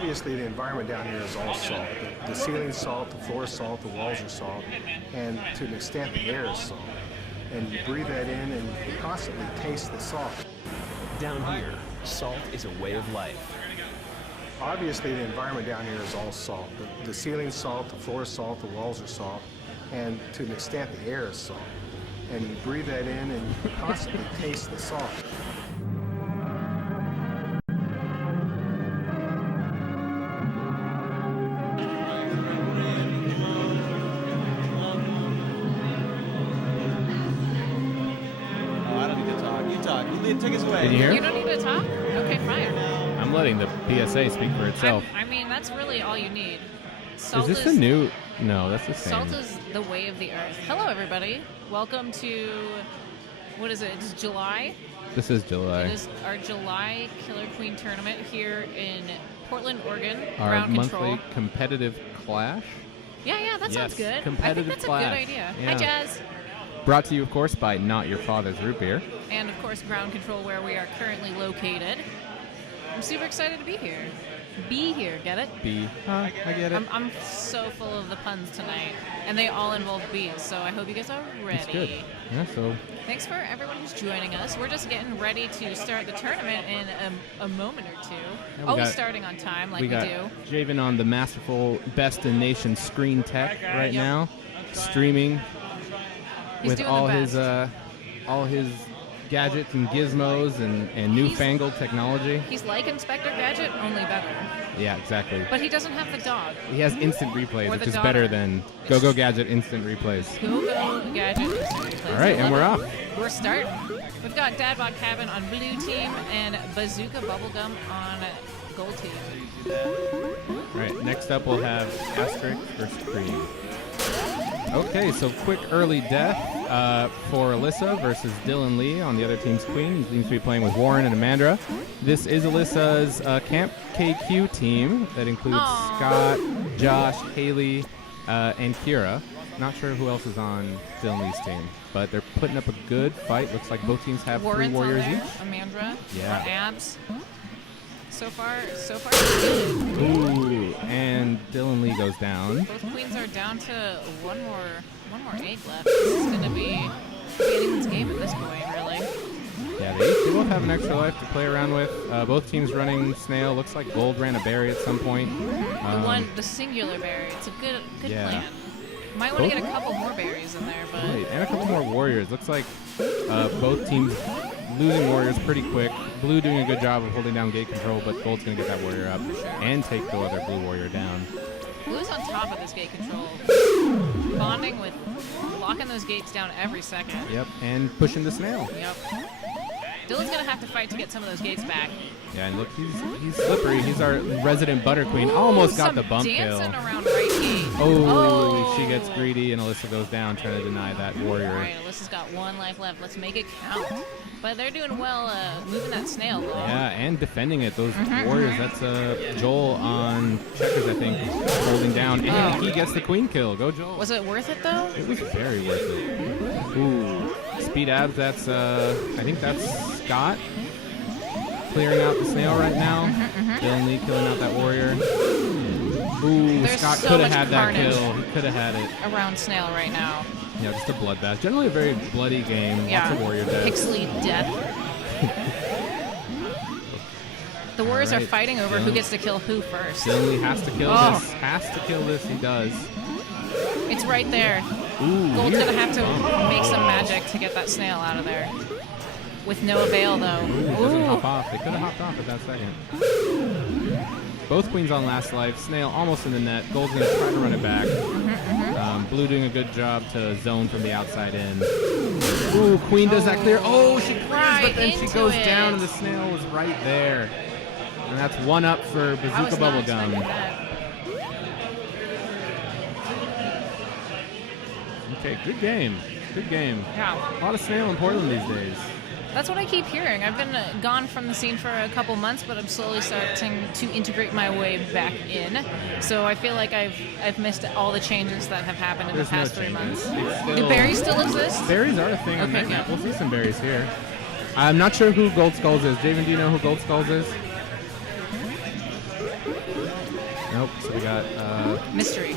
Obviously, the environment down here is all salt. The ceiling's salt, the floor is salt, the walls are salt, and to an extent, the air is salt. And you breathe that in, and you constantly taste the salt. Down here, salt is a way of life. Obviously, the environment down here is all salt. The ceiling's salt, the floor is salt, the walls are salt, and to an extent, the air is salt. And you breathe that in, and you constantly taste the salt. Take us away. Can you hear? You don't need to talk? Okay, fine. I'm letting the PSA speak for itself. I mean, that's really all you need. Salt Is this the new? No, that's the same. Salt is the way of the earth. Hello, everybody. Welcome to, what is it? It's July? This is July. It is our July Killer Queen tournament here in Portland, Oregon. Our Ground monthly control. competitive clash. Yeah, that sounds good. Competitive I think that's clash. a good idea. Yeah. Hi, Jazz. Brought to you, of course, by Not Your Father's Root Beer. And, of course, ground control where we are currently located. I'm super excited to be here. Be here, get it? I get it. I'm so full of the puns tonight, and they all involve bees, so I hope you guys are ready. That's good. Yeah, so Thanks for everyone who's joining us. We're just getting ready to start the tournament in a moment or two. Yeah, Always starting on time, like we got do. Javen on the masterful Best in Nation screen tech right now, streaming He's with doing all his gadgets and gizmos and newfangled technology. He's like Inspector Gadget, only better. Yeah, exactly. But he doesn't have the dog. He has instant replays, Or which the is daughter. better than Go-Go Gadget instant replays. Go Gadget. All right, and we're off. We're starting. We've got Dadbot Cabin on blue team and Bazooka Bubblegum on gold team. All right, next up we'll have Asterisk versus Cream. Okay, so quick early death for Alyssa versus Dylan Lee on the other team's queen. He seems to be playing with Warren and Amandra. This is Alyssa's Camp KQ team that includes Scott, Josh, Haley, and Kira. Not sure who else is on Dylan Lee's team, but they're putting up a good fight. Looks like both teams have Warren's 3 warriors on there, each. Amandra, Yeah. or Abs. So far, so good. Ooh, and Dylan Lee goes down. Both queens are down to one more egg left. This is going to be anyone's game at this point, really. Yeah, they both have an extra life to play around with. Both teams running snail. Looks like Gold ran a berry at some point. The singular berry. It's a good Yeah. plan. Might want to get a couple more berries in there, but Right, and a couple more warriors. Looks like both teams losing warriors pretty quick. Blue doing a good job of holding down gate control, but Gold's going to get that warrior up and take the other blue warrior down. Blue's on top of this gate control, bonding with locking those gates down every second. Yep, and pushing the snail. Yep. Dylan's going to have to fight to get some of those gates back. Yeah, and look, he's slippery. He's our resident butter queen. Almost got the bump kill. Dancing around right gate. Oh, she gets greedy, and Alyssa goes down trying to deny that warrior. All right, Alyssa's got one life left. Let's make it count. But they're doing well moving that snail along. Yeah, and defending it. Those warriors, that's Joel on checkers, I think, holding down. And he gets the queen kill. Go, Joel. Was it worth it, though? It was very worth it. Ooh. Speed Abs, that's, I think that's Scott clearing out the snail right now. Dylan Lee killing out that warrior. Ooh, There's Scott so could have much had that carnage kill. He could have had it. Around snail right now. Yeah, just a bloodbath. Generally a very bloody game. Yeah. Lots of warrior deaths. Pixely death. The warriors are fighting over who gets to kill who first. Dylan Lee has to kill this. Has to kill this. He does. It's right there. Ooh, Gold's weird going to have to bump. make some magic to get that snail out of there. With no avail, though. It doesn't hop off. They could have hopped off at that second. Both queens on last life. Snail almost in the net. Gold's going to try to run it back. Blue doing a good job to zone from the outside in. Ooh, queen does that clear. Oh, she clears, Right but then she into goes it. down, and the snail was right there. And that's one up for I Bazooka was not Bubblegum. expecting that. Okay, good game. Good game. Yeah. A lot of snail in Portland these days. That's what I keep hearing. I've been gone from the scene for a couple months, but I'm slowly starting to integrate my way back in. So I feel like I've missed all the changes that have happened in There's the past no 3 months. changes. Do berries still exist? Berries are a thing on Okay, that map. good. We'll see some berries here. I'm not sure who Gold Skulls is. Javen, do you know who Gold Skulls is? Nope. So we got Mystery.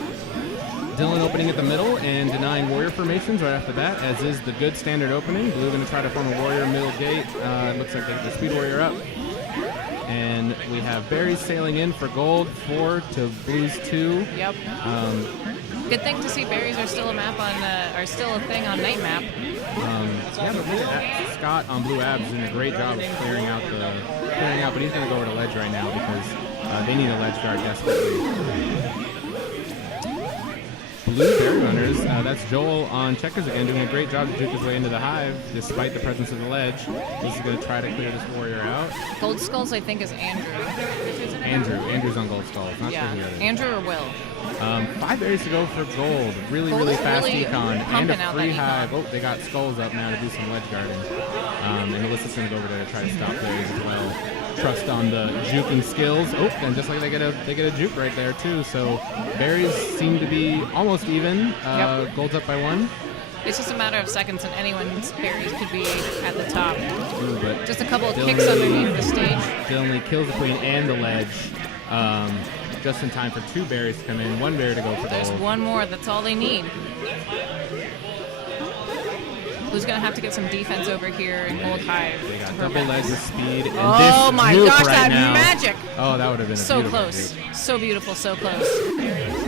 Dylan opening at the middle and denying warrior formations right off the bat, as is the good standard opening. Blue going to try to form a warrior middle gate. Looks like they get the speed warrior up. And we have berries sailing in for gold, 4 to blues 2. Yep. Good thing to see berries are still a map on, are still a thing on night map. Yeah, but look at that. Scott on blue abs doing a great job of clearing out, but he's going to go over to ledge right now because they need a ledge guard desperately. Blue berry runners, that's Joel on checkers again, doing a great job to juke his way into the hive despite the presence of the ledge. He's going to try to clear this warrior out. Gold Skulls, I think, is Andrew. Andrew's on gold skulls. Not Yeah, sure who that is. Andrew or Will. 5 berries to go for gold. Really, Gold really is fast really econ. And pumping a out free that hive. econ. Oh, they got skulls up now to do some ledge guarding. And Alyssa's going to go over there to try to stop berries as well. Trust on the juking skills. Oh, and just like they get a juke right there too. So berries seem to be almost even. Yep. Gold's up by 1. It's just a matter of seconds, and anyone's berries could be at the top. Ooh, but Just a couple of Dylan kicks Lee- underneath the stage. Dylan Lee kills the queen and the ledge. Just in time for 2 berries to come in. 1 berry to go for There's gold. one more. That's all they need. Blue's going to have to get some defense over here in Gold Hive. They got to double prevent ledge with this. speed. And Oh this my juke gosh, right that now. magic! Oh, that would have been a So beautiful close. juke. So beautiful, so close.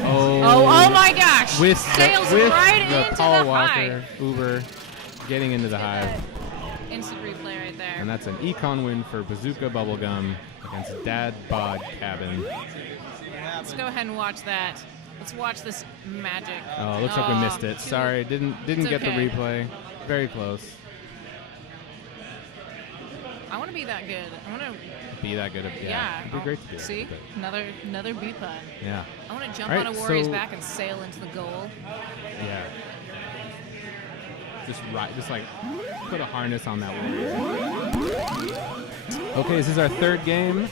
Oh, Oh my gosh! with Sails the, with right the into Paul the Walker hive. Uber getting into the hive. Instant replay right there. And that's an econ win for Bazooka Bubblegum against Dad Bod Cabin. Let's go ahead and watch that. Let's watch this magic. Oh, looks like we missed it. Sorry, didn't It's get okay. the replay. Very close. I want to be that good. I want to. Be that good. Yeah. It'd be great to do. See, but another B pod. yeah. I want to jump All right, on a warrior's so- back and sail into the goal. Yeah. Just like put a harness on that warrior. Okay, this is our 3rd game.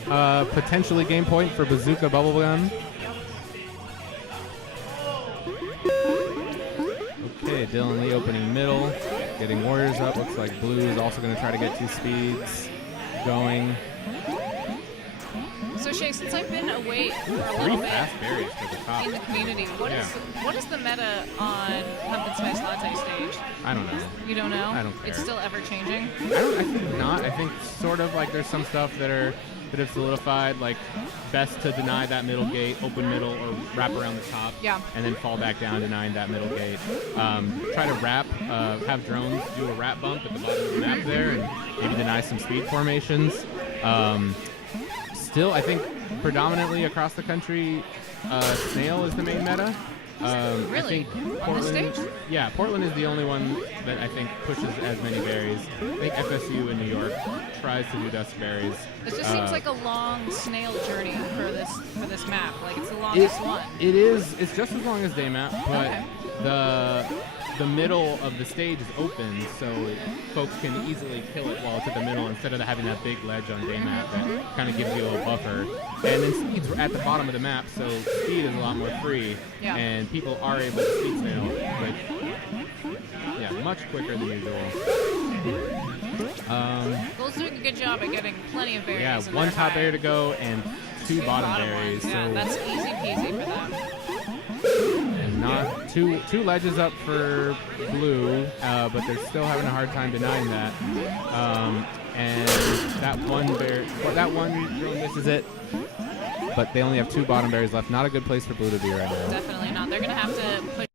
Potentially game point for Bazooka Bubblegum. Okay, Dylan Lee opening middle, getting warriors up. Looks like blue is also going to try to get 2 speeds going. So Shay, since I've been away for a 3 little bit fast berries to the top. in the community, what is the meta on Pumpkin Spice Latte stage? I don't know. You don't know? I don't It's care. still ever changing. I think not. I think sort of like there's some stuff that have solidified, like best to deny that middle gate, open middle, or wrap around the top, Yeah. and then fall back down denying that middle gate. Try to wrap, have drones do a wrap bump at the bottom of the map there, and maybe deny some speed formations. Still, I think predominantly across the country, snail is the main meta. Really? I think On this Portland, stage? yeah, Portland is the only one that I think pushes as many berries. I think FSU in New York tries to do dust berries. This just seems like a long snail journey for this map. Like it's the longest one. It is. It's just as long as day map, but Okay. the middle of the stage is open, so folks can easily kill it while it's at the middle instead of having that big ledge on day map that kind of gives you a little buffer. And then speed's at the bottom of the map, so speed is a lot more free, Yeah. and people are able to speed snail like much quicker than usual. Gold's doing a good job at getting plenty of berries. Yeah, in 1 their top hive. berry to go and 2 bottom berries. ones. Yeah, So that's easy peasy for them. and not two ledges up for blue, but they're still having a hard time denying that. And that one drone misses it, but they only have 2 bottom berries left. Not a good place for blue to be right now. Definitely not. They're gonna have to push.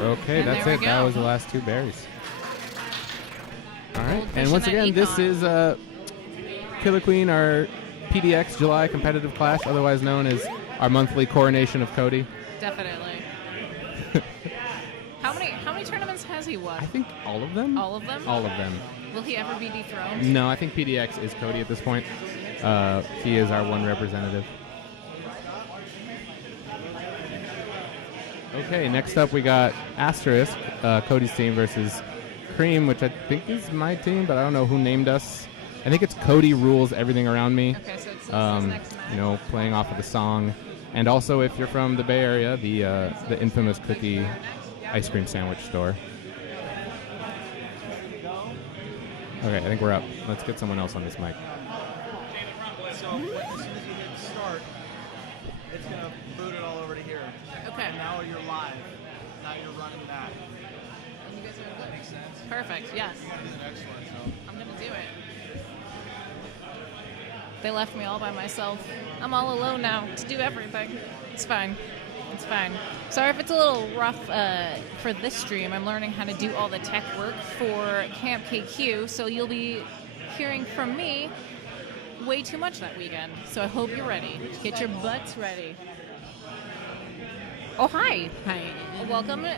Okay, And that's there it. we That go. was the last 2 berries. All right, Gold and pushing once that again, this econ. is Killer Queen, our PDX July competitive clash, otherwise known as our monthly coronation of Cody. Definitely. How many tournaments has he won? I think all of them. All of them? All of them. Will he ever be dethroned? No, I think PDX is Cody at this point. He is our one representative. Okay, next up we got Asterisk, Cody's team versus Cream, which I think is my team, but I don't know who named us. I think it's Cody rules everything around me. Okay, so it's his next match. You know, playing off of the song. And also, if you're from the Bay Area, the infamous cookie ice cream sandwich store. Okay, I think we're up. Let's get someone else on this mic. So as soon as you hit start, it's going to boot it all over to here. Okay. And now you're live. Now you're running that. You guys are That makes sense? perfect. Yes. You got to do the next one. So. I'm going to do it. They left me all by myself. I'm all alone now to do everything. It's fine. It's fine. Sorry if it's a little rough for this stream. I'm learning how to do all the tech work for Camp KQ, so you'll be hearing from me way too much that weekend. So I hope you're ready. Get your butts ready. Oh, hi. Hi. Welcome to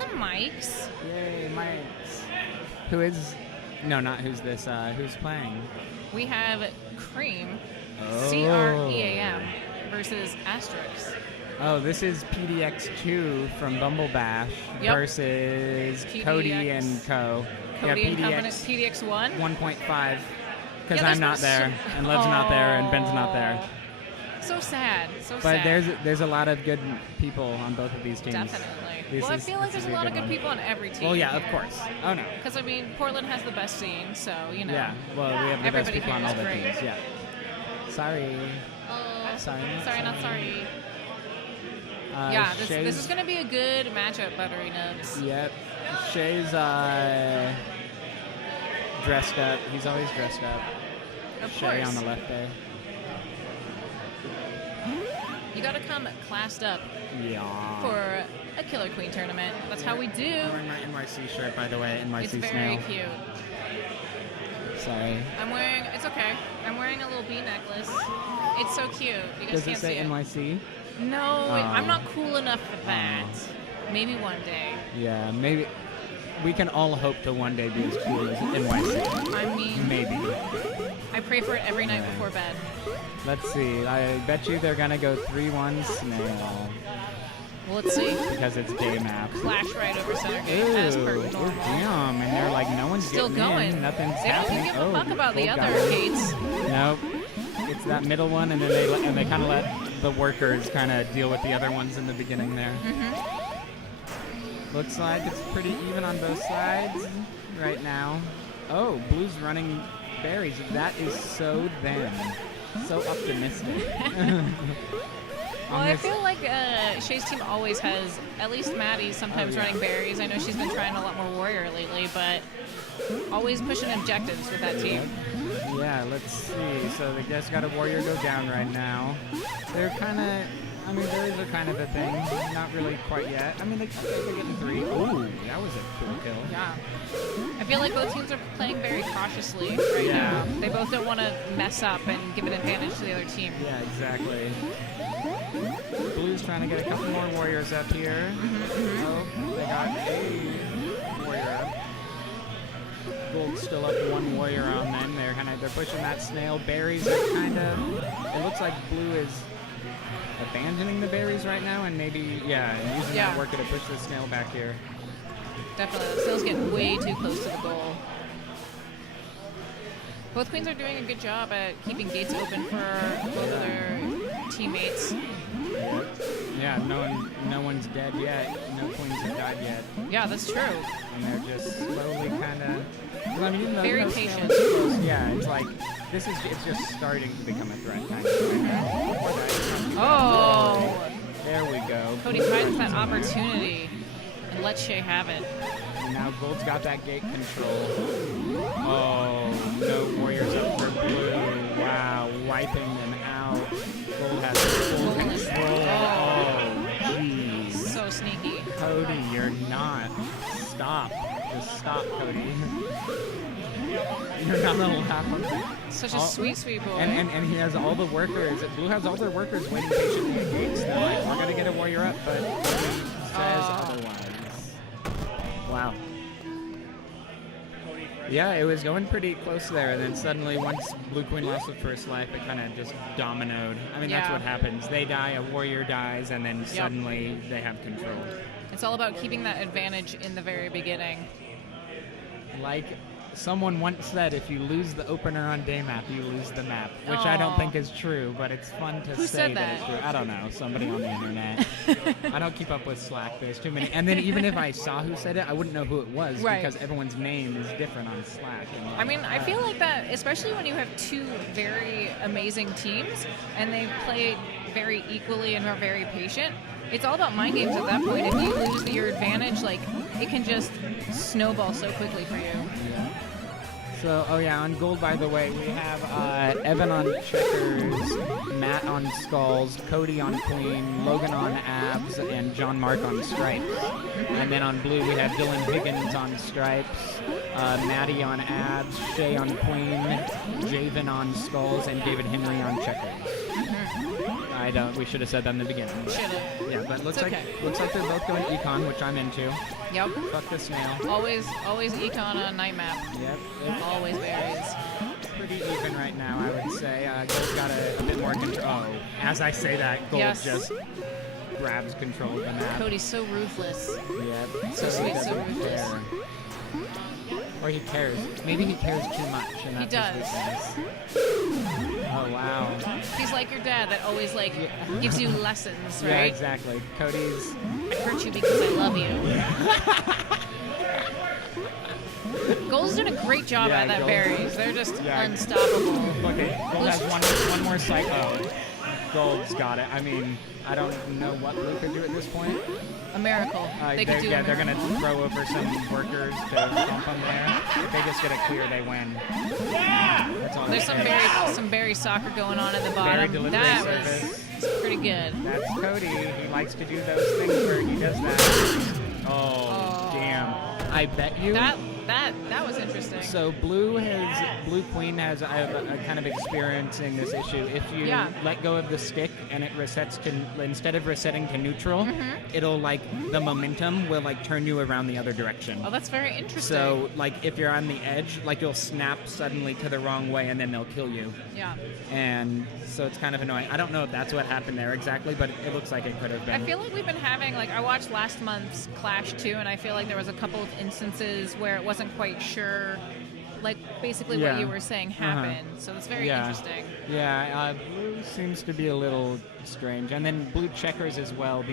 the mics. Yay, Mike's. Who is... No, not who's this. Who's playing? We have Cream, Oh. CREAM, versus Asterix. Oh, this is PDX 2 from Bumble Bash Yep. versus PDX. Cody and Co. Cody yeah, and Company, PDX PDX 1. 1.5. Because Yeah, I'm not there's there, no and Lev's not there, and Ben's not there. So sad. So But sad. there's a lot of good people on both of these teams. Definitely. Well, I feel like there's a lot of good people on every team. Well, yeah, of course. Oh, no. Because, I mean, Portland has the best scene, so, you know. Yeah, well, we have the best Everybody people on here all is the great. teams. Yeah. Sorry. Oh, Sorry, sorry, not sorry. Uh, Yeah, this Shay's- is going to be a good matchup, Buttery Nubs. Yep. Shay's dressed up. He's always dressed up. Of Shay course. on the left day. You got to come classed up Yeah. for a Killer Queen tournament. That's how we do. I'm wearing my NYC shirt, by the way. NYC It's Snail. very cute. Sorry. It's okay. I'm wearing a little bee necklace. It's so cute. You guys Does it can't say see it. NYC? No, Oh. I'm not cool enough for that. Maybe one day. Yeah, maybe. We can all hope to one day be as cool as NYC. I mean, Maybe. I pray for it every night Yeah. before bed. Let's see. I bet you they're going to go 3-1 Snail Well, let's see. because it's day maps. Flash right over center gate as per Ooh, normal. damn. And they're like, no one's Still getting going. in. Nothing's They don't happening. give a fuck about the gold other got it. gates. Nope. It's that middle one, and then they kind of let the workers kind of deal with the other ones in the beginning there. Looks like it's pretty even on both sides right now. Oh, Blue's running berries. That is so them. So optimistic. Well, I feel like Shay's team always has, at least Maddie sometimes Oh, yeah. running berries. I know she's been trying a lot more warrior lately, but always pushing objectives with that team. Yeah, let's see. So they just got a warrior go down right now. They're kind of, I mean, berries are kind of a thing. Not really quite yet. I mean, they're getting 3. Ooh, that was a cool kill. Yeah. I feel like both teams are playing very cautiously right Yeah. now. They both don't want to mess up and give an advantage to the other team. Yeah, exactly. Blue's trying to get a couple more warriors up here. Oh, they got a warrior up. Gold's still up 1 warrior on them. They're pushing that snail. Berries are kind of. It looks like Blue is abandoning the berries right now, and maybe using that worker to push the snail back here. Definitely. The snails get way too close to the goal. Both queens are doing a good job at keeping gates open for both of their teammates. Yeah, no one's dead yet. No queens have died yet. Yeah, that's true. And they're just slowly kind of. I mean, even though Very no patient. snail is close, yeah, it's like it's just starting to become a threat kind of right now. Before that, it's not too bad. Oh, There we go. Cody finds that opportunity and lets Shay have it. And now Gold's got that gate control. Oh, no warriors up for Blue. Wow, wiping them out. Gold has full Gold is- control. Oh, jeez. So sneaky. Cody, you're not. Stop. Just stop, Cody. You're not allowed. Such a Oh. sweet, sweet boy. And he has all the workers. Blue has all their workers waiting patiently at gates. They're like, we're gonna get a warrior up, but Cody says otherwise. Wow. Yeah, it was going pretty close there, and then suddenly, once Blue Queen lost the first life, it kind of just dominoed. I mean, that's Yeah. what happens. They die, a warrior dies, and then suddenly they have control. It's all about keeping that advantage in the very beginning. Like Someone once said if you lose the opener on day map, you lose the map, which I don't Aw. think is true, but it's fun to Who say said that that? it's true. I don't know. Somebody on the internet. I don't keep up with Slack. There's too many. And then even if I saw who said it, I wouldn't know who it was Right. because everyone's name is different on Slack. And I mean, I feel like that, especially when you have two very amazing teams and they play very equally and are very patient. It's all about mind games at that point. If you lose your advantage, like it can just snowball so quickly for you. So, oh yeah, on gold, by the way, we have Evan on checkers, Matt on skulls, Cody on queen, Logan on abs, and John Mark on stripes. And then on blue, we have Dylan Higgins on stripes, Maddie on abs, Shay on queen, Javen on skulls, and David Henry on checkers. I don't. We should have said that in the beginning. Should've. Yeah, but looks It's like okay. they're both going econ, which I'm into. Yep. Fuck the snail. Always econ on night map. Yep. Always varies. Pretty even right now, I would say. Gold's got a bit more control. Oh, as I say that, Gold Yes. just grabs control of the map. Cody's so ruthless. Yep. So sweet, he so doesn't ruthless. care. Or he cares. Maybe he cares too much, and He that's his does. weakness. Oh wow. He's like your dad that always like gives you lessons, Yeah, right? exactly. Cody's. I hurt you because I love you. Gold's doing a great job Yeah, at that Gold- berries. They're just Yeah. unstoppable. Look at Gold has one more cycle. Oh, Gold's got it. I mean, I don't know what Blue could do at this point. A miracle. They could do a they're miracle. gonna throw over some workers to bump them there. If they just get it clear, they win. That's all. There's I'm some berry soccer going on at the Berry bottom. delivery That service. was pretty good. That's Cody. He likes to do those things where he does that. Oh, damn. I bet you. That was interesting. So Blue Queen has a kind of experiencing this issue. If you Yeah. let go of the stick and it resets to, instead of resetting to neutral, Mm-hmm. it'll like the momentum will like turn you around the other direction. Oh, that's very interesting. So like if you're on the edge, like you'll snap suddenly to the wrong way and then they'll kill you. yeah. And so it's kind of annoying. I don't know if that's what happened there exactly, but it looks like it could have I been. feel like we've been having, like, I watched last month's Clash 2, and I feel like there was a couple of instances where it wasn't quite sure, like, basically Yeah. what you were saying happened. So it's very Yeah. interesting. Yeah, Blue seems to be a little strange, and then Blue checkers as well.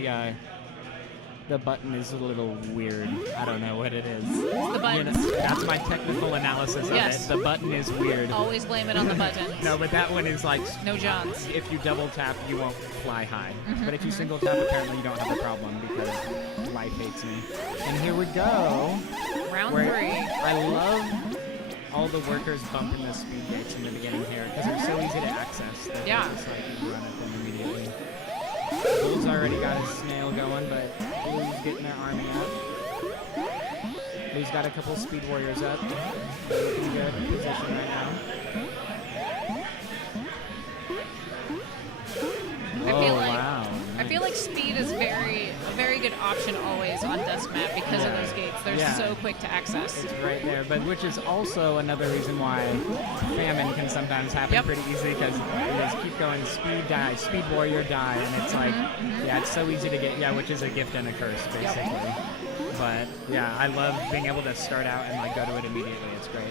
The button is a little weird. I don't know what it is. The buttons. That's my technical analysis Yes. of it. The button is weird. Always blame it on the buttons. No, but that one is like No Johns. if you double tap, you won't fly high. Mm-hmm, But if you single tap, apparently you don't have a problem because life hates me. And here we go. Round Where 3. I love all the workers bumping the speed gates in the beginning here because they're so easy to access. That Yeah. Just like you run at them immediately. Bull's already got his snail going, but Blue's getting their army up. Blue's got a couple speed warriors up. They're looking good in position right now. I feel like speed is a very good option always on Dust Map because of those gates. They're Yeah. so quick to access. It's right there, but which is also another reason why famine can sometimes happen Yep. pretty easily because you just keep going speed die, speed warrior die, and it's like, yeah, it's so easy to get, yeah, which is a gift and a curse basically. But yeah, I love being able to start out and like go to it immediately. It's great.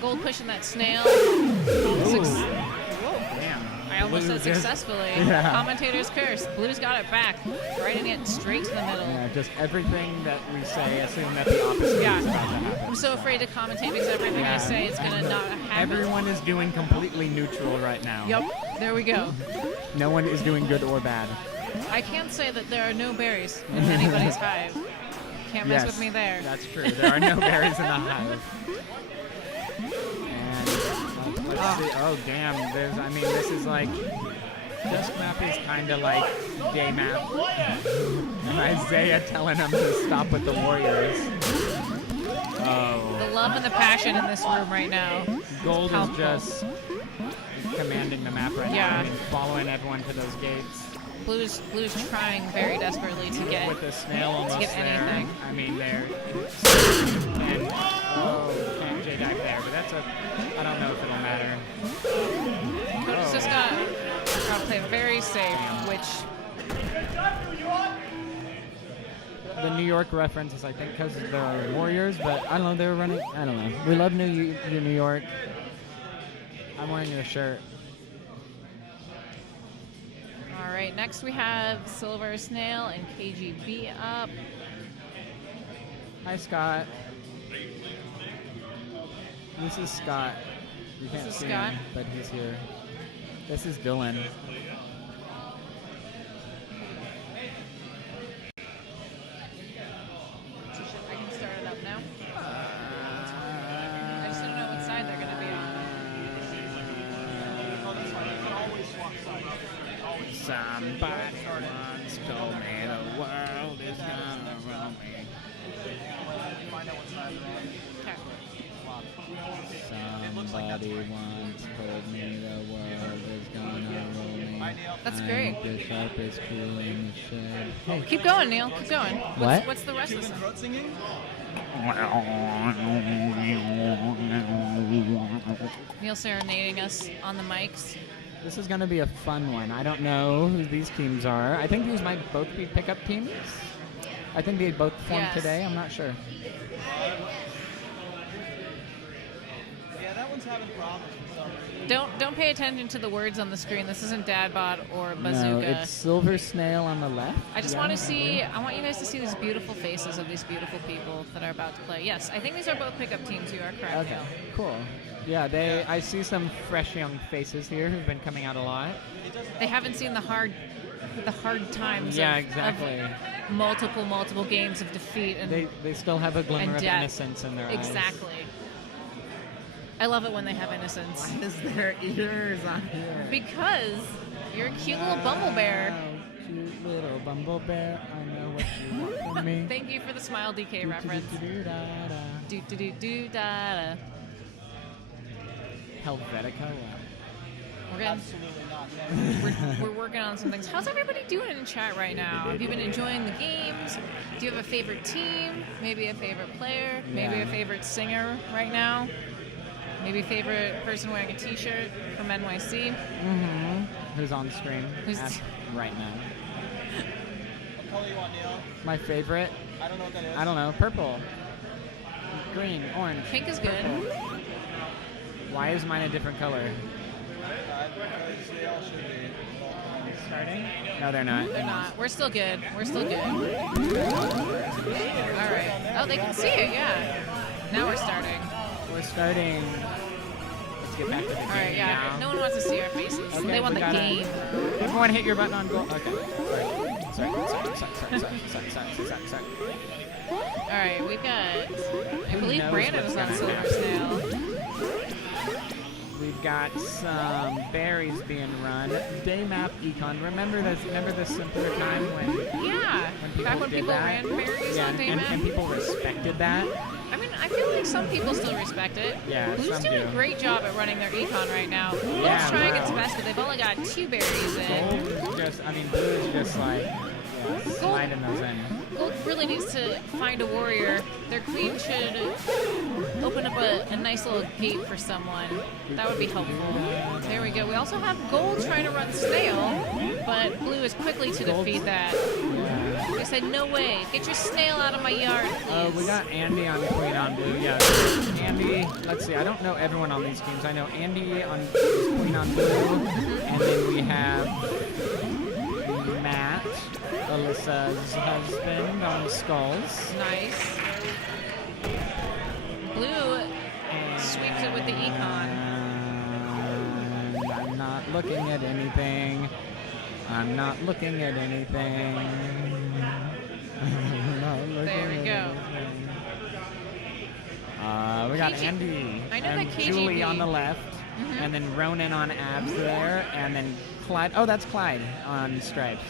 Gold pushing that snail. Ooh. Damn. I almost Blue said just- successfully. Yeah. Commentator's curse. Blue's got it back. Riding it straight to the middle. Yeah, just everything that we say, assume that the opposite Yeah. is about to happen. I'm so afraid to commentate because everything I Yeah. say is going to not happen. Everyone is doing completely neutral right now. Yep. There we go. No one is doing good or bad. I can't say that there are no berries in anybody's hive. Can't mess with me there. That's true. There are no berries in the hive. And let's see. Oh, damn. This is like. Dust map is kind of like day map. And Isaiah telling him to stop with the warriors. Oh. The love and the passion in this room right now. Gold is palpable. just commanding the map right Yeah. now. I mean, following everyone to those gates. Blue's trying very desperately to get With the snail almost get there. anything. I mean, they're. And, can't J-Dive there, but that's a. I don't know if it'll matter. Cody's just gotta play very safe, which the New York reference is, I think, because they're Warriors, but I don't know, they were running, I don't know. We love New York. I'm wearing your shirt. All right, next we have Silver Snail and KGB up. Hi, Scott. This is Scott. You can't is see Scott. him, but he's here. This is Dylan. I can start it up now. I just don't know what side they're going to be on. Somebody once told me the world is gonna roll me. Okay. Somebody once told me the world is gonna roll me. That's great. I'm the sharpest tool in the shed. Hey, Keep going, Neil. Keep going. What? What's the rest of the song? Throat singing? Neil serenading us on the mics. this is gonna be a fun one. I don't know who these teams are. I think these might both be pickup teams. I think they both formed Yes. today. I'm not sure. Yeah, that one's having problems for some reason. Don't pay attention to the words on the screen. This isn't Dadbot or No, Bazooka. it's Silver Snail on the left. I just Yeah, want to see. I want you guys to see these beautiful faces of these beautiful people that are about to play. Yes, I think these are both pickup teams. You are correct. Okay, Neil. cool. Yeah, I see some fresh young faces here who've been coming out a lot. They haven't seen the hard times. Yeah, of exactly. multiple games of defeat and They still have a glimmer and of death. innocence in their eyes. Exactly. I love it when they have innocence. Why is there ears on here? Because you're a cute little bumble bear. Wow, cute little bumble bear. I know what you want from me. Thank you for the Smile DK reference. Do-do-do-do-da-da. Do do do do da da. Helvetica. Wow. We're getting. Absolutely not. We're working on some things. How's everybody doing in chat right now? Have you been enjoying the games? Do you have a favorite team? Maybe a favorite player? Maybe Yeah. a favorite singer right now? Maybe favorite person wearing a T-shirt from NYC? Mm-hmm. Who's on screen right now? What color you want, Neil? My favorite? I don't know what that is. I don't know. Purple. Green. Orange. Pink is good. Purple. Why is mine a different color? Because they all should be. Starting? No, they're not. They're not. We're still good. We're still good. All right. Oh, they can see it. Yeah. Now we're starting. We're starting. Let's get back to the game All right. Yeah. now. No one wants to see our faces. Okay, They want we the gotta- game. Everyone hit your button on goal. Okay. Sorry. All right. We've got. I believe knows Brandon what's is on gonna Silver happen. Snail. We've got some berries being run. Day map econ. Remember the simpler time when Yeah. Back when did people that? ran berries Yeah, on day and map. people respected that. I mean, I feel like some people still respect it. Yeah, Blue's some doing do. a great job at running their econ right now. Blue's Yeah, trying wow. its best, but they've only got 2 berries in. Gold is just, I mean, blue is just like, sliding those in. Gold really needs to find a warrior. Their queen should open up a nice little gate for someone. That would be helpful. There we go. We also have Gold trying to run Snail, but Blue is quickly to defeat that. Yeah. They said, no way. Get your snail out of my yard, please. We got Andy on queen on blue. Yeah, Andy. Let's see. I don't know everyone on these teams. I know Andy on queen on blue, and then we have Matt, Alyssa's husband, on skulls. Nice. Blue sweeps it with the econ. And I'm not looking at anything. I'm not looking at anything. I'm not looking There we at go. anything. We got KG Andy I know and that KGB Julie on the left, and then Ronan on abs there, and then Clyde. Oh, that's Clyde on stripes.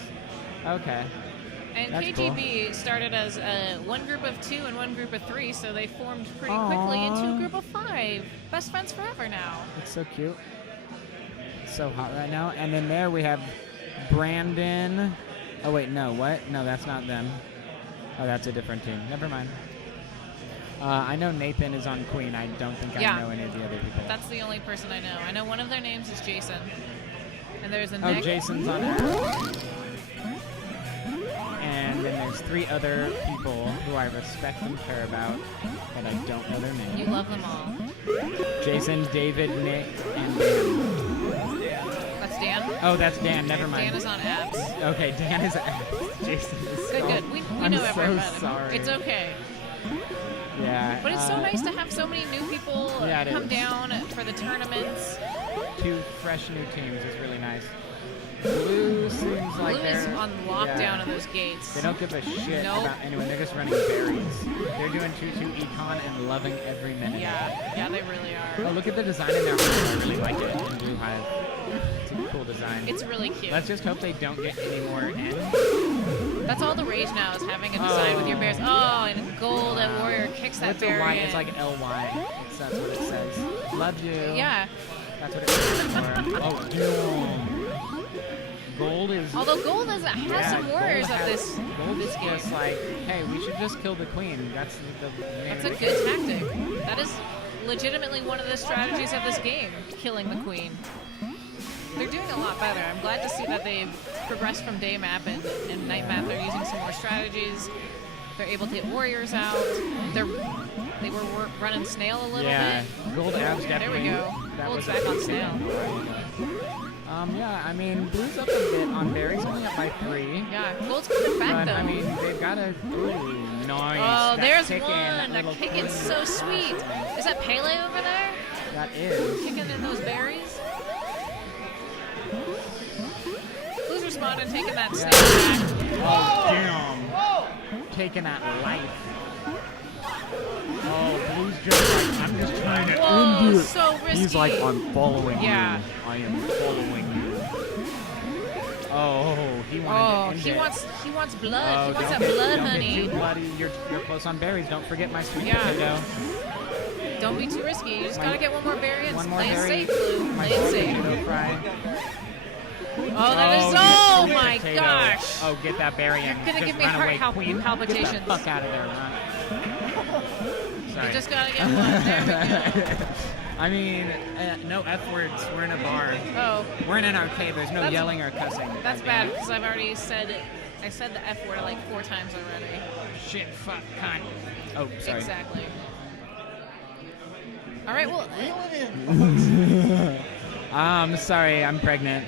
Okay. And That's KGB started as one group of 2 and one group of 3, so they formed pretty quickly into a group of 5. Best friends forever now. It's so cute. It's so hot right now. And then there we have Brandon. Oh, wait, no. What? No, that's not them. Oh, that's a different team. Never mind. I know Nathan is on Queen. I don't think I know any of the other people. That's the only person I know. I know one of their names is Jason. And there's a Oh, Nick. Jason's on it. And And then there's 3 other people who I respect and care about, but I don't know their names. You love them all. Jason, David, Nick, and Dan. That's Dan? Oh, that's Dan. Never mind. Dan is on abs. Okay, Dan is abs. Jason is Good, skull. good. We I'm know everyone so about him. sorry. It's okay. Yeah. But it's so nice to have so many new people Yeah, it come is. down for the tournaments. 2 fresh new teams is really nice. Blue seems like Blue is they're on lockdown yeah. of those gates. They don't give a shit Nope. about anyone. They're just running berries. They're doing 2-2 econ and loving every minute. Yeah, they really are. Oh, look at the design in their hive. I really like it in Blue Hive. It's a cool design. It's really cute. Let's just hope they don't get any more in. That's all the rage now is having a design with your bears. Oh, and gold at warrior kicks that What's a bear Y? in. It's like LY. That's what it says. Love you. Yeah. That's what it stands for. Oh, damn. Gold is. Although gold has some warriors Gold of has- this Gold is game. just like, hey, we should just kill the queen. That's the That's a good tactic. That is legitimately one of the strategies of this game, killing the queen. They're doing a lot better. I'm glad to see that they've progressed from day map and night map. They're using some more strategies. They're able to get warriors out. They were running snail a little Yeah, bit. gold abs There definitely. we go. That Gold's was back a on big snail. Yeah, I mean, blue's up a bit on berries, only up by 3. Yeah, gold's coming back But though. I mean, they've got a. Ooh, nice. Oh, That there's kick-in, one. That little kick is queen. so sweet. Is that Pele over there? That is. Kicking in those berries? Who's responding, taking that snake back? Oh, damn. Taking that life. Oh, blue's just like, I'm just trying to Whoa, end it. so risky. He's like, I'm following Yeah. you. I am following you. Oh, he wanted to Oh, end he it. wants blood. Oh, He wants don't that get- blood, don't honey. Get too bloody. You're close on berries. Don't forget my sweet Yeah. potato. Don't be too risky. You just My- gotta get one more berry and One more play it berry. safe, Blue. My Play it sweet safe. potato fry. Oh, that is. you Oh sweet my potato. gosh. Oh, get that berry You're and gonna just give me run heart away, queen. Get palpitations. the fuck out of there, run. Sorry. You just gotta get one. There we go. I mean, no F words. We're in a bar. Oh, We're in an arcade. There's no That's- yelling or cussing. that's Goddamn. bad because I've already said it. I said the F word like 4 times already. Shit, fuck, cunt. Oh, sorry. Exactly. All right. Well, Sorry, I'm pregnant.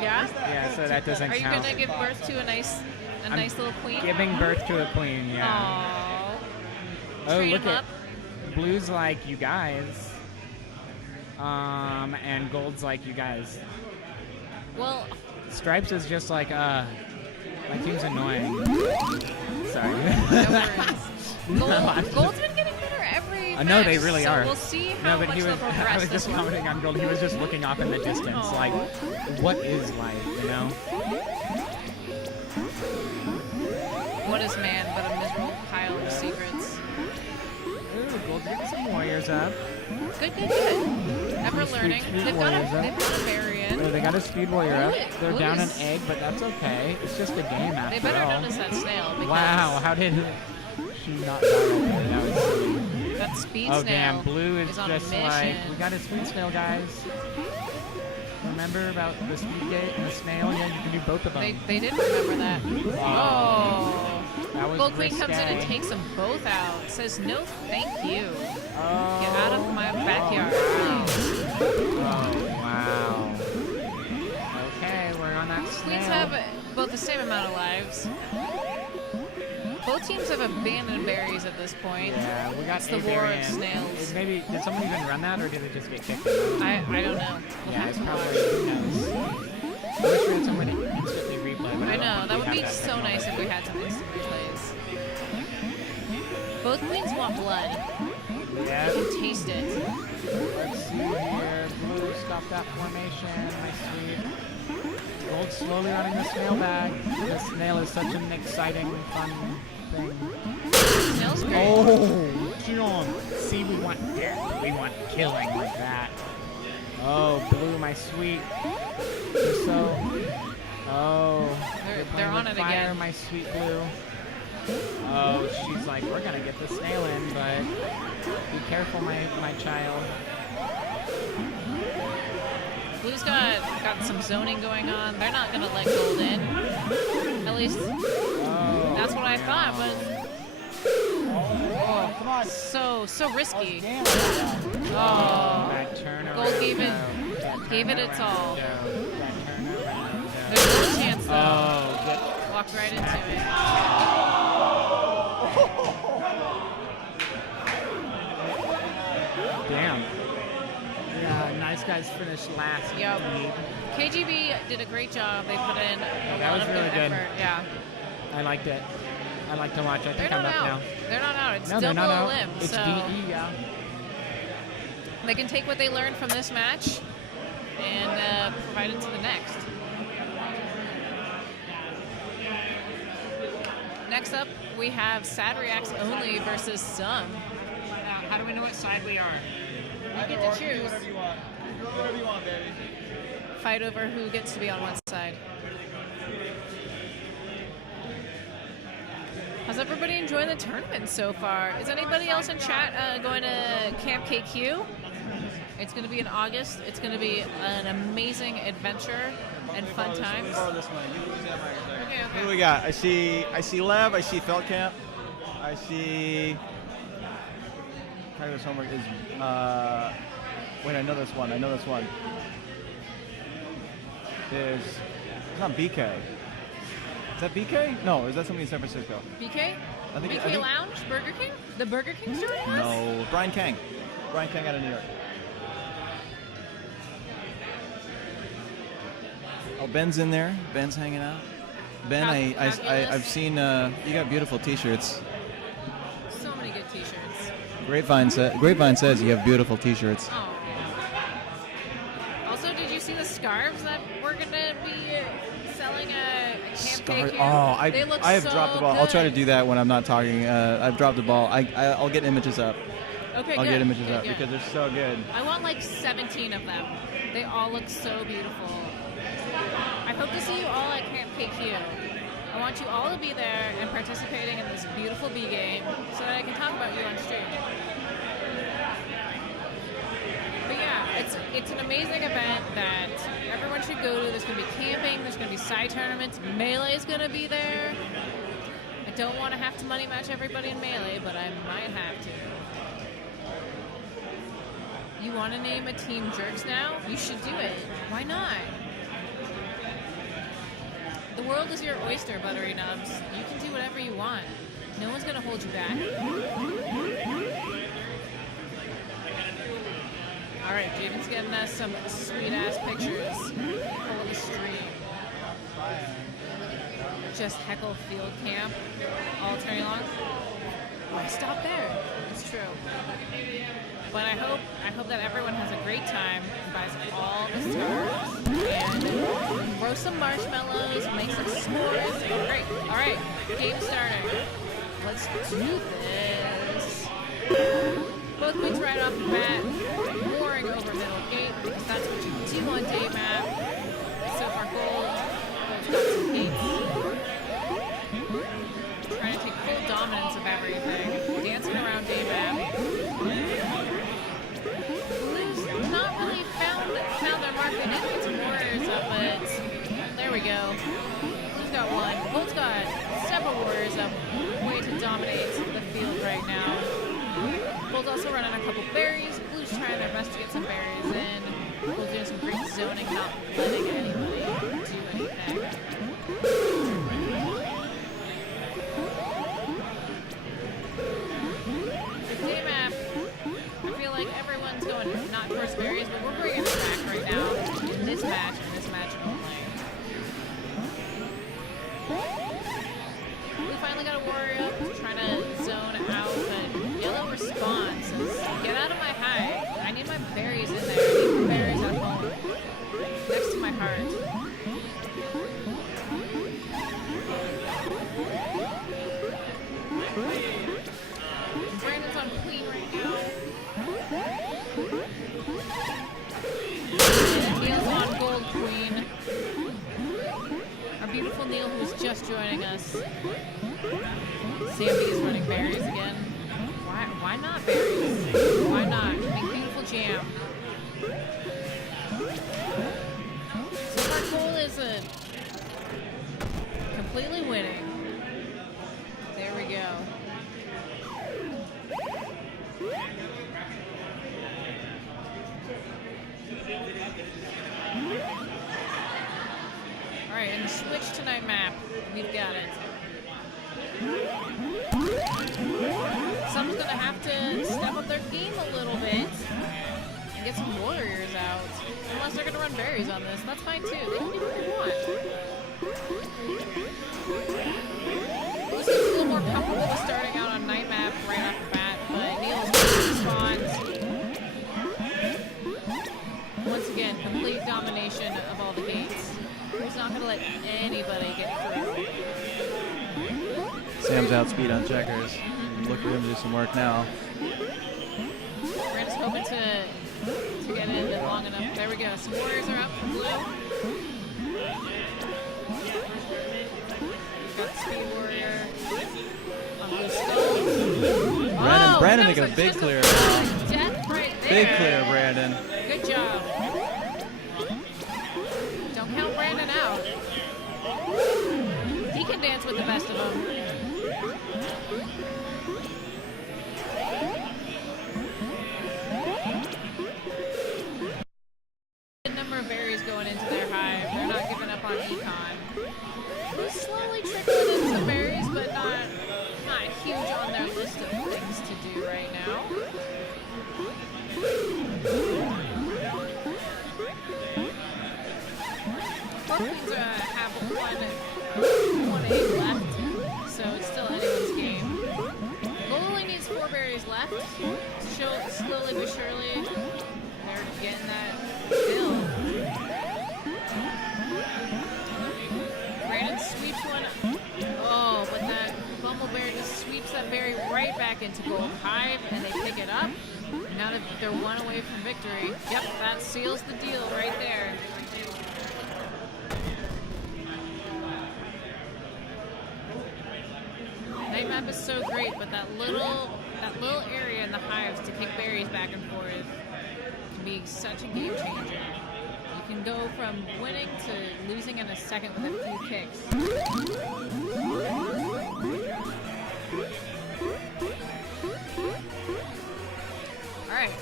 yeah. Yeah, so that doesn't Are you count. gonna give birth to a nice little queen? Giving birth to a queen, yeah. Aww. Oh, Train look 'em at up. blue's like you guys. And gold's like you guys. Well, Stripes is just like, my team's annoying. Sorry. no worries. Gold's been getting better every match. No, they really so are. We'll see No, how but much he was. they'll I progress was this just one. commenting on gold. He was just looking off in the distance, like, what is life, you know? What is man but a miserable pile of secrets? Ooh, gold's getting some warriors up. Good, good, good. Ever learning. sweet They've got warriors up. a variant. Oh, they got a speed warrior up. Blue- They're blue down an is- egg, but that's okay. It's just a game after They better all. notice that snail because Wow, how did she not die right there? That was silly. that speed Oh snail damn, blue is on just a mission. like, we got a speed snail, guys. Remember about the speed gate and the snail? Yeah, you can do both of them. They did remember that. Oh. That was Gold Queen comes in and risque. takes them both out. Says no thank you. Oh, Get out of my backyard, please. Oh, wow. Okay, we're on that snail. Queens have both the same amount of lives. Both teams have abandoned berries at this point. Yeah, we got It's the a war of variant. snails. Maybe, did someone even run that, or did it just get kicked? I don't know. We'll Yeah, have it's to probably, watch. who knows. I wish we had somebody instantly replay, but I don't know, think that we would have be that so nice if we had some instant replays. Both queens want blood. Yeah. You can taste it. Let's see here. Blue, stop that formation. My sweet. Gold slowly running the snail bag. The snail is such an exciting, fun thing. Snail's great. Oh, John. See, we want death. We want killing like that. Oh, Blue, my sweet. You're so. Oh. They're you're playing on with it fire, again. my sweet Blue. Oh, she's like, we're gonna get the snail in, but be careful, my child. Blue's got got some zoning going on. They're not gonna let gold in. At least that's what I thought, but Oh, come on. so risky. Damn. Oh, That turn gold gave it its all. There's no chance though. Oh, good. Walked right into it. Damn. Yeah, nice guys finished last. Yep. indeed. KGB did a great job. They put in a That lot was of really good. effort. Yeah. I liked it. I like to watch. I They're think not I'm up out. now. They're not out. It's No, still they're not below out. limb. It's So DE, yeah. they can take what they learned from this match and provide it to the next. Next up, we have Sad Reacts Only versus Some. How do we know what side we are? You get to choose. Whatever you want. Do whatever you want, baby. Fight over who gets to be on one side. How's everybody enjoying the tournament so far? Is anybody else in chat going to Camp KQ? It's going to be in August. It's going to be an amazing adventure and fun times. Borrow this one. You lose that mic a second. Okay, Who do okay. we got? I see Lev. I see Feldkamp. I see. Tyler's homework is. Wait, I know this one. It's not BK. Is that BK? No, is that somebody in San Francisco? BK? I think- BK I think- Lounge? Burger King? The Burger King's joining us? No, Brian Kang. Brian Kang out of New York. Oh, Ben's in there. Ben's hanging out. Ben, I've seen you got beautiful T-shirts. So many good t-shirts. Grapevine says you have beautiful T-shirts. Oh. Also, did you see the scarves that we're going to be selling at Camp KQ? They look I have so dropped the ball. I'll try to good. do that when I'm not talking. I've dropped the ball. I'll get images up. Okay, I'll good. get images Good, up good. because they're so good. I want like 17 of them. They all look so beautiful. I hope to see you all at Camp KQ. I want you all to be there and participating in this beautiful B game so that I can talk about you on stream. But yeah, it's an amazing event that everyone should go to. There's going to be camping, there's going to be side tournaments, Melee is going to be there. I don't want to have to money match everybody in Melee, but I might have to. You want to name a team Jerks now? You should do it. Why not? The world is your oyster, Buttery Nubs. You can do whatever you want. No one's going to hold you back. All right, Jaden's getting us some sweet-ass pictures of the stream. Just heckle field camp all turning along. Why stop there? It's true. But I hope that everyone has a great time and buys all the scarves and roast some marshmallows, make some s'mores. Great. All right, game starting. Let's do this. Both queens right off the bat, mooring over middle gate because that's what you do on day map. So far, Gold's got some gates. Trying to take full dominance of everything. Dancing around day map. Blue's not really found their mark. They did get some warriors up, but there we go. Blue's got one. Gold's got several warriors up. Way to dominate the field right now. Gold's also running a couple berries. Blue's trying their best to get some berries in. Gold's doing some great zoning, not letting anybody do anything. The day map, I feel like everyone's going not towards berries, but we're bringing it back right now in this match only. We finally got a warrior up, trying to zone out, but yellow response says, get out of my hide. I need my berries in there. I need berries at home. Next to my heart. Brandon's on queen right now. Neil's on gold queen. Our beautiful Neil, who's just joining us. Sammy is running berries again. Why not berries? Why not? Make beautiful jam. completely winning. There we go. All right, and switch to night map. We've got it. Someone's gonna have to step up their game a little bit and get some warriors out. Unless they're gonna run berries on this, that's fine too. They can do what they want. This is a little more comfortable with starting out on night map right off the bat, but Neil's responds. Once again, complete domination of all the gates. He's not gonna let anybody get through. Sam's outspeed on checkers. Look for him to do some work now. Brand's hoping to get in long enough. There we go. Some warriors are up for blue. We've got the speed warrior on blue skull. Brandon making a big clear. Death right there. Big clear, Brandon. Good job. Don't count Brandon out. He can dance with the best of them. Number of berries going into their hive. They're not giving up on econ. They're slowly trickling in some berries, but not huge on their list of things to do right now. Queens have one egg left, so it's still anyone's game. Gold only needs 4 berries left. Slowly but surely, they're getting that fill. Brandon sweeps one. Oh, but that Bumble Bear just sweeps that berry right back into Gold Hive, and they pick it up. Now that they're one away from victory. Yep, that seals the deal right there. Night map is so great, but that little area in the hives to kick berries back and forth can be such a game changer. You can go from winning to losing in a second with a few kicks. All right,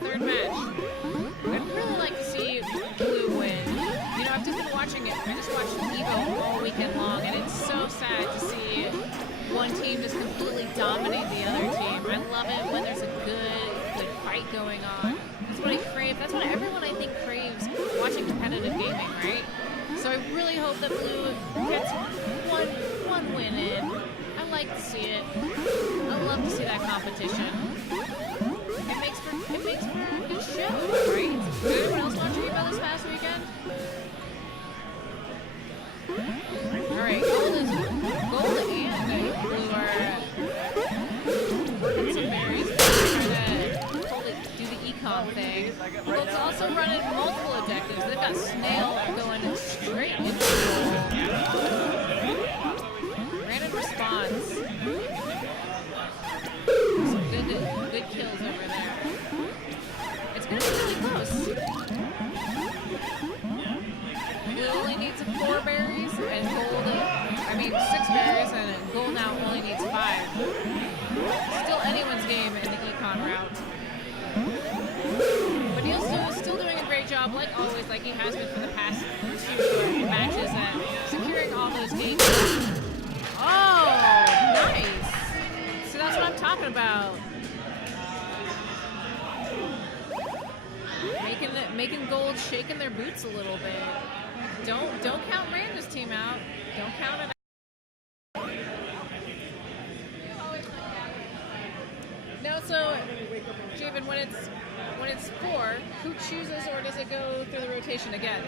third match. I'd really like to see Blue win. You know, I've just been watching it. I just watched Evo all weekend long, and it's so sad to see one team just completely dominate the other team. I love it when there's a good fight going on. That's what I crave. That's what everyone, I think, craves watching competitive gaming, right? So I really hope that Blue gets one win in. I like to see it. I love to see that competition. It makes for a good show, right? Did anyone else watch Evo this past weekend? All right, Gold and Blue are working some berries, trying to totally do the econ thing. Gold's also running multiple objectives. They've got Snail going straight into the goal. Brandon responds. Some good kills over there. It's going to be really close. Blue only needs 4 berries, and 6 berries, and Gold now only needs 5. Still anyone's game in the econ route. But Neil's still doing a great job, like always, like he has been for the past 2 matches, at securing all those games. Oh, nice! So that's what I'm talking about. Making Gold shaking their boots a little bit. Don't count Miranda's team out. Don't count it out. No, so Javen, when it's 4, who chooses, or does it go through the rotation again?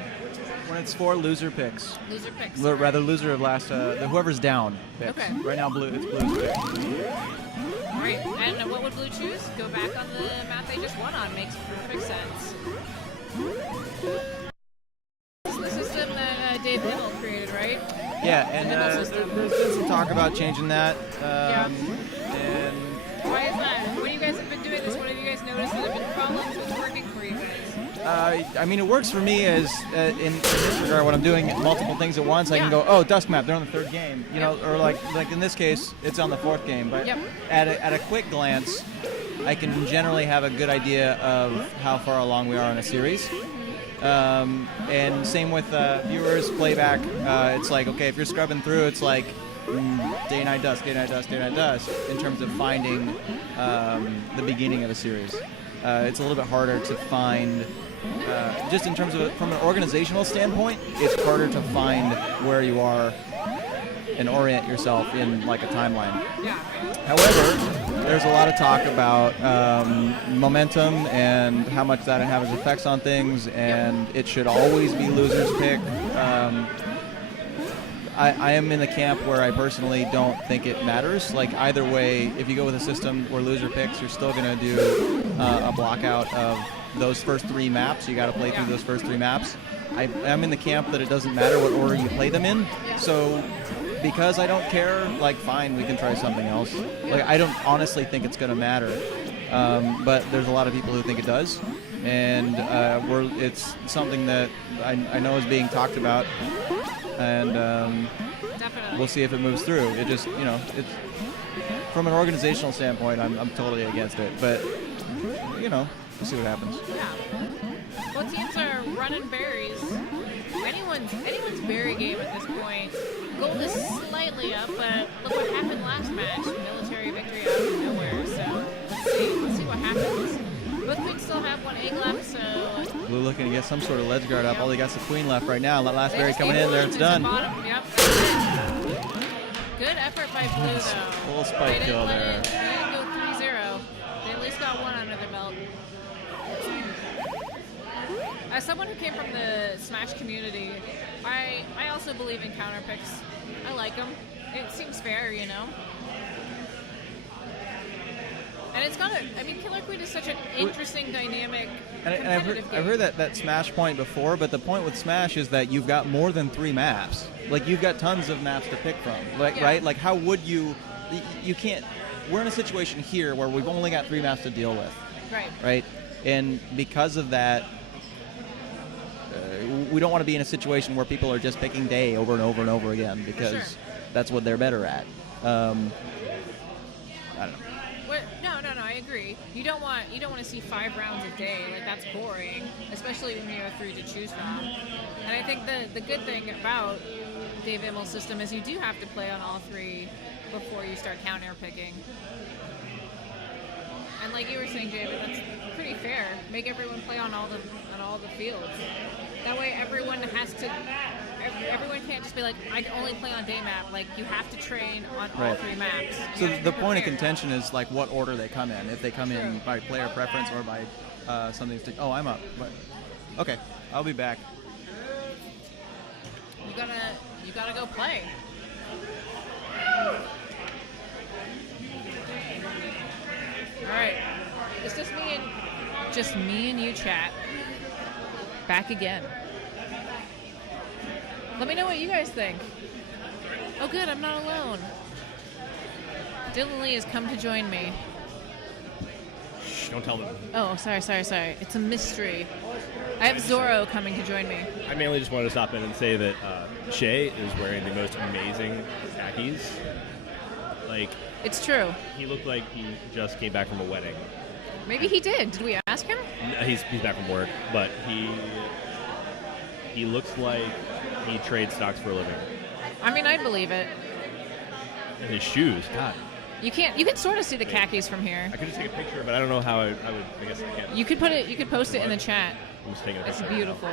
When it's 4, loser picks. Loser picks. Rather, loser of last. Whoever's down picks. Okay. Right now, it's Blue's pick. All right, and what would Blue choose? Go back on the map they just won on. Makes perfect sense. This is the system that Dave Himmel created, right? Yeah, and there's been some talk about changing that. Yeah. And why is that? When you guys have been doing this, what have you guys noticed that have been problems with working for you guys? I mean, it works for me as in this regard when I'm doing multiple things at once. I can go, oh, Dusk Map, they're on the third game, you know, or like in this case, it's on the fourth game. But at a quick glance, I can generally have a good idea of how far along we are in a series. And same with viewers, playback. It's like, okay, if you're scrubbing through, it's like day, night, dusk, day, night, dusk, day, night, dusk, in terms of finding the beginning of a series. It's a little bit harder to find, just in terms of, from an organizational standpoint, it's harder to find where you are and orient yourself in like a timeline. However, there's a lot of talk about momentum and how much that has effects on things, and it should always be loser's pick. I am in the camp where I personally don't think it matters. Like either way, if you go with a system where loser picks, you're still going to do a block out of those first 3 maps. You got to play through those first 3 maps. I'm in the camp that it doesn't matter what order you play them in. So because I don't care, like fine, we can try something else. Like I don't honestly think it's going to matter. But there's a lot of people who think it does. And it's something that I know is being talked about. And we'll see if it moves through. It just, you know, it's from an organizational standpoint, I'm totally against it. But, you know, we'll see what happens. Yeah. Well, teams are running berries. Anyone's berry game at this point. Gold is slightly up, but look what happened last match. Military victory out of nowhere. So let's see what happens. Both queens still have 1 egg left, so... Blue looking to get some sort of ledge guard up. All they got's the queen left right now. That last berry coming in there, it's done. Yep. Good effort by Blue, though. Little spike kill there. They didn't go 3-0. They at least got 1 under their belt. As someone who came from the Smash community, I also believe in counter picks. I like them. It seems fair, you know? And it's got Killer Queen is such an interesting, dynamic, competitive game. I've heard that Smash point before, but the point with Smash is that you've got more than 3 maps. Like, you've got tons of maps to pick from, right? Like, how would you can't, we're in a situation here where we've only got 3 maps to deal with. Right? And because of that, we don't want to be in a situation where people are just picking day over and over and over again, because that's what they're better at. I don't know. No, I agree. You don't want to see 5 rounds a day. Like, that's boring, especially when you have 3 to choose from. And I think the good thing about Dave Immel's system is you do have to play on all 3 before you start counter picking. And like you were saying, David, that's pretty fair. Make everyone play on all the fields. That way, everyone can't just be like, I can only play on day map. Like, you have to train on all 3 maps. So the point of contention is like what order they come in. If they come in by player preference or by something. Oh, I'm up. But okay, I'll be back. You gotta go play. All right, it's just me and you, chat. Back again. Let me know what you guys think. Oh, good, I'm not alone. Dylan Lee has come to join me. Shh, don't tell them. Oh, sorry. It's a mystery. I have Zorro coming to join me. I mainly just wanted to stop in and say that Shay is wearing the most amazing khakis. Like, it's true. He looked like he just came back from a wedding. Maybe he did. Did we ask him? No, he's back from work, but he looks like he trades stocks for a living. I mean, I'd believe it. And his shoes, God. You can sort of see the khakis from here. I could just take a picture, but I don't know how I would. I guess I can't. You could post it in the chat. I'm just taking a picture. It's beautiful.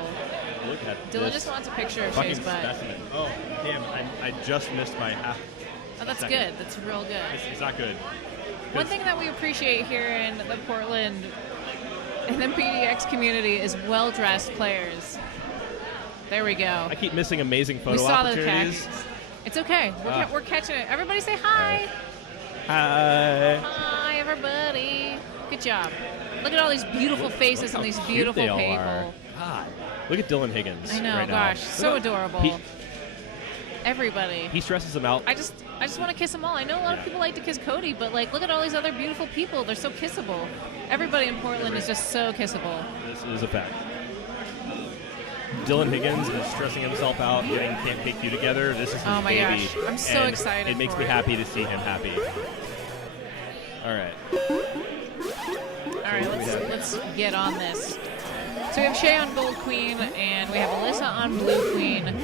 Look at Dylan this just wants a picture of fucking Shay's butt. specimen. Oh, damn! I just missed my half. Oh, that's second. good. That's real good. It's not good. One thing that we appreciate here in the Portland and the PDX community is well-dressed players. There we go. I keep missing amazing photo we saw opportunities. Those khakis. It's okay. We're catching it. Everybody say hi. Hi. Hi, everybody. Good job. Look at all these beautiful faces and these beautiful people. God. Look at Dylan Higgins. I know, right gosh, now. so adorable. Everybody. He stresses them out. I just want to kiss them all. I know a lot of people like to kiss Cody, but like, look at all these other beautiful people. They're so kissable. Everybody in Portland is just so kissable. This is a fact. Dylan Higgins is stressing himself out getting Camp KQ together. This is his Oh my baby. gosh, I'm so and excited It makes for me it. happy to see him happy. All right. All right, let's get on this. So we have Shay on Gold Queen, and we have Alyssa on Blue Queen. Maybe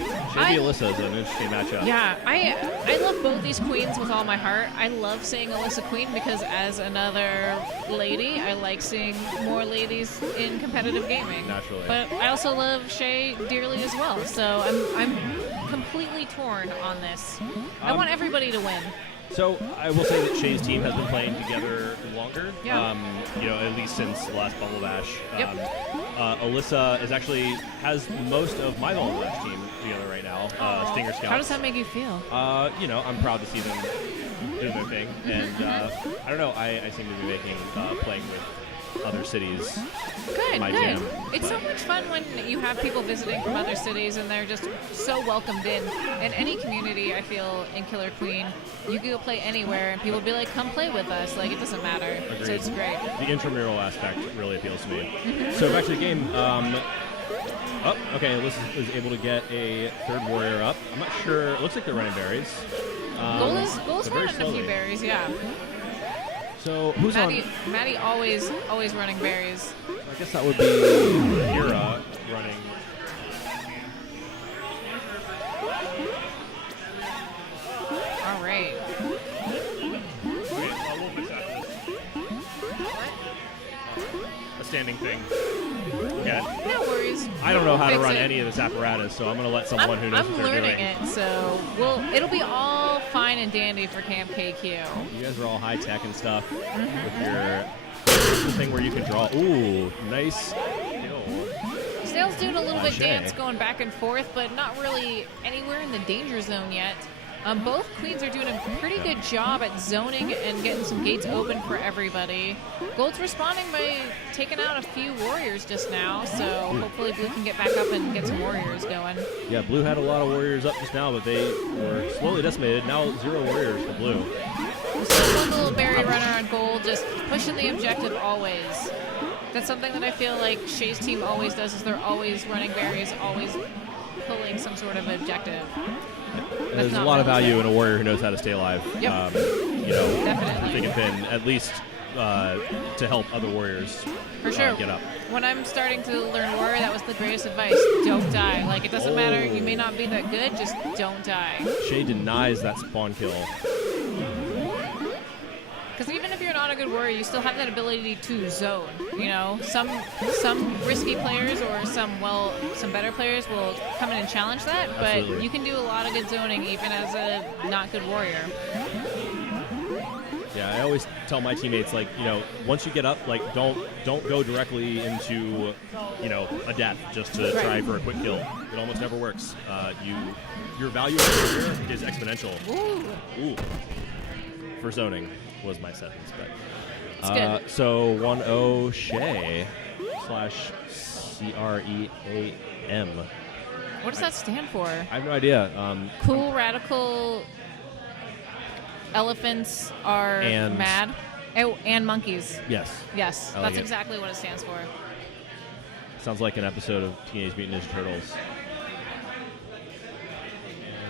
Alyssa is an interesting matchup. Yeah, I love both these queens with all my heart. I love seeing Alyssa Queen because as another lady, I like seeing more ladies in competitive gaming. Naturally. But I also love Shay dearly as well. So I'm completely torn on this. I want everybody to win. So I will say that Shay's team has been playing together longer. Yeah. At least since the last Bubble Bash. Yep. Alyssa has most of my Bubble Bash team together right now. Stinger Scouts. How does that make you feel? I'm proud to see them doing their thing, and I don't know. I seem to be playing with other cities. Good, my good. jam. It's so much fun when you have people visiting from other cities and they're just so welcomed in. In any community, I feel, in Killer Queen, you can go play anywhere and people be like, come play with us. Like, it doesn't matter. Agreed. So it's great. The intramural aspect really appeals to me. So back to the game. Alyssa is able to get a third warrior up. I'm not sure. It looks like they're running berries. Gold's but very running a few slowly. berries, yeah. So who's Maddie always running berries. I guess that would be Kira running. All right. We'll fix that. A standing thing. Yeah. No worries. I don't know how to Fix run it. any of this apparatus, so I'm going to let someone who knows I'm what they're learning doing. it, so it'll be all fine and dandy for Camp KQ. You guys are all high tech and stuff with your thing where you can draw. Ooh, nice skill. Snail's doing a little bit Shay. dance going back and forth, but not really anywhere in the danger zone yet. Both queens are doing a pretty good job at zoning and getting some gates open for everybody. Gold's responding by taking out a few warriors just now, so hopefully Blue can get back up and get some warriors going. Yeah, Blue had a lot of warriors up just now, but they were slowly decimated. Now 0 warriors for Blue. Still one little berry runner on Gold, just pushing the objective always. That's something that I feel like Shay's team always does, is they're always running berries, always pulling some sort of objective. There's a not lot of bad. value in a warrior who knows how to stay alive. Yep. Definitely. Thick and thin, at least to help other warriors For sure. get up. When I'm starting to learn warrior, that was the greatest advice. Don't die. Like, it doesn't matter. You may not be that good, just don't die. Shay denies that spawn kill. Because even if you're not a good warrior, you still have that ability to zone. You know, some risky players or some better players will come in and challenge that, but Absolutely. you can do a lot of good zoning even as a not good warrior. Yeah, I always tell my teammates, like, once you get up, like, don't go directly into, a death just to try for a quick kill. It almost never works. Your value as a warrior is exponential. Ooh. For zoning was my sentence, but It's good. so 1-0 Shay /CREAM. What does that stand for? I have no idea. Cool, radical elephants are And- mad. Oh, and monkeys. Yes, Yes, I like that's it. exactly what it stands for. sounds like an episode of Teenage Mutant Ninja Turtles.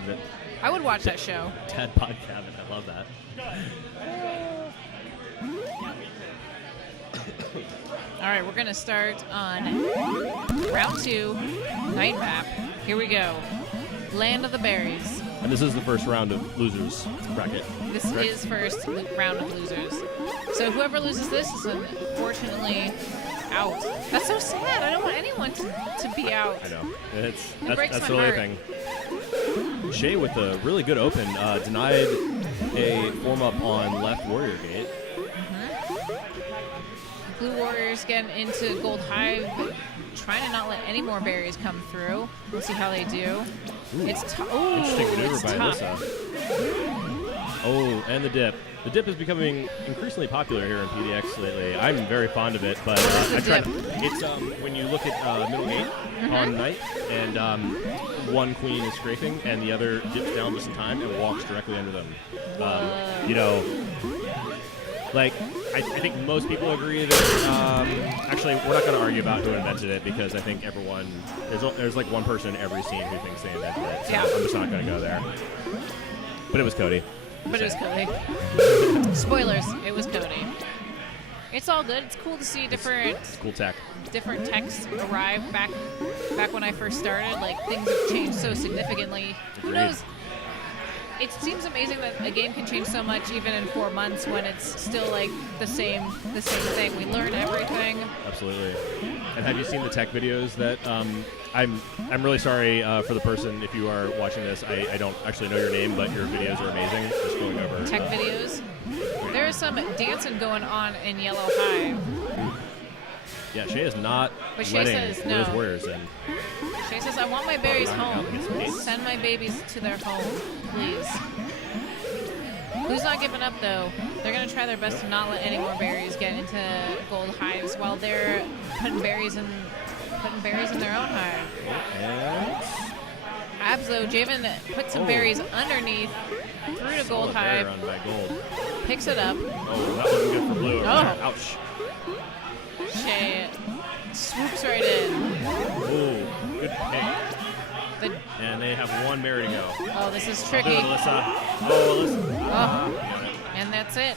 And I would watch that show. Ted Podcabin, I love that. All right, we're going to start on round 2, night map. Here we go. Land of the Berries. And this is the first round of losers bracket. This is first round of losers. So whoever loses this is unfortunately out. That's so sad. I don't want anyone to be out. I know. breaks That's my really a heart. thing. Shay with a really good open denied a form up on left warrior gate. Blue Warriors getting into Gold Hive, trying to not let any more berries come through. We'll see how they do. It's tough. Interesting maneuver it's by tough. Alyssa. Oh, and the dip. The dip is becoming increasingly popular here in PDX lately. I'm very fond of it, but What is the I try. dip? It's when you look at middle gate on night, and one queen is scraping, and the other dips down just in time and walks directly under them. Like, I think most people agree that. Actually, we're not going to argue about who invented it because I think everyone there's like one person in every scene who thinks they invented it. So Yeah. I'm just not going to go there. But it was Cody. But it was Cody. Spoilers, it was Cody. It's all good. It's cool to see different Cool tech. techs arrive back when I first started. Like, things have changed so significantly. Who Agreed. knows? It seems amazing that a game can change so much even in 4 months when it's still like the same thing. We learn everything. Absolutely. And have you seen the tech videos that I'm really sorry for the person if you are watching this. I don't actually know your name, but your videos are amazing. Just going over Tech videos. There is some dancing going on in Yellow High. Yeah, Shay is not But Shay letting says no. those warriors in. Shay says, I want my berries Running out home. against the gates. Send my babies to their home, please. Who's not giving up, though? They're going to try their best to not let any more berries get into gold hives while they're putting berries in their own hive. And Abzo, Javen put some berries underneath, through the gold solid bear hive, run by gold. picks it up. Oh, that wasn't good for blue. Over there. Oh. Ouch. Shay swoops right in. Ooh, good pick. The, And they have one berry to go. oh, this is Do tricky. it, Alyssa. Oh, Alyssa. Oh, and that's it.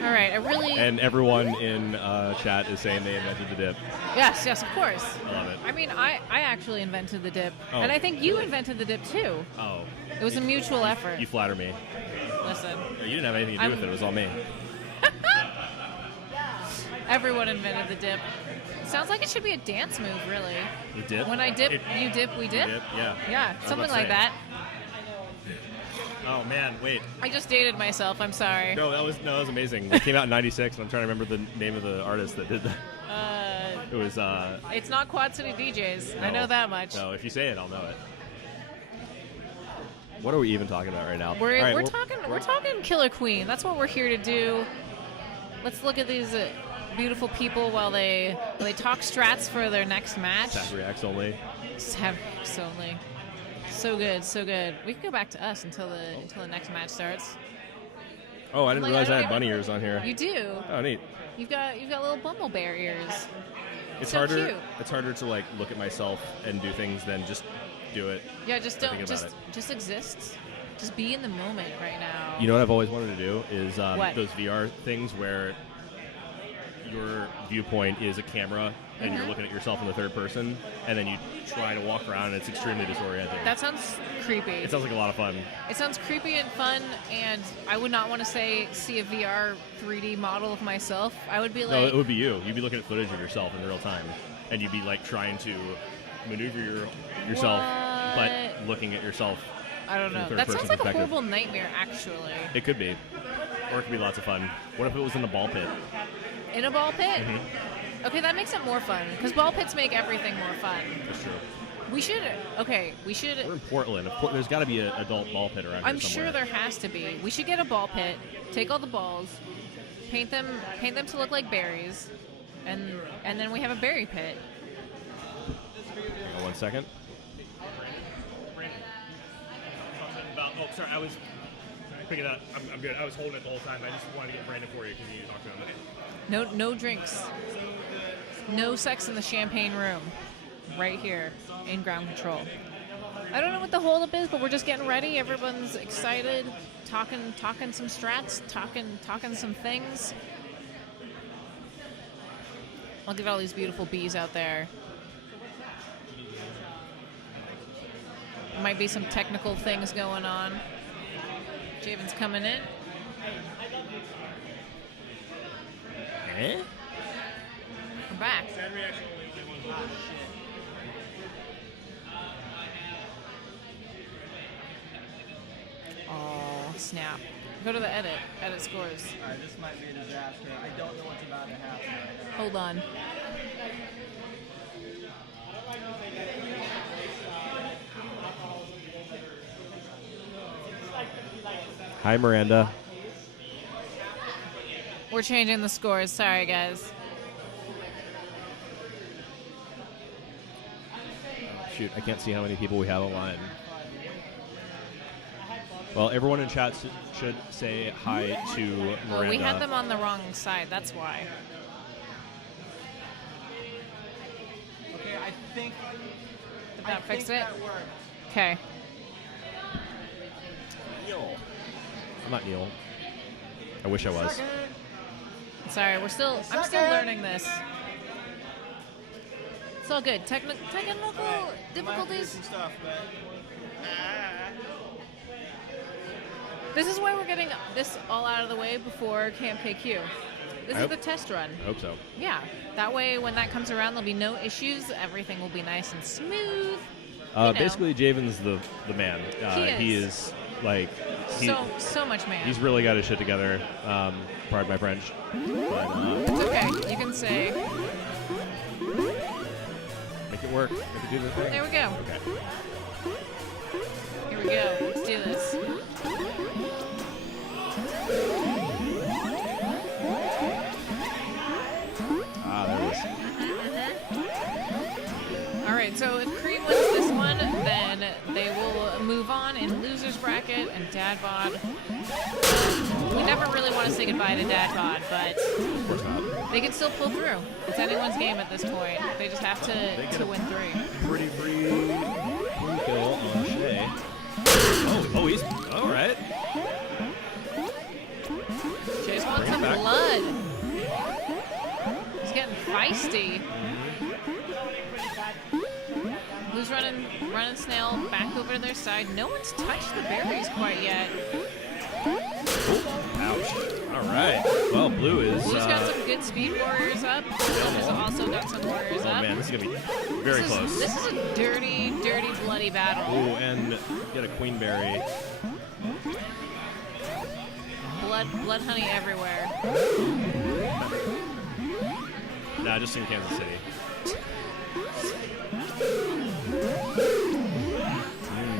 All right, I really... And everyone in chat is saying they invented the dip. Yes, of course. I love it. I mean, I actually invented the dip. Oh. And I think you invented the dip, too. Oh. It was a mutual effort. You flatter me. Listen, You didn't have anything to do with it. It was all me. everyone invented the dip. Sounds like it should be a dance move, really. The dip? When I dip, you dip, we dip? Dip? Yeah. Yeah, was something about to like say. that. Oh, man. Wait. I just dated myself. I'm sorry. No, that was amazing. It came out in 96, and I'm trying to remember the name of the artist that did that. It was, It's not Quad City DJs. I no. know that much. No, if you say it, I'll know it. What are we even talking about right now? We're, All right, we're well, talking Killer Queen. That's what we're here to do. Let's look at these beautiful people while they talk strats for their next match. Tap reacts only. Sabrics only. So good, so good. We can go back to us until the next match starts. Oh, I didn't Like, realize I I don't had bunny ears on here. You do. Oh, neat. You've got little bumble bear ears. It's So harder. cute. It's harder to like look at myself and do things than just do it. Yeah, just Thinking don't about just exist. Just be in the moment right now. You know what I've always wanted to do is What? those VR things where your viewpoint is a camera and you're looking at yourself in the third person, and then you try to walk around, and it's extremely disorienting. That sounds creepy. It sounds like a lot of fun. It sounds creepy and fun, and I would not want to see a VR 3D model of myself. I would be No, like, it would be you. You'd be looking at footage of yourself in real time, and you'd be like trying to maneuver yourself, but What? looking at yourself. I don't know. in third That person sounds like a perspective. horrible nightmare, actually. It could be, or it could be lots of fun. What if it was in the ball pit? In a ball pit? Mm-hmm. Okay, that makes it more fun, because ball pits make everything more fun. That's true. We should. We're in Portland. Of course, there's got to be an adult ball pit around I'm here sure somewhere. there has to be. We should get a ball pit, take all the balls, paint them to look like berries, and then we have a berry pit. Hang on 1 second. Oh, sorry. I was picking it up. I'm good. I was holding it the whole time. I just wanted to get Brandon for you because you need to talk to him. No drinks. No sex in the champagne room. Right here in ground control. I don't know what the holdup is, but we're just getting ready. Everyone's excited, talking some strats, talking some things. Look at all these beautiful bees out there. Might be some technical things going on. Javen's coming in. Eh? We're back. Oh, snap. Go to the edit scores. All right, this might be a disaster. I don't know what's about to happen right now. Hold on. Hi, Miranda. We're changing the scores. Sorry, guys. shoot, I can't see how many people we have online. Well, everyone in chat should say hi to Miranda. Oh, we had them on the wrong side. That's why. Okay, I think. Did that fix it? Okay. Neil. I'm not Neil. I wish I was. Sorry, I'm still learning this. It's all good. Technical difficulties. Stuff, but This is why we're getting this all out of the way before Camp KQ. This is the test run. I hope so. Yeah. That way, when that comes around, there'll be no issues. Everything will be nice and smooth. Basically, Javen's the man. He is like so much man. He's really got his shit together. Pardon my French. But, It's okay. You can say. make it work. Make it do the thing. There we go. Okay. Here we go. Let's do this. There it is. All right. So if Cream wins this one, then they will move on in losers bracket and Dad Bod. We never really want to say goodbye to Dad Bod, but Of course not. they can still pull through. It's anyone's game at this point. They just have to win 3. Pretty free queen kill on Shay. Oh, he's all right. Chase wants Bring it some back. blood. He's getting feisty. Who's running Snail back over to their side? No one's touched the berries quite yet. Ouch. All right. Well, Blue is. Blue's got some good speed warriors up. Silver's also got some warriors Oh up. man, this is gonna be very close. This is a dirty, dirty, bloody battle. Ooh, and get a queenberry. Blood honey everywhere. Nah, just in Kansas City.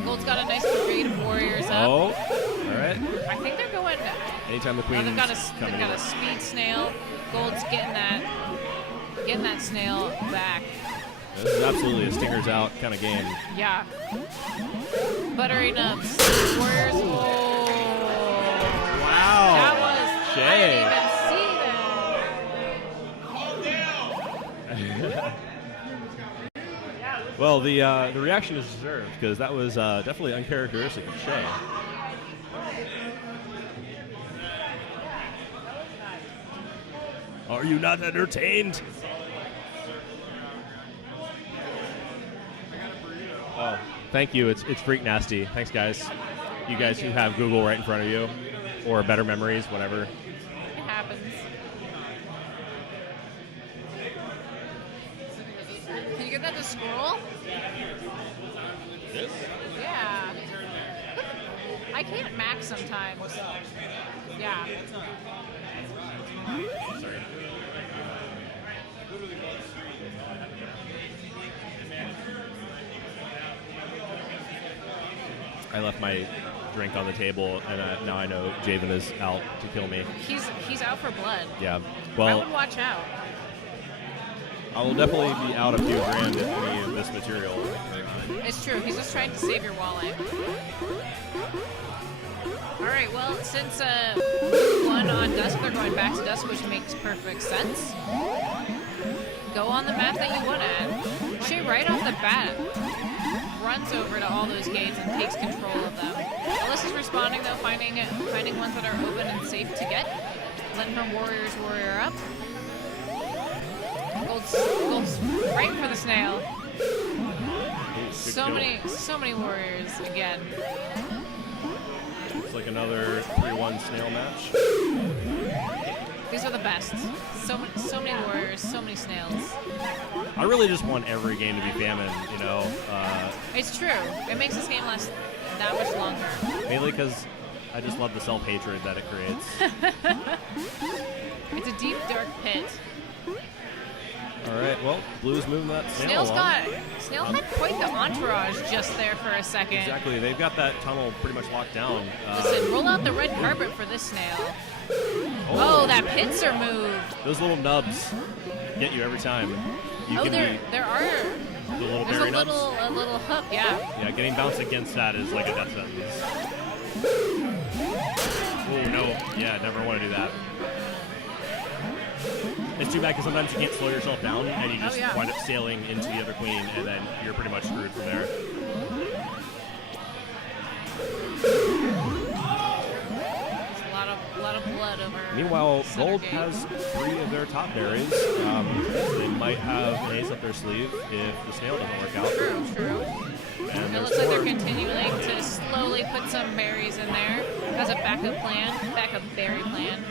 Gold's got a nice parade of warriors up. Oh, all right. I think they're going. Anytime the queen's They've got a coming. speed snail. Gold's getting that snail back. This is absolutely a stingers out kind of game. Yeah. Buttery nubs. Warriors. Oh. Wow. That was. I didn't even see that. Well, the reaction is deserved because that was definitely uncharacteristic of Shay. Are you not entertained? Oh, thank you. It's freak nasty. Thanks, guys. You guys who have Google right in front of you, or better memories, whatever. It happens. Can you get that to scroll? This? Yeah. I can't max sometimes. Yeah. Sorry. I left my drink on the table, and now I know Javen is out to kill me. He's out for blood. Yeah. I Well, would watch out. I will definitely be out a few grand if any of this material. It's true. He's just trying to save your wallet. All right. Well, since Blue won on Dusk, they're going back to Dusk, which makes perfect sense. Go on the map that you won at. Shay, right off the bat, runs over to all those gates and takes control of them. Alyssa's responding though, finding ones that are open and safe to get. Letting her warrior up. Gold's right for the snail. So many warriors again. It's like another 3-1 snail match. These are the best. So many warriors, so many snails. I really just want every game to be famine, you know. It's true. It makes this game last that much longer. Mainly because I just love the self-hatred that it creates. It's a deep, dark pit. All right, well, Blue's moving that snail along. Snail had quite the entourage just there for a second. Exactly, they've got that tunnel pretty much locked down. Listen, roll out the red carpet for this snail. Oh, that pincer move. Those little nubs get you every time. There are The little There's berry a nuts. little hook, yeah. Yeah, getting bounced against that is like a death sentence. Oh no, yeah, never want to do that. It's too bad because sometimes you can't slow yourself down and you just wind up sailing into the other queen, and then you're pretty much screwed from there. A lot of blood over. Meanwhile, center Gold gate. has 3 of their top berries. They might have an ace up their sleeve if the snail doesn't work out. True. And It there's looks like 4. they're continuing to slowly put some berries in there as a backup berry plan.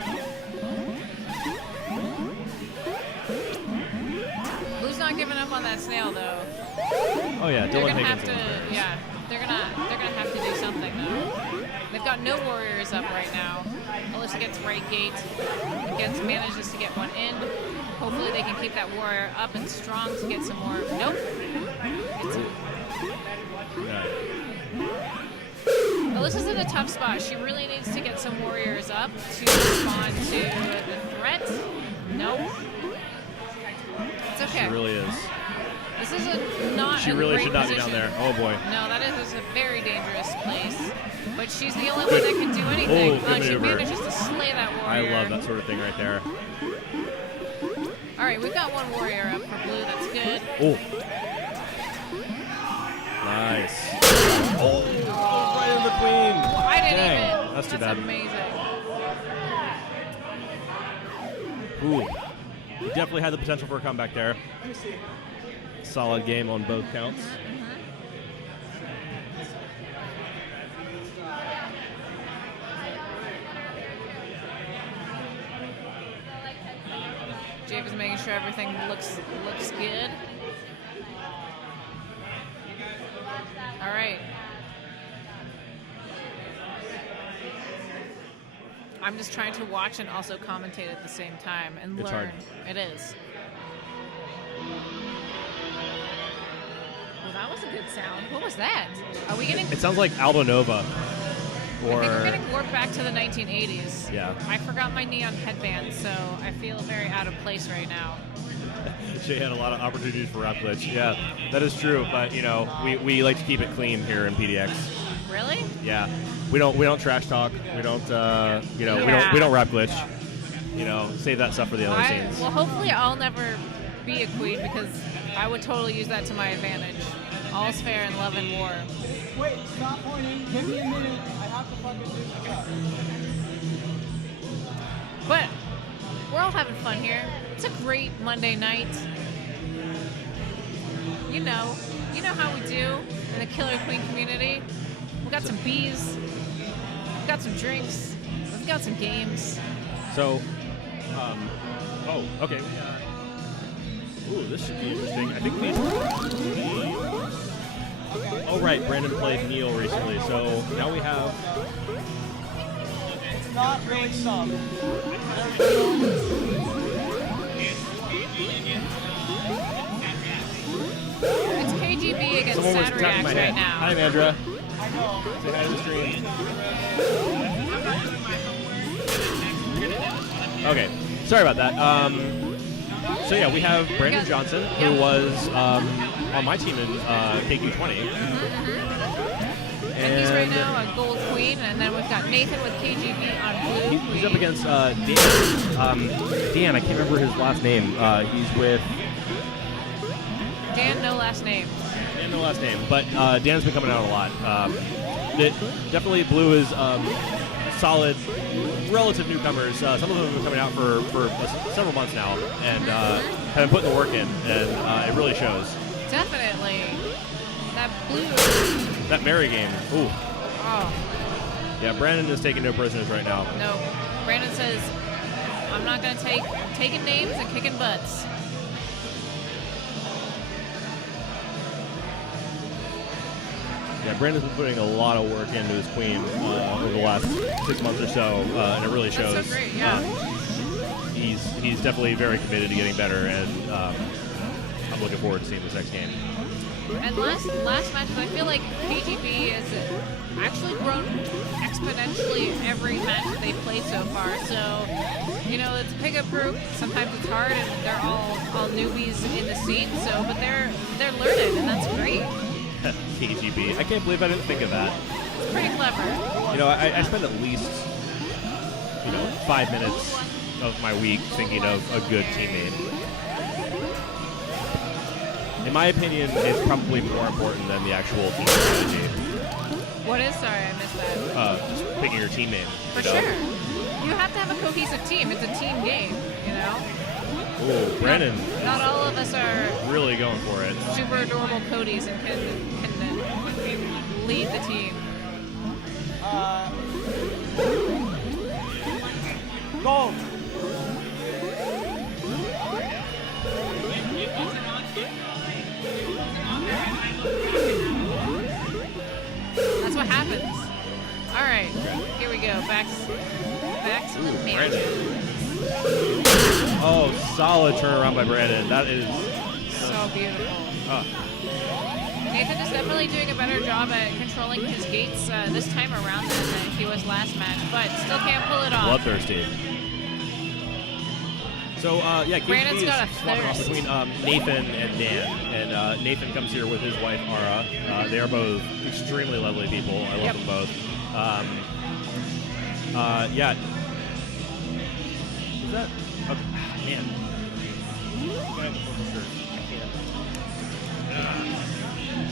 Blue's not giving up on that snail though. Oh yeah, They're Dylan gonna have Higgins. to, they're gonna have to do something though. They've got no warriors up right now. Alyssa gets right gate, manages to get one in. Hopefully they can keep that warrior up and strong to get some more. Nope. Alyssa's in a tough spot. She really needs to get some warriors up to respond to the threat. Nope. It's okay. She really is. This is not She a really great should not position. be down there. Oh boy. No, that is a very dangerous place. But she's the only one that can do anything. good She maneuver. manages to slay that I warrior. love that sort of thing right there. All right, we've got one warrior up for blue. That's good. Oh. Nice. Oh, right in the queen. I didn't Dang, even. that's too bad. Amazing. Ooh. He definitely had the potential for a comeback there. Solid game on both counts. Jave is making sure everything looks good. All right. I'm just trying to watch and also commentate at the same time and It's learn. hard. It is. Well, that was a good sound. What was that? Are we getting? It sounds like Aldo Nova. I think we're getting warped back to the 1980s. Yeah. I forgot my neon headband, so I feel very out of place right now. Jay had a lot of opportunities for rap glitch. Yeah, that is true. But you know, we like to keep it clean here in PDX. Really? Yeah, we don't trash talk. We don't we don't rap glitch. You know, save that stuff for the other scenes. Well, hopefully I'll never be a queen because I would totally use that to my advantage. All's fair in love and war. Wait, stop pointing. Give me a minute. I have to fucking do stuff. But we're all having fun here. It's a great Monday night. You know how we do in the Killer Queen community. We got some bees. We got some drinks. We've got some games. So, oh, okay. Ooh, this should be interesting. I think we. Oh right, Brandon played Neil recently, so now we have. It's not really some. It's KGB against Someone was Sad tapping my Reacts head. right now. Hi, Mandra. I know. Say hi to the stream. Okay, sorry about that. So yeah, we have Brandon Johnson, who was on my team in KQ20. And he's right now a gold queen, and then we've got Nathan with KGB on blue. He's up against Dan. Dan, I can't remember his last name. He's with Dan, no last name. Dan, no last name, but Dan's been coming out a lot. Definitely blue is solid, relative newcomers. Some of them have been coming out for several months now, and have been putting the work in, and it really shows. Definitely. That blue. That Mary game. Ooh. Oh, Yeah, Brandon is taking no prisoners right now. no. Brandon says, I'm not going to take taking names and kicking butts. Yeah, Brandon's been putting a lot of work into his queen over the last 6 months or so, and it really shows. That's so great, yeah. He's definitely very committed to getting better, and I'm looking forward to seeing this next game. And last matches, I feel like KGB has actually grown exponentially every match that they've played so far. So You know, it's a pickup group. Sometimes it's hard, and they're all newbies in the scene. So, but they're learning, and that's great. KGB. I can't believe I didn't think of that. It's pretty clever. You know, I spend at least 5 minutes of my week thinking of a good teammate. In my opinion, it's probably more important than the actual team strategy. What is? Sorry, I missed that. Just picking your teammate. For sure. You have to have a cohesive team. It's a team game, you know? Ooh, Brandon. Not all of us are really going for it. super adorable Codys and can lead the team. Gold. That's what happens. All right, here we go. Back to the magic. Oh, solid turnaround by Brandon. That is So beautiful. Nathan is definitely doing a better job at controlling his gates this time around than he was last match, but still can't pull it off. bloodthirsty. So, yeah, Brandon's KGB got a is swapping off thirst. between Nathan and Dan. And Nathan comes here with his wife, Ara. They are both extremely lovely people. I love them both. Yeah. Is that... man.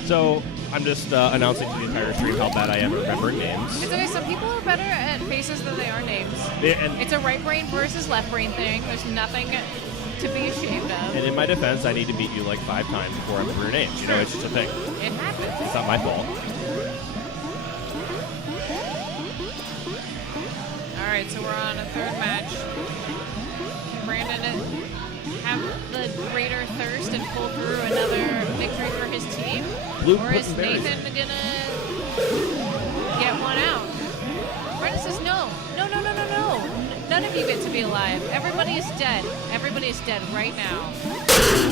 So, I'm just announcing to the entire stream how bad I am at remembering names. It's okay, some people are better at faces than they are names. And It's a right brain versus left brain thing. There's nothing to be ashamed of. in my defense, I need to beat you like 5 times before I remember your names. You know, it's just a thing. It happens. It's not my fault. All right, so we're on a third match. Can Brandon have the greater thirst and pull through another victory for his team? Blue Or is putting berries. Nathan gonna get one out? Brandon says no. No. None of you get to be alive. Everybody is dead. Everybody is dead right now.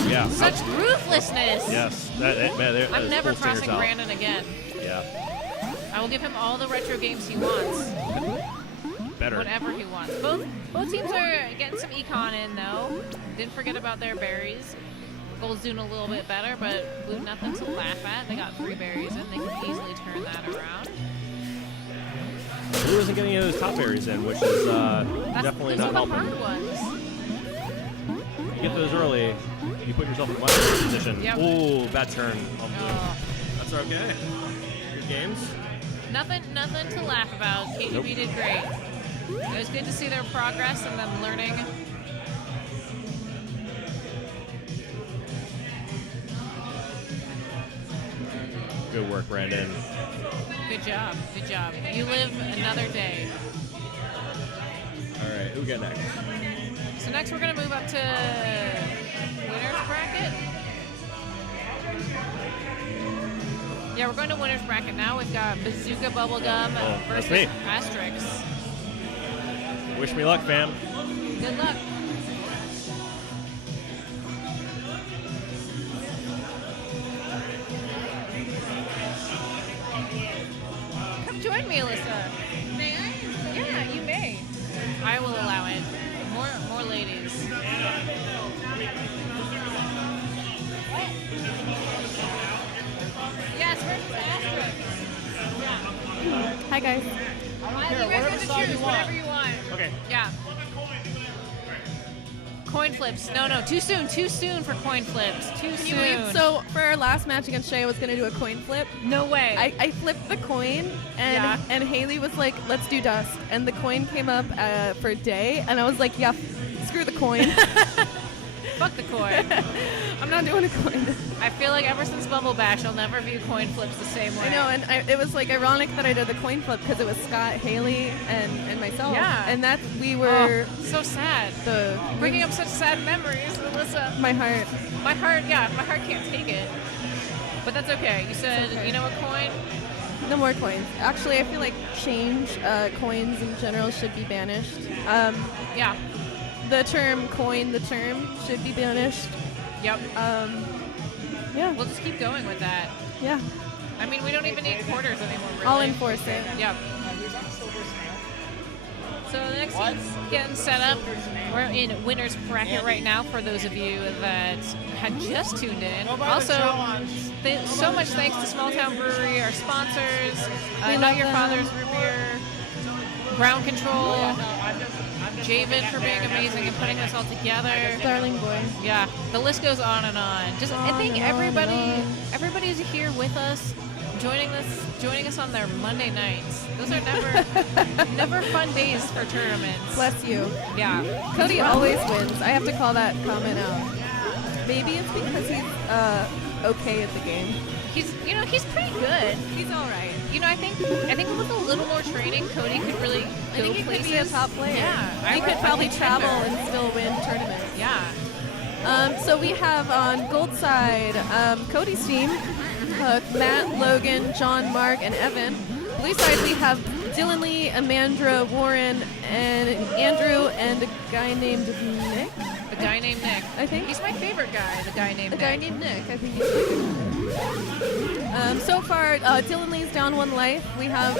Yeah. Such ruthlessness. Yes. That I'm is never full stingers crossing out. Brandon again. Yeah. I will give him all the retro games he wants. Better. Whatever he wants. Both teams are getting some econ in though. Didn't forget about their berries. Gold's doing a little bit better, but Blue nothing to laugh at. They got 3 berries in. They can easily turn that around. Blue isn't getting any of those top berries in, which is definitely Those not are the helping. hard ones. You get those early, you put yourself in a much better position. Yep. Ooh, bad turn. Oh. That's okay. Good games. Nothing to laugh about. KGB did great. It was good to see their progress and them learning. Good work, Brandon. Good job. Good job. You live another day. All right, who we got next? So next we're going to move up to winner's bracket. Yeah, we're going to winner's bracket now. We've got Bazooka Bubblegum that's versus me. Asterix. Wish me luck, fam. Good luck. Come join me, Alyssa. May I? Yeah, you may. I will allow it. More ladies. Yes, versus Asterix. Hi guys. You guys get to choose whatever you want. Okay. Yeah. Coin flips. No, too soon for coin flips. Too Can soon. you believe? So for our last match against Shay, I was gonna do a coin flip. No way. I flipped the coin, and Yeah. and Haley was like, "Let's do dust," and the coin came up for day, and I was like, "Yeah, screw the coin. Fuck the coin. I'm not doing a coin." I feel like ever since Bumble Bash, I'll never view coin flips the same way. I know, and it was like ironic that I did the coin flip because it was Scott, Haley, and myself. Yeah. And that we were so sad. Bringing up such sad memories, Alyssa. my heart. My heart can't take it. But that's okay. You said, okay. you know, a coin. No more coins. Actually, I feel like coins in general should be banished. Yeah. The term should be banished. Yep. Yeah. We'll just keep going with that. Yeah. I mean, we don't even need quarters anymore. Really. I'll enforce it. Yep. So the next team's getting set up. We're in winner's bracket right now for those of you that had just tuned in. Also, so much thanks to Small Town Brewery, our sponsors, Not Your Father's Root Beer, Ground Control, Javid for being amazing and putting this all together. Darling boy. Yeah, the list goes on and on. I think everybody's here with us, joining us on their Monday nights. Those are never fun days for tournaments. Bless you. Yeah. Cody always wins. I have to call that comment out. Maybe it's because he's okay at the game. He's pretty good. He's all right. I think with a little more training, Cody could really go I think he could places. be a top player. Yeah, He could probably travel and still win tournaments. Yeah. So we have on gold side Cody's team, Matt, Logan, John, Mark, and Evan. Blue side we have Dylan Lee, Amandra, Warren, and Andrew, and a guy named Nick. The guy named Nick. I think He's my favorite guy. The guy named Nick. I think he's so far, Dylan Lee's down 1 life. We have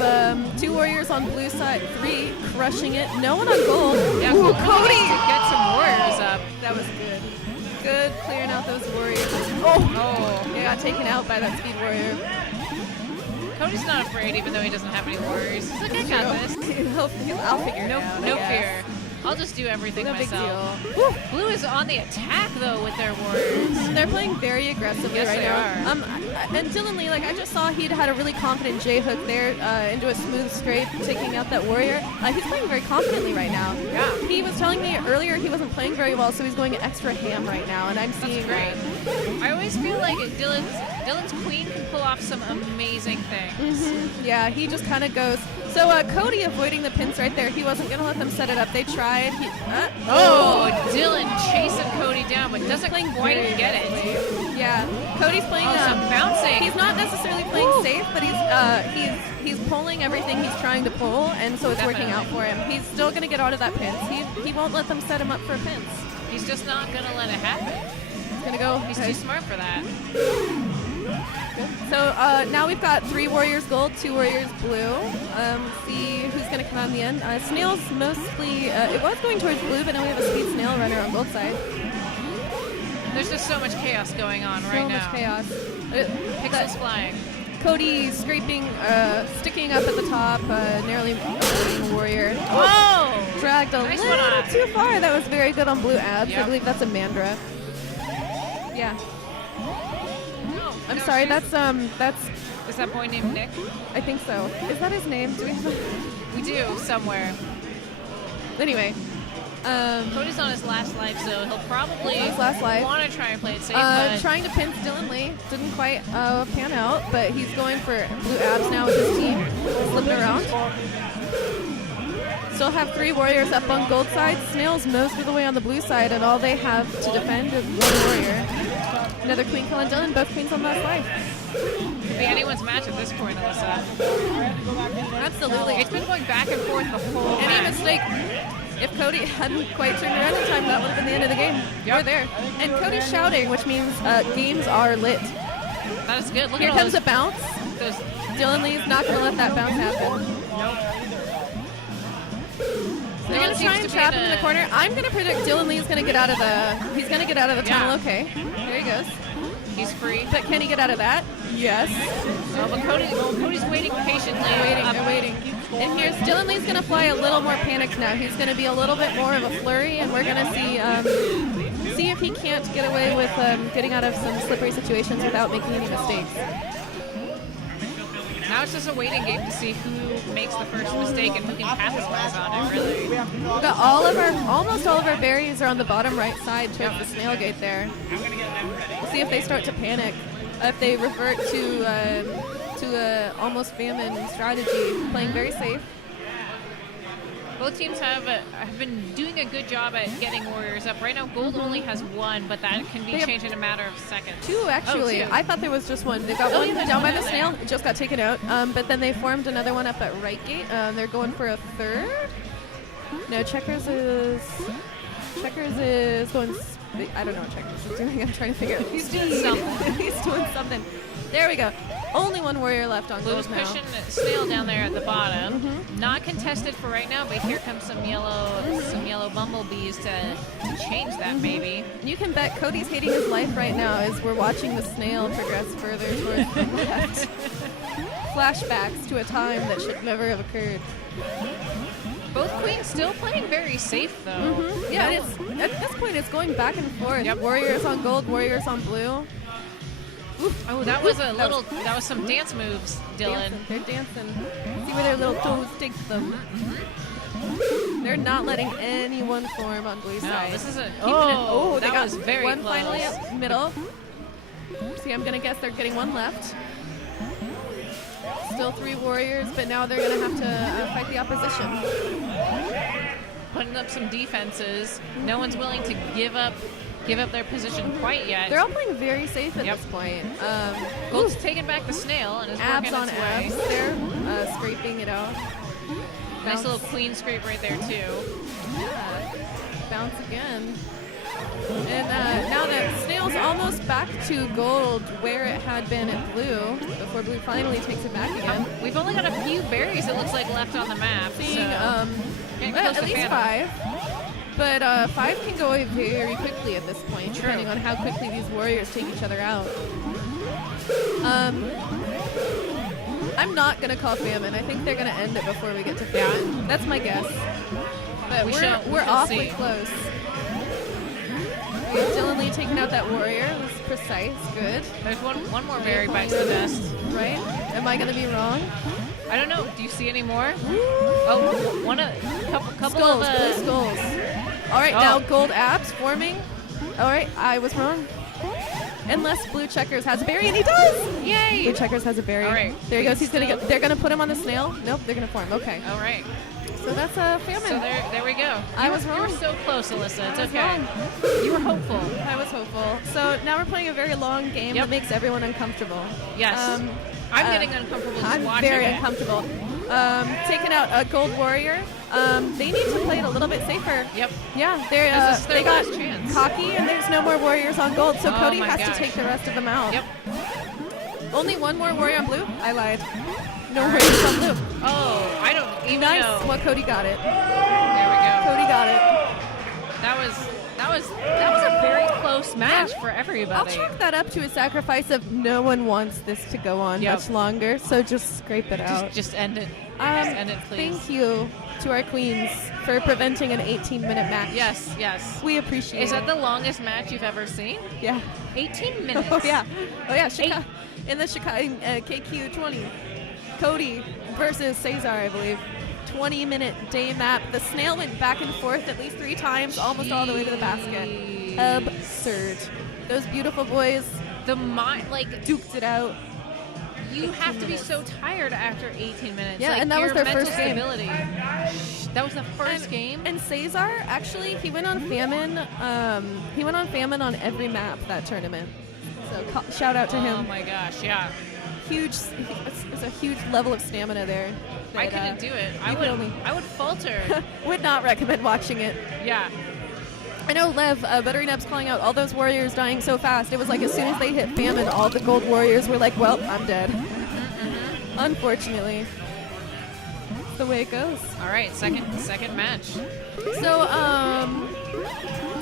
2 warriors on blue side, 3 crushing it. No one on gold. Yeah, Ooh, Cody to get some warriors up. That was good. Good clearing out those warriors. Oh, he got taken out by that speed warrior. Cody's not afraid, even though he doesn't have any warriors. He's like, I got this. I'll figure it out. No fear. I'll just do everything No big myself. deal. Blue is on the attack, though, with their warriors. They're playing very aggressively Yes, right they now. And Dylan Lee, I just saw he'd had a really confident J-hook there into a smooth straight, taking out that warrior. He's playing very confidently right now. Yeah. He was telling me earlier he wasn't playing very well, so he's going extra ham right now, and I'm seeing That's great. I always feel like Dylan's queen can pull off some amazing things. Yeah, he just kind of goes. So Cody avoiding the pins right there. He wasn't going to let them set it up. They tried. Dylan chasing Cody down, but doesn't quite get it. Yeah, Cody's playing some bouncing. He's not necessarily playing safe, but he's pulling everything he's trying to pull, and so it's working out for him. He's still going to get out of that pins. He won't let them set him up for pins. He's just not going to let it happen. He's going to go. He's too smart for that. So now we've got 3 warriors gold, 2 warriors blue. Let's see who's going to come out in the end. Snail's mostly, it was going towards blue, but now we have a speed snail runner on gold side. There's just so much chaos going on right now. So much chaos. Pixels flying. Cody scraping, sticking up at the top, narrowly avoiding a warrior. Oh! Dragged a Nice little one on. too far. That was very good on blue abs. Yep. I believe that's Amandra. Yeah. I'm No, sorry. shoot. That's. Is that boy named Nick? I think so. Is that his name? Do we have? We do, somewhere. Anyway. Cody's on his last life, so he'll probably His last life. want to try and play it safe. But Trying to pinch Dylan Lee. Didn't quite pan out, but he's going for blue abs now with his team. Flipping around. Still have 3 warriors up on gold side. Snail's most of the way on the blue side, and all they have to defend is 1 warrior. Another queen killing Dylan, both queens on last life. could be anyone's match at this point, Alyssa. Absolutely. It's been going back and forth the whole Any match. mistake. If Cody hadn't quite turned around in time, that would have been the end of the game. Yep. We're there. And Cody's shouting, which means games are lit. That is good. Look Here at all comes a those, bounce. those Dylan Lee's not going to let that bounce happen. They're going to try and trap him in the corner. I'm going to predict Dylan Lee's going to get out of the. He's going to get out of the tunnel. Okay, there he goes. He's free. But can he get out of that? Yes. Oh, but Cody's waiting patiently. They're waiting. And here's Dylan Lee's going to fly a little more panicked now. He's going to be a little bit more of a flurry, and we're going to see if he can't get away with getting out of some slippery situations without making any mistakes. Now it's just a waiting game to see who makes the first mistake and who can capitalize on it, really. We've got almost all of our berries are on the bottom right side towards the snail gate there. We'll see if they start to panic, if they revert to a almost famine strategy, playing very safe. Both teams have been doing a good job at getting warriors up. Right now, gold only has 1, but that can be They have changed in a matter of seconds. 2 actually. Oh, 2. I thought there was just 1. They got one there's down by one the in snail. there. It just got taken out. But then they formed another one up at right gate. They're going for a 3rd. No, checkers is. Checkers is going. I don't know what Checkers is doing. I'm trying to figure out. He's doing something. He's doing something. There we go. Only one warrior left on Blue's gold now. pushing Snail down there at the bottom. Not contested for right now, but here comes some yellow bumblebees to change that maybe. You can bet Cody's hating his life right now as we're watching the snail progress further towards the left. Flashbacks to a time that should never have occurred. Both queens still playing very safe though. Yeah, it's, at this point it's going back and forth. Yep. Warriors on gold, warriors on blue. Oh, that was a little. That was some dance moves, Dylan. They're dancing. See where their little toes take them. They're not letting anyone form on blue No, side. this is a. Oh, that they got was very one close. finally up middle. See, I'm gonna guess they're getting one left. Still 3 warriors, but now they're gonna have to fight the opposition. Putting up some defenses. No one's willing to give up their position quite yet. They're all playing very safe at Yep. this point. Gold's taking back the snail and is Abs working on its abs. way. They're scraping it out. Nice Bounce. little queen scrape right there too. Yeah. Bounce again. And now that snail's almost back to gold where it had been at blue before blue finally takes it back again. We've only got a few berries, it looks like, left on the map. Seeing so getting close at to least Phantom. 5. But 5 can go away very quickly at this point, depending on how quickly these warriors take each other out. I'm not going to call famine. I think they're going to end it before we get to famine. That's my guess. But We we're shall awfully see. close. We have Dylan Lee taking out that warrior. It was precise. Good. There's one more berry bites the dust. Right? Am I going to be wrong? I don't know. Do you see any more? Oh, couple Skulls, of blue skulls. All right, Oh. now gold abs forming. All right, I was wrong. Unless blue checkers has a berry, and he does. Yay! Blue checkers has a berry. All right. There he goes. He's gonna go. They're gonna put him on the snail. Nope, they're gonna form. Okay. All right. So that's a famine. So there we go. I was You wrong. were so close, Alyssa. It's I was okay. wrong. You were hopeful. I was hopeful. So now we're playing a very long game Yep. that makes everyone uncomfortable. Yes. I'm getting uncomfortable just I'm watching very it. uncomfortable. Taking out a gold warrior. They need to play it a little bit safer. Yep. Yeah, This is their they got last chance. cocky, and there's no more warriors on gold, so Oh Cody my has gosh. to take the rest of them out. Yep. Only one more warrior on blue. I lied. No warriors on blue. Oh, I don't even Nice. know. Well, Cody got it. There we go. Cody got it. That was a very close match for I'll everybody. chalk that up to a sacrifice of no one wants this to go on Yep. much longer, so just scrape it out. Just end it. Just end it, please. Thank you to our queens for preventing an 18-minute match. Yes, yes. We appreciate Is it. that the longest match you've ever seen? Yeah. 18 minutes. Oh yeah. In the Chicago KQ20, Cody versus Cesar, I believe. 20-minute day map. The snail went back and forth at least 3 times, almost all the way to the basket. Absurd. Those beautiful boys duked it out. You have to be so tired after 18 minutes. Yeah, like, and that was your their mental first game. stability. That was the first game. And Cesar, actually, he went on famine. He went on famine on every map that tournament. So shout out to Oh him. my gosh, yeah. It's a huge level of stamina there. I that, couldn't do it. you could only- I would falter. Would not recommend watching it. Yeah. I know Lev, Buttery Nub's calling out all those warriors dying so fast. It was like as soon as they hit famine, all the gold warriors were like, well, I'm dead. Unfortunately. That's the way it goes. All right, second match. So,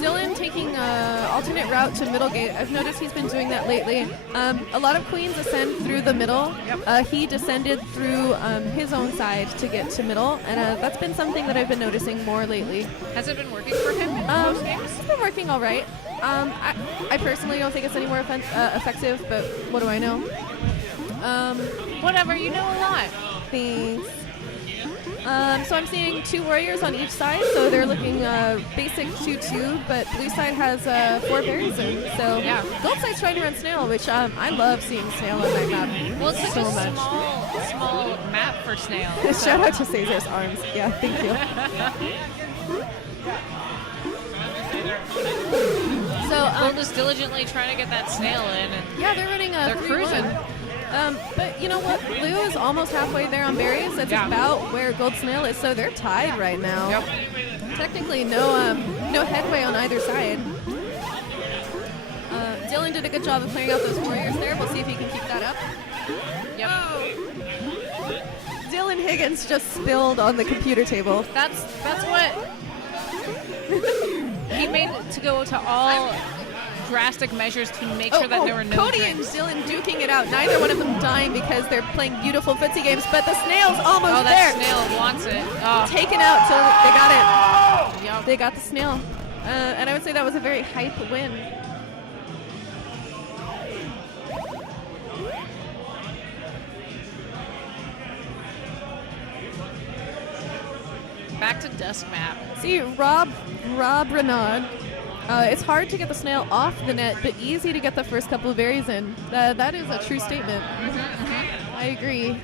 Dylan taking alternate route to middle gate. I've noticed he's been doing that lately. A lot of queens ascend through the middle. Yep. He descended through his own side to get to middle, and that's been something that I've been noticing more lately. Has it been working for him in most games? It's been working all right. I personally don't think it's any more effective, but what do I know? Whatever, you know a lot. Thanks. So I'm seeing 2 warriors on each side, so they're looking basic 2-2, but blue side has 4 berries in. So Yeah. gold side's trying to run snail, which I love seeing snail on that map. Well, it's such so a much. small map for snail. Shout out to Cesar's arms. Yeah, thank you. So Gold is diligently trying to get that snail in. And yeah, they're running a They're 3-1. cruising. But you know what? Blue is almost halfway there on berries. That's Yeah. about where gold snail is, so they're tied right now. Yep. Technically, no headway on either side. Dylan did a good job of clearing out those warriors there. We'll see if he can keep that up. Yep. Dylan Higgins just spilled on the computer table. That's what he made to go to all drastic measures to make sure that there were no Cody drinks. and Dylan duking it out. Neither one of them dying because they're playing beautiful footsie games, but the snail's almost Oh, there. that snail wants it. Oh. Taken out, so they got it. Yep. They got the snail. And I would say that was a very hype win. Back to Dusk Map. See, Rob Renaud. It's hard to get the snail off the net, but easy to get the first couple of berries in. That is a true statement. I agree.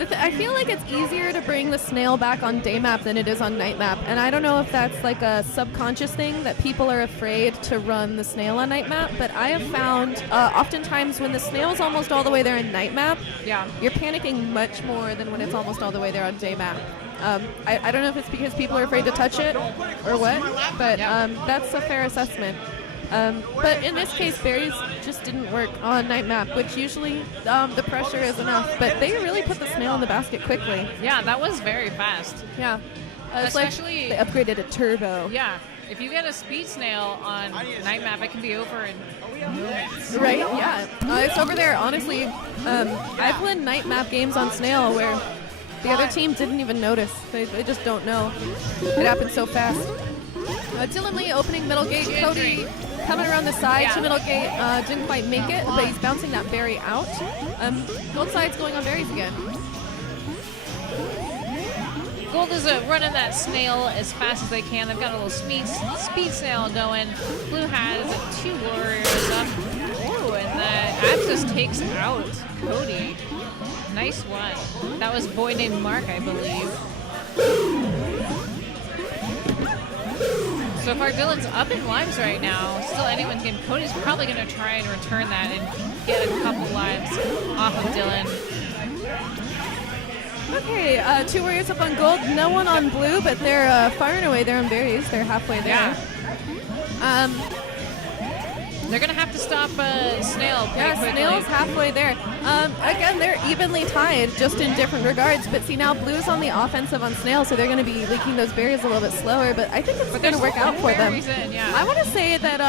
I feel like it's easier to bring the snail back on day map than it is on night map, and I don't know if that's like a subconscious thing that people are afraid to run the snail on night map, but I have found oftentimes when the snail is almost all the way there in night map, you're panicking much more than when it's almost all the way there on day map. I don't know if it's because people are afraid to touch it or what, but that's a fair assessment. But in this case, berries just didn't work on night map, which usually the pressure is enough. But they really put the snail in the basket quickly. Yeah, that was very fast. Yeah. It's Especially... like they upgraded a turbo. Yeah. If you get a speed snail on night map, it can be over in minutes. Right, yeah. It's over there, honestly. I've played night map games on snail where the other team didn't even notice. They just don't know. It happened so fast. Dylan Lee opening middle gate. Cody coming around the side to middle gate. Didn't quite make it, but he's bouncing that berry out. Gold side's going on berries again. Gold is running that snail as fast as they can. They've got a little speed snail going. Blue has 2 warriors up. Ooh, and the Axis takes out Cody. Nice one. That was a boy named Mark, I believe. So far, Dylan's up in lives right now. Still anyone's game. Cody's probably going to try and return that and get a couple lives off of Dylan. Okay, 2 warriors up on gold. No one on blue, but they're firing away there on berries. They're halfway there. Yeah. They're going to have to stop Snail pretty quickly. Snail's halfway there. Again, they're evenly tied, just in different regards. But see, now Blue's on the offensive on Snail, so they're going to be leaking those berries a little bit slower. But I think it's going to work out for them. I want to say that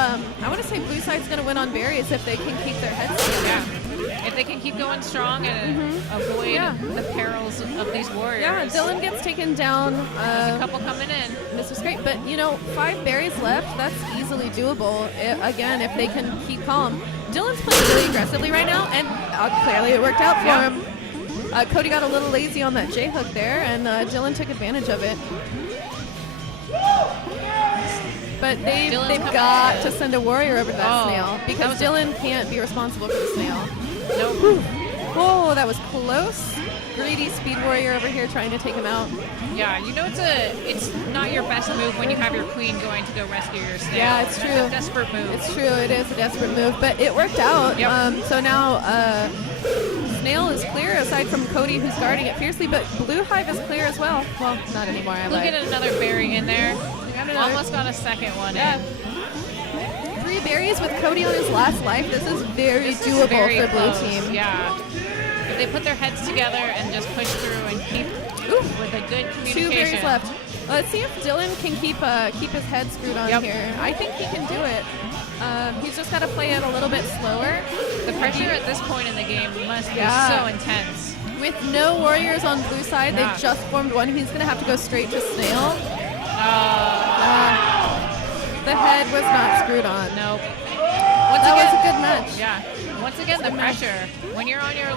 Blue side's going to win on berries if they can keep their heads together. Yeah. If they can keep going strong and avoid the perils of these warriors. Yeah, Dylan gets taken down. There's a couple coming in. This was great, but 5 berries left. That's easily doable. Again, if they can keep calm. Dylan's playing really aggressively right now, and clearly it worked out for him. Cody got a little lazy on that J-hook there, and Dylan took advantage of it. But they've got to send a warrior over to that snail, because Dylan can't be responsible for the snail. Nope. Whoa, that was close. Greedy speed warrior over here trying to take him out. Yeah, it's not your best move when you have your queen going to go rescue your snail. Yeah, it's true. It's a desperate move. It's true, it is a desperate move, but it worked out. Yep. So now Snail is clear aside from Cody, who's guarding it fiercely, but Blue Hive is clear as well. Well, not anymore. Look at another berry in there. Almost got a second one in. 3 berries with Cody on his last life. This is very doable for Blue team. Yeah. If they put their heads together and just push through and keep with a good communication. 2 berries left. Let's see if Dylan can keep his head screwed on here. I think he can do it. He's just got to play it a little bit slower. The pressure at this point in the game must be so intense. With no warriors on blue side, they just formed one. He's going to have to go straight to Snail. The head was not screwed on. Nope. That was a good match. Yeah. Once again, the pressure. When you're on your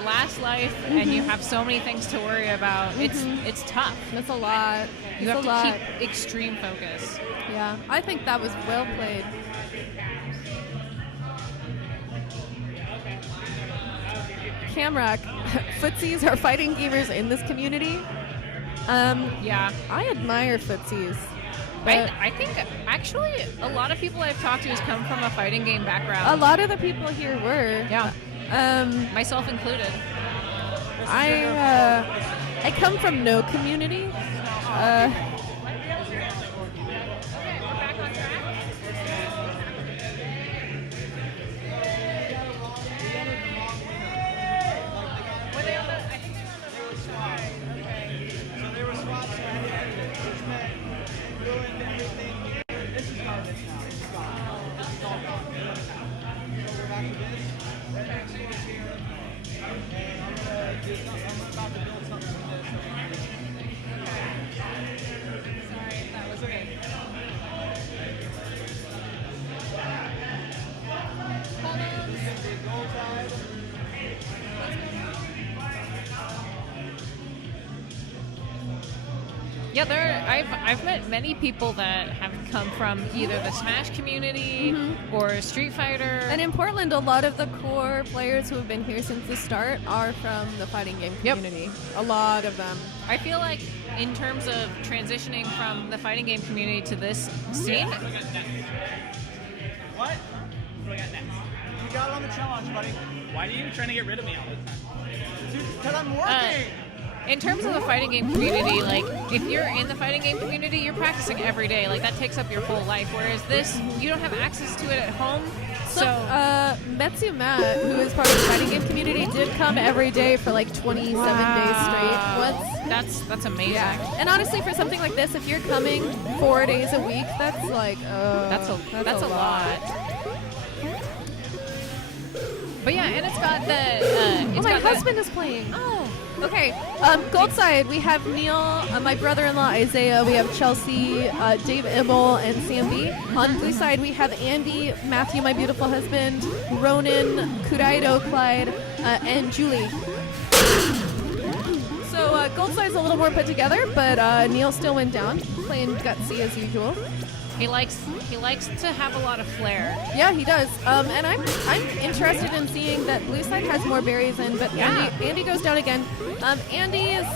last life and you have so many things to worry about, it's tough. It's a lot. You have to keep extreme focus. Yeah, I think that was well played. Camrock, footsies are fighting gamers in this community. Yeah. I admire footsies. I think actually a lot of people I've talked to has come from a fighting game background. A lot of the people here were. Yeah. Myself included. I come from no community. Yeah, I've met many people that have come from either the Smash community or Street Fighter. And in Portland, a lot of the core players who have been here since the start are from the fighting game community. A lot of them. I feel like in terms of transitioning from the fighting game community to this scene, What? What do I got next? You got it on the challenge, buddy. Why are you trying to get rid of me all the time? Because I'm working! in terms of the fighting game community, like, if you're in the fighting game community, you're practicing every day. Like, that takes up your whole life. Whereas this, you don't have access to it at home. So, Metsu Matt, who is part of the fighting game community, did come every day for like 27 days straight. That's amazing. Yeah. And honestly, for something like this, if you're coming 4 days a week, that's like, that's a lot. But yeah, and it's got the. My husband is playing. Oh. Okay. Gold side, we have Neil, my brother-in-law Isaiah. We have Chelsea, Dave Immel, and Sam B. On blue side, we have Andy, Matthew, my beautiful husband, Ronan, Kuraido, Clyde, and Julie. So gold side's a little more put together, but Neil still went down, playing gutsy as usual. He likes to have a lot of flair. Yeah, he does. And I'm interested in seeing that blue side has more berries in, but Yeah. Andy goes down again. Andy is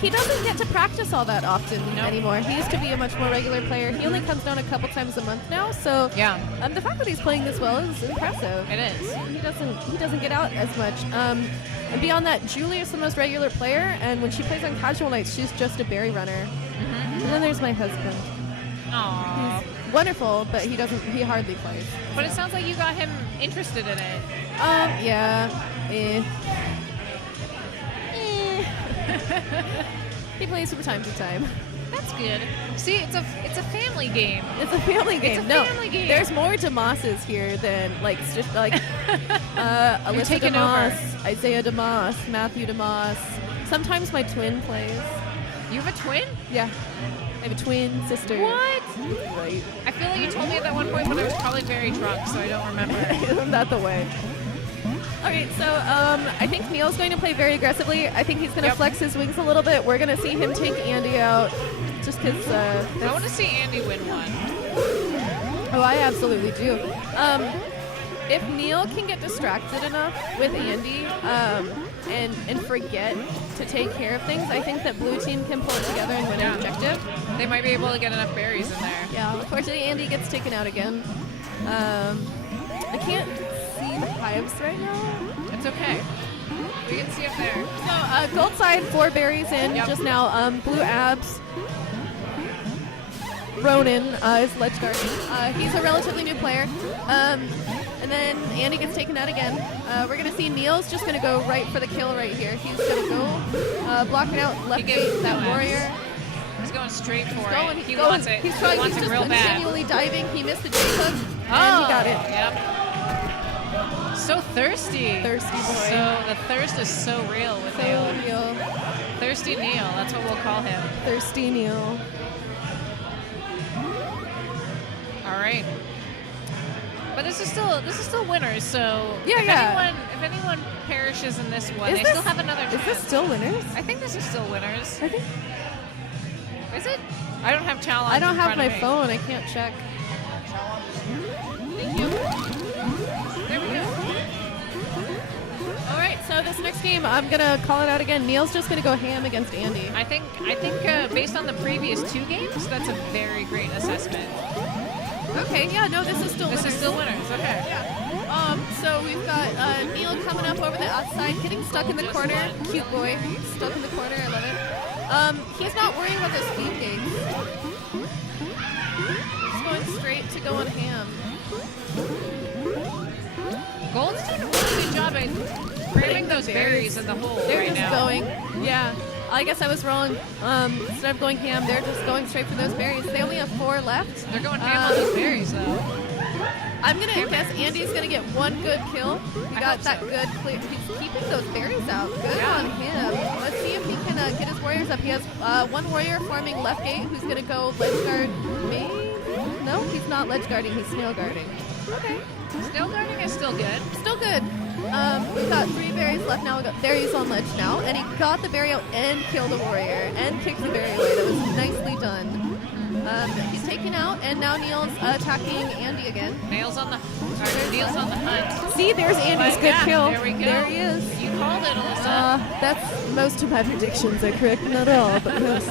he doesn't get to practice all that often anymore. He used to be a much more regular player. He only comes down a couple times a month now. So Yeah. the fact that he's playing this well is impressive. It is. He doesn't get out as much. And beyond that, Julie is the most regular player, and when she plays on casual nights, she's just a berry runner. And then there's my husband. Aww. He's wonderful, but he hardly plays. But it sounds like you got him interested in it. Yeah. He plays from time to time. That's good. See, it's a family game. It's a family game. It's a family game. There's more DeMosses here than Alyssa taking DeMoss, over. Isaiah DeMoss, Matthew DeMoss. Sometimes my twin plays. You have a twin? Yeah. I have a twin sister. What? Right. I feel like you told me at that one point, but I was probably very drunk, so I don't remember. Isn't that the way? Okay, so I think Neil's going to play very aggressively. I think he's going to flex his wings a little bit. We're going to see him take Andy out just because... I want to see Andy win one. Oh, I absolutely do. If Neil can get distracted enough with Andy and forget to take care of things, I think that blue team can pull it together and win an objective. They might be able to get enough berries in there. Yeah, unfortunately Andy gets taken out again. I can't see the hives right now. It's okay. We can see up there. So gold side, 4 berries in just now. Blue abs. Ronan is ledge guarding. He's a relatively new player. And then Andy gets taken out again. We're going to see Neil's just going to go right for the kill right here. He's going to go blocking out left gate, that warrior. He's going straight for it. He wants it. He's trying. He wants He's it just real bad. continually diving. He missed the J-hook, and he got it. Yep. So thirsty. Thirsty boy. So the thirst is so real with Neil. Neil. Thirsty Neil. That's what we'll call him. Thirsty Neil. All right. But this is still winners. So if anyone perishes in this one, they this, still have another chance. Is this still winners? I think this is still winners. I think. Is it? I don't have challenge. I don't in have front my of me. phone. I can't check. Thank you. There we go. All right. So this next game, I'm gonna call it out again. Neil's just gonna go ham against Andy. I think based on the previous 2 games, that's a very great assessment. Okay. Yeah. No. This is still. This winners. is still winners. Okay. Yeah. So we've got Neil coming up over the outside, getting stuck in the corner. Cute boy, stuck in the corner. I love it. He's not worrying about those speed gates. He's going straight to go on ham. Gold's doing a really good job at cramming those berries in the hole They're right just now. going, yeah. I guess I was wrong. Instead of going ham, they're just going straight for those berries. They only have 4 left. They're going ham on those berries, though. I'm gonna guess Andy's gonna get 1 good kill. He I got hope that so. good clear. He's keeping those berries out. Good on him. Let's see if he can get his warriors up. He has 1 warrior farming left gate who's gonna go ledge guard. Maybe? No, he's not ledge guarding. He's snail guarding. Okay. Snail guarding is still good. Still good. We've got 3 berries left now. There he's on ledge now. And he got the berry out and killed a warrior and kicked the berry away. That was nicely done. He's taken out, and now Neil's attacking Andy again. Neil's on the hunt. See, there's Andy's But good yeah, kill. There we go. There he is. You called it, Alyssa. That's most of my predictions are correct, not all, but most.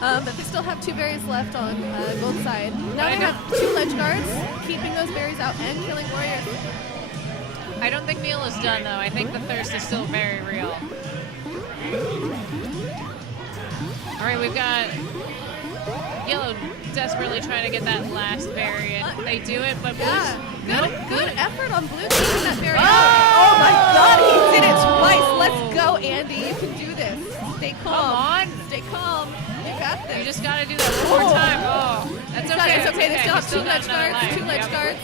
But they still have 2 berries left on Gold's side. Now they have 2 ledge guards, keeping those berries out and killing warriors. I don't think Neil is done, though. I think the thirst is still very real. All right, we've got Yellow desperately trying to get that last berry, and they do it, but Yeah, Blue's good effort on Blue taking that berry out. Oh my god, he did it twice. Let's go, Andy. You can do this. Stay calm. Come on. Stay calm. You got this. You just got to do that one more time. Oh, that's okay. It's okay. They still have He's 2 got ledge another guards. life. 2 ledge Yep. guards.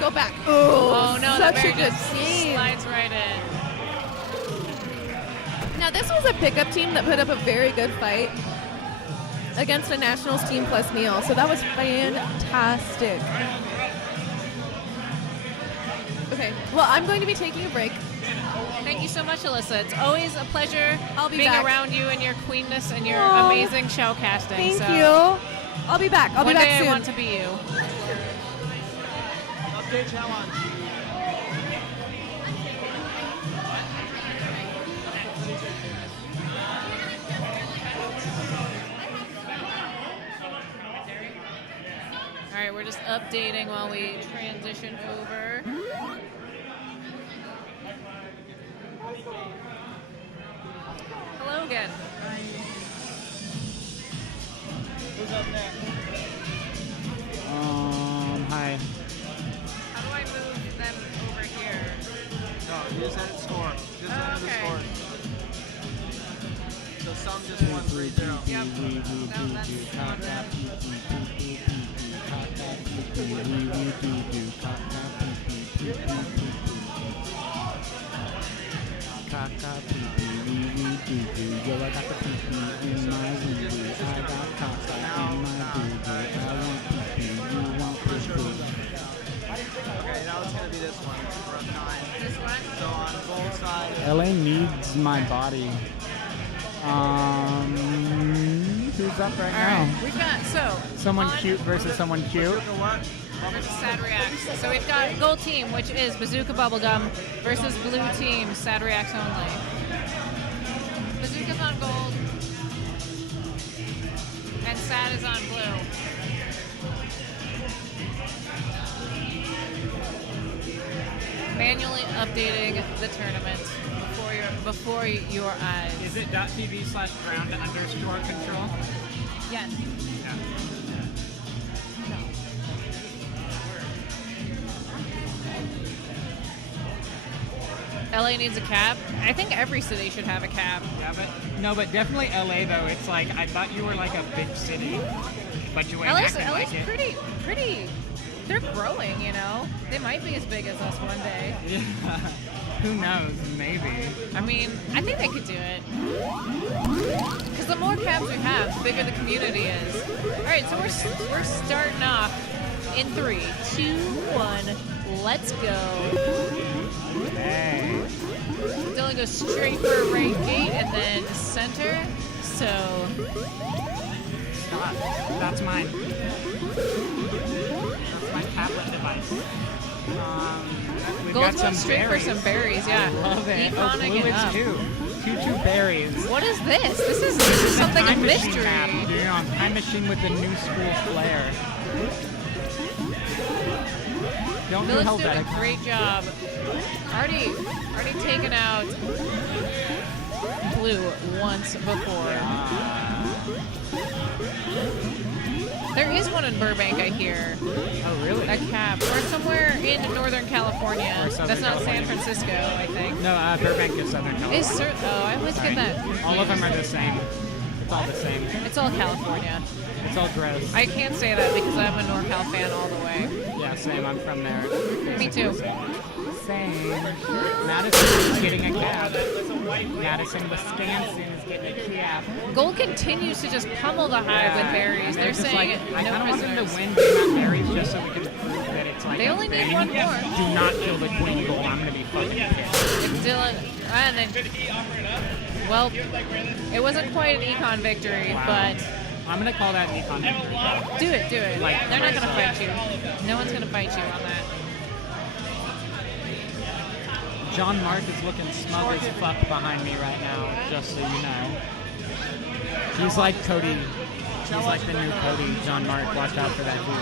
Go back. Oh, no, that such berry a good just game. slides right in. Now this was a pickup team that put up a very good fight against a nationals team plus Neil, so that was fantastic. Okay, well I'm going to be taking a break. Thank you so much, Alyssa. It's always a pleasure I'll be being back. around you and your queenness and your Aw. amazing show casting. Thank so you. I'll be back. I'll One be back day soon. I want to be you. Update challenge. All right, we're just updating while we transition over. Hello again. Who's up next? Hi. How do I move them over here? No, you just edit score. Just Oh, enter the okay. score. So some just 1-3-0. Yep. No, that's Okay, now it's gonna be this one. We're up 9. this one. So on both sides. LA needs my body. Who's up right All now? right, we've got Someone on cute versus someone cute. versus Sad Reacts. So we've got Gold Team, which is Bazooka Bubblegum, versus Blue Team, Sad Reacts only. Bazooka's on gold, and Sad is on blue. Manually updating the tournament before your eyes. Is it .tv/ground_control? Yes. LA needs a cap. I think every city should have a cap. Yeah, but definitely LA though. It's like I thought you were like a big city, but you ain't LA's acting like it. pretty. They're growing, you know. They might be as big as us one day. Yeah. Who knows? Maybe. I mean, I think they could do it. Because the more caps we have, the bigger the community is. All right, so we're starting off in 3, 2, 1. Let's go. Hey. Dylan goes straight for a right gate and then center. So Stop. That's mine. That's my tablet device. We've Gold's got going some straight berries. for some berries. Yeah. Love it. Econing Blue it is up. two berries. What is this? This is something of Time machine mystery. map. You know, time machine with the new school flair. Don't do Dylan's hell doing back. a great job. Already taken out blue once before. There is one in Burbank, I hear. Oh, really? A cap. Or somewhere in Northern California. Or Southern That's not California. San Francisco, I think. No, Burbank is Southern California. I always get that. All of them are the same. It's all the same. It's all California. It's all gross. I can't say that because I'm a NorCal fan all the way. Yeah, same. I'm from there. Me too. Same. Madison is getting a cab. Madison Wisconsin is getting a cab. Gold continues to just pummel the hive with berries. They're just saying I no kind of want them prisoners. to win Game berries just so we can prove that it's like They a only need thing. one more. Do not kill the queen gold. I'm gonna be fucking pissed. If Dylan, and then, well, it wasn't quite an econ victory, but I'm gonna call that an econ victory. do it. Like, They're not gonna myself. fight you. No one's gonna fight you on that. John Mark is looking smug as fuck behind me right now, just so you know. He's like Cody. He's like the new Cody. John Mark, watch out for that dude.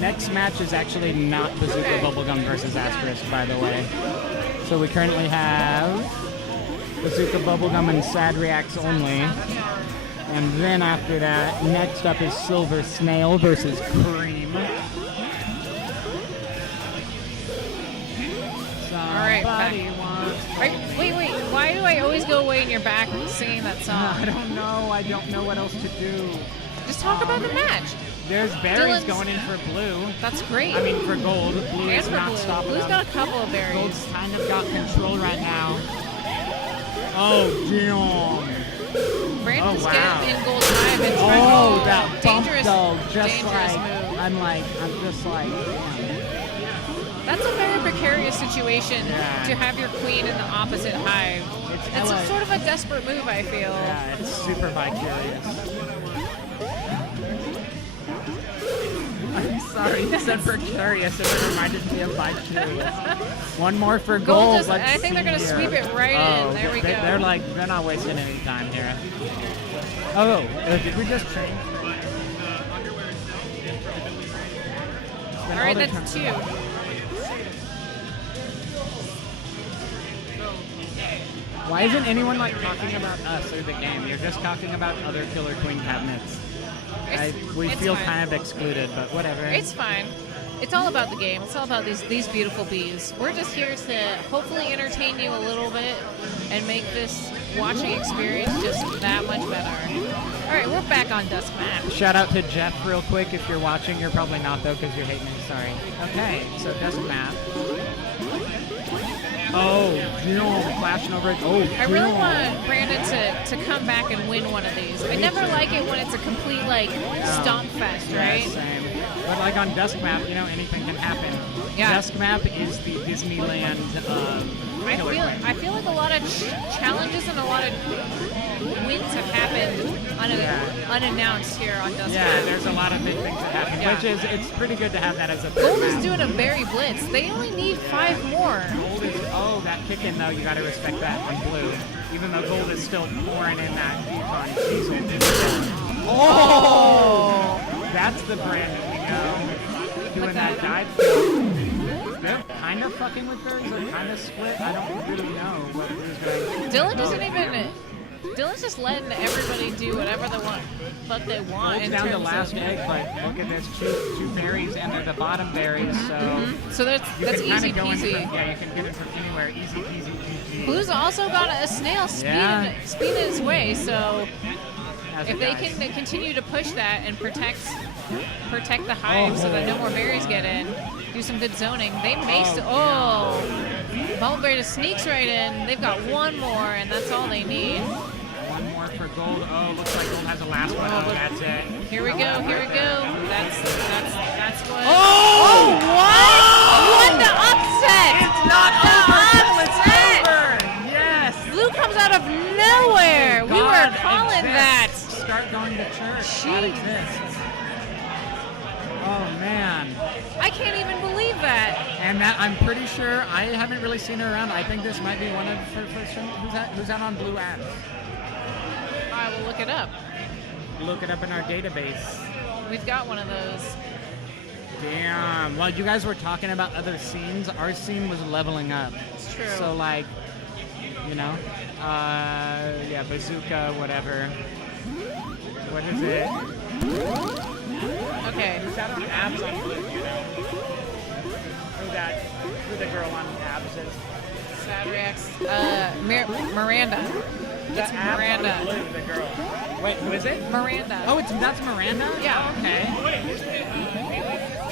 Next match is actually not Bazooka Bubblegum versus Asterisk, by the way. So we currently have Bazooka Bubblegum and Sad Reacts only. And then after that, next up is Silver Snail versus Cream. All right, back. Wait. Why do I always go away and you're back singing that song? I don't know. I don't know what else to do. Just talk about the match. There's berries Dylan's- going in for blue. That's great. I mean, for gold. Blue And is for not blue. stopping Blue's them. got a couple of berries. Gold's kind of got control right now. Oh, damn. Brandon's wow. getting in Gold's hive and Oh, that bump dangerous, though, just dangerous like, move. I'm just like, damn. That's a very precarious situation Yeah. to have your queen in the opposite hive. It's LA. a sort of a desperate move, I feel. Yeah, it's super vicarious. I'm sorry, you said precarious and it reminded me of vicarious. One more for Gold gold. just- Let's I think they're see gonna here. sweep it right in. There we go. They're like, they're not wasting any time here. Oh, did we just change? All right, that's two. Why isn't anyone like talking about us or the game? You're just talking about other Killer Queen cabinets. We it's feel fine. kind of excluded, but whatever. It's fine. It's all about the game. It's all about these beautiful bees. We're just here to hopefully entertain you a little bit and make this watching experience just that much better. All right, we're back on Dusk Map. Shout out to Jeff real quick if you're watching. You're probably not though because you're hating me. Sorry. Okay, so Dusk Map. Oh, damn, flashing over it. Oh, I really damn. want Brandon to come back and win one of these. I never like it when it's a complete like stomp fest, right? Yeah, same. But like on Dusk Map, you know, anything can happen. Yeah. Dusk Map is the Disneyland I feel like a lot of challenges and a lot of wins have happened unannounced here on Dusk Yeah, Map. there's a lot of big things that happen, Yeah. which is, it's pretty good to have that as a Gold map. is doing a berry blitz. They only need 5 more. Gold is, oh, that kick in though, you gotta respect that on blue. Even though gold is still pouring in that econ diesel. Oh! That's the brand that we know. Doing that dive kill. They're kind of fucking with birds, they're kind of split. I don't really know what it is going Dylan doesn't even. Dylan's just letting everybody do whatever they want. Gold's in down to terms last of, egg, but look at this, two berries, and they're the bottom berries, so... So that's You can easy kinda go in peasy. from, yeah, you can get it from anywhere. Easy peasy peasy. Blue's also got a snail Yeah. speeding its way, so As if it they does. can continue to push that and protect the hive so that no more berries get in, do some good zoning, they may Bumbleberry just sneaks right in. They've got one more, and that's all they need. One more for gold. Oh, looks like gold has the last one. Oh, that's it. Here we go. That's what. Oh! What the upset! It's not the over. It's upset! over. Yes. Blue comes out of nowhere. We were God calling that. exists. Start going to church. God Jeez. exists. Oh man. I can't even believe that. And that I'm pretty sure I haven't really seen her around. I think this might be one of her first. Who's that on blue abs? I will look it up. Look it up in our database. We've got one of those. Damn. While you guys were talking about other scenes, our scene was leveling up. It's true. So like, you know, yeah, bazooka, whatever. What is it? Okay. Who's that on abs on blue, you know? Who the girl on abs is? Sad reacts. Miranda. It's The abs Miranda. on blue, the girl. Wait, who is it? Miranda. Oh, that's Miranda? Yeah. Okay.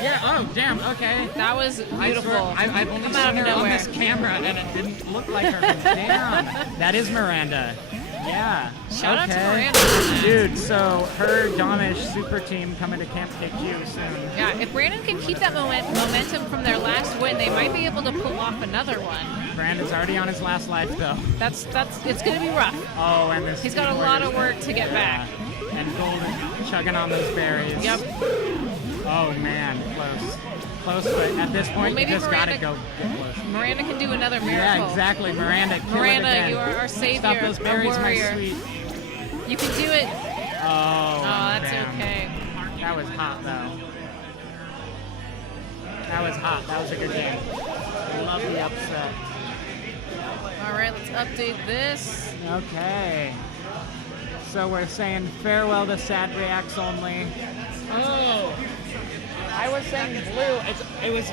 Yeah, oh, damn, okay. That was beautiful. I've only Come seen out of her on nowhere. this camera, and it didn't look like her. But damn, that is Miranda. Yeah. Shout out to okay. Miranda. Dude, so her Domish super team coming to Camp KQ soon. Yeah, if Brandon can keep that momentum from their last win, they might be able to pull off another one. Brandon's already on his last life, though. It's gonna be rough. Oh, and this. He's got a lot of work to get back. And Golden chugging on those berries. Yep. Oh man, close. Close, but at this point, maybe you just gotta Miranda- go get close. Miranda can do another miracle. Yeah, exactly. Miranda, kill it Miranda, again. you are our savior, Stop those our berries, my warrior. sweet. You can do it. Oh, that's damn. okay. That was hot, though. That was hot. That was a good game. Love the upset. All right, let's update this. Okay. So we're saying farewell to Sad Reacts only. Oh. I was saying blue. It was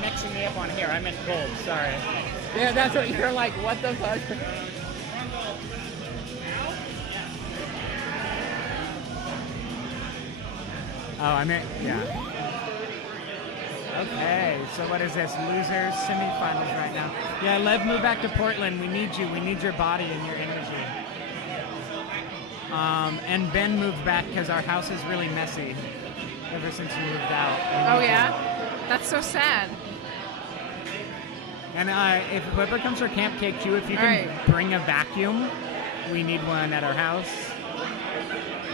mixing me up on here. I meant gold. Sorry. Yeah, that's what you're like. What the fuck? Oh, I meant, yeah. Okay, so what is this? Losers semifinals right now. Yeah, Lev, move back to Portland. We need you. We need your body and your energy. And Ben moved back because our house is really messy ever since you moved out. Oh yeah, that's so sad. And if whoever comes for Camp KQ, if you can bring a vacuum, we need one at our house.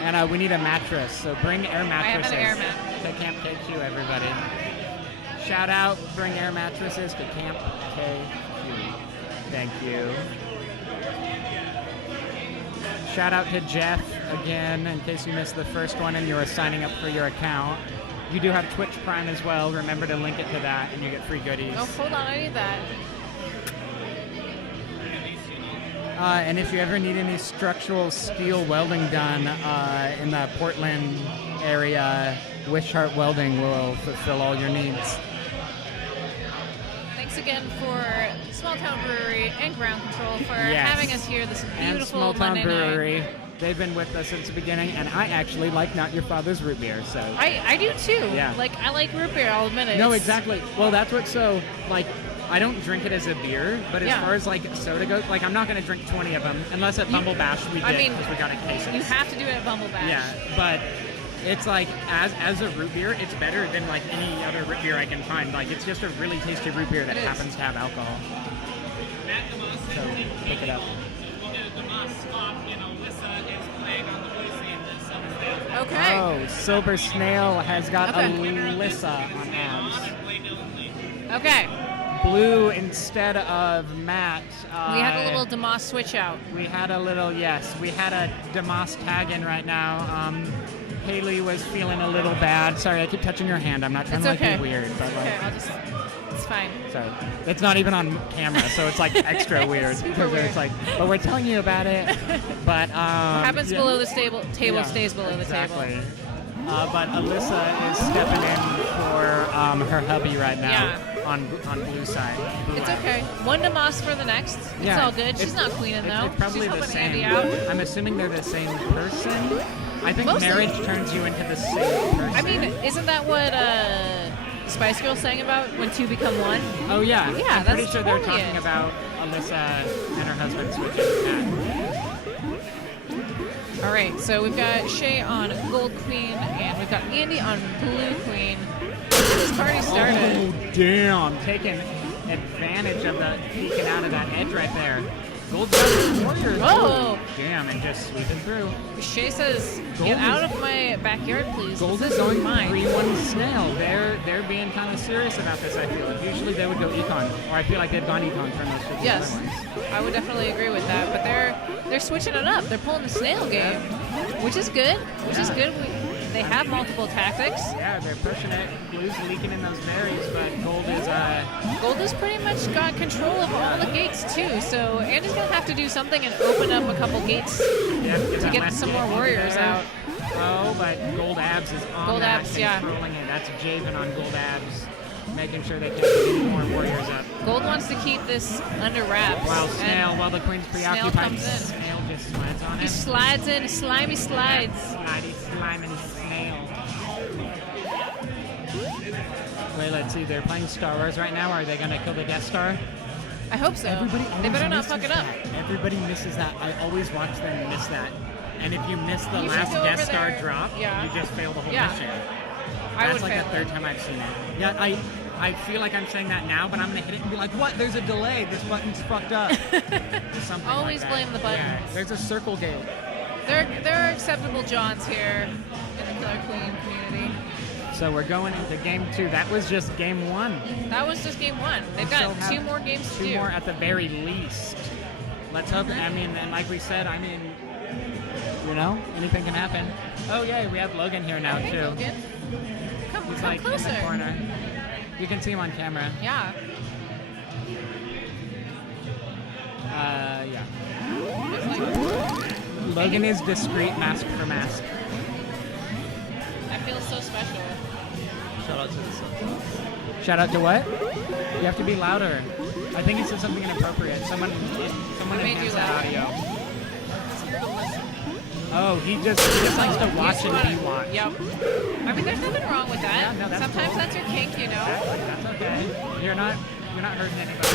And we need a mattress, so bring air mattresses I have an air mat. to Camp KQ, everybody. Shout out, bring air mattresses to Camp KQ. Thank you. Shout out to Jeff again, in case you missed the first one and you were signing up for your account. You do have Twitch Prime as well. Remember to link it to that, and you get free goodies. Oh, hold on, I need that. And if you ever need any structural steel welding done in the Portland area, Wishart Welding will fulfill all your needs. Thanks again for Small Town Brewery and Ground Control for Yes. having us here this And beautiful Small Town Monday night. Brewery. They've been with us since the beginning, and I actually like Not Your Father's root beer. So I do too. Yeah. I like root beer, I'll admit it. no, It's- exactly. Well, that's what. So like, I don't drink it as a beer, but as Yeah. far as like soda goes, like I'm not gonna drink 20 of them unless at Bumble Bash we I did mean, because we got a case. You have to do it at Bumble Bash. Yeah, but it's like as a root beer, it's better than like any other root beer I can find. Like it's just a really tasty root beer that It is. happens to have alcohol. So pick it up. Okay. Oh, Sober Snail has got Okay. Alyssa on abs. Okay. Blue instead of Matt. We had a little Demoss switch out. We had a little, yes. We had a Demoss tag in right now. Haley was feeling a little bad. Sorry, I keep touching your hand. I'm not trying It's to okay. be weird, but It's like, okay, I'll just. It's fine. sorry. It's not even on camera, so it's like extra weird. Super because weird. It's like, but we're telling you about it. But What happens yeah. below the table Yeah, stays below the table. exactly. But Alyssa is stepping in for her hubby right now on blue side. Blue It's eye. okay. One Demoss for the next. It's Yeah, all good. She's not queening though. It's probably She's the helping same. Andy out. I'm assuming they're the same person. I think Mostly. marriage turns you into the same person. I mean, isn't that what Spice Girls sang about when two become one? oh yeah. Yeah, I'm pretty that's sure they're totally talking it. about Alyssa and her husband switching. All right, so we've got Shay on Gold Queen, and we've got Andy on Blue Queen. This party started. Oh damn! Taking advantage of the peeking out of that edge right there. Gold Warriors. Whoa! Damn, and just sweeping through. Shay says Get out of my backyard, please. Gold This is going mine. 3-1 snail. They're being kind of serious about this, I feel like. Usually they would go econ, or I feel like they've gone econ for most of the Yes, other ones. I would definitely agree with that. But they're switching it up. They're pulling the snail game, which is good. They have multiple tactics. Yeah, they're pushing it. Blue's leaking in those berries, but Gold is Gold has pretty much got control of all the gates too. So Andy's gonna have to do something and open up a couple gates to get some more warriors out. Oh, but Gold Abs is on Gold that, Abs, yeah. controlling it. That's Javen on Gold Abs, making sure they can't get any more warriors up. Gold wants to keep this under wraps. While the Queen's preoccupied, comes in. Snail just slides on He him. slides in, slimy slides. Slidey, slime, and snail. Wait, let's see. They're playing Star Wars right now. Are they going to kill the Death Star? I hope so. They better not fuck it up. Everybody misses that. I always watch them miss that. And if you miss the You should last go Death over Star there. drop, Yeah. you just fail the whole Yeah. mission. I That's would like fail the third time I've seen it. Yeah, I feel like I'm saying that now, but I'm gonna hit it and be like, "What? There's a delay. This button's fucked up." Something Always like that. blame the button. Yeah, there's a circle gate. There are acceptable Johns here in the Killer Queen community. So we're going into game 2. That was just game 1. That was just game 1. They've got Still have 2 more games to do. 2 more at the very least. Let's hope. I mean, and like we said, you know, anything can happen. Oh yeah, we have Logan here now Hey, too. Logan. Come He's like closer. in the corner. You can see him on camera. Yeah. Yeah. Logan is discreet, mask for mask. That feels so special. Shout out to the subs. Shout out to what? You have to be louder. I think he said something inappropriate. Someone made you enhance that loud. audio. Oh, he just likes to watch and be watched. Yep. I mean, there's nothing wrong with that. Yeah, no, that's Sometimes cool. that's your kink, you know. That's okay. You're not hurting anybody.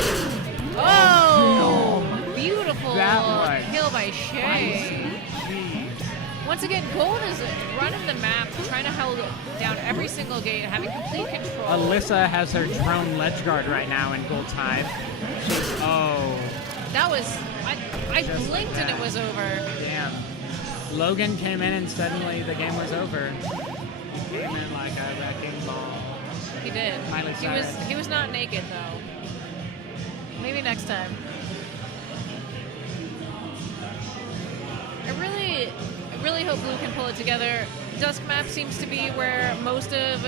Oh, beautiful That was kill by Shay. Once again, Gold is running the map, trying to hold down every single gate, having complete control. Alyssa has her drone ledge guard right now in Gold's hive. That was, I Just like blinked and it that. was over. Damn. Logan came in and suddenly the game was over. He came in like a wrecking ball. He did. Miley Cyrus. He was not naked though. Maybe next time. I really hope Blue can pull it together. Dusk Map seems to be where most of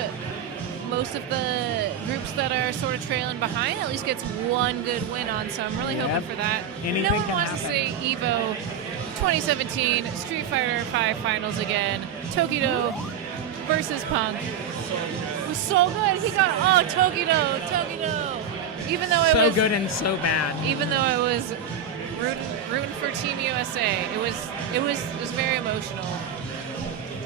the groups that are sort of trailing behind at least gets one good win on, so I'm really hoping for that. Anything no one can wants to happen. say Evo 2017 Street Fighter 5 finals again. Tokido versus Punk. It was so good. He got Tokido. Even though it So was good and so bad. even though I was rooting for Team USA, it was very emotional.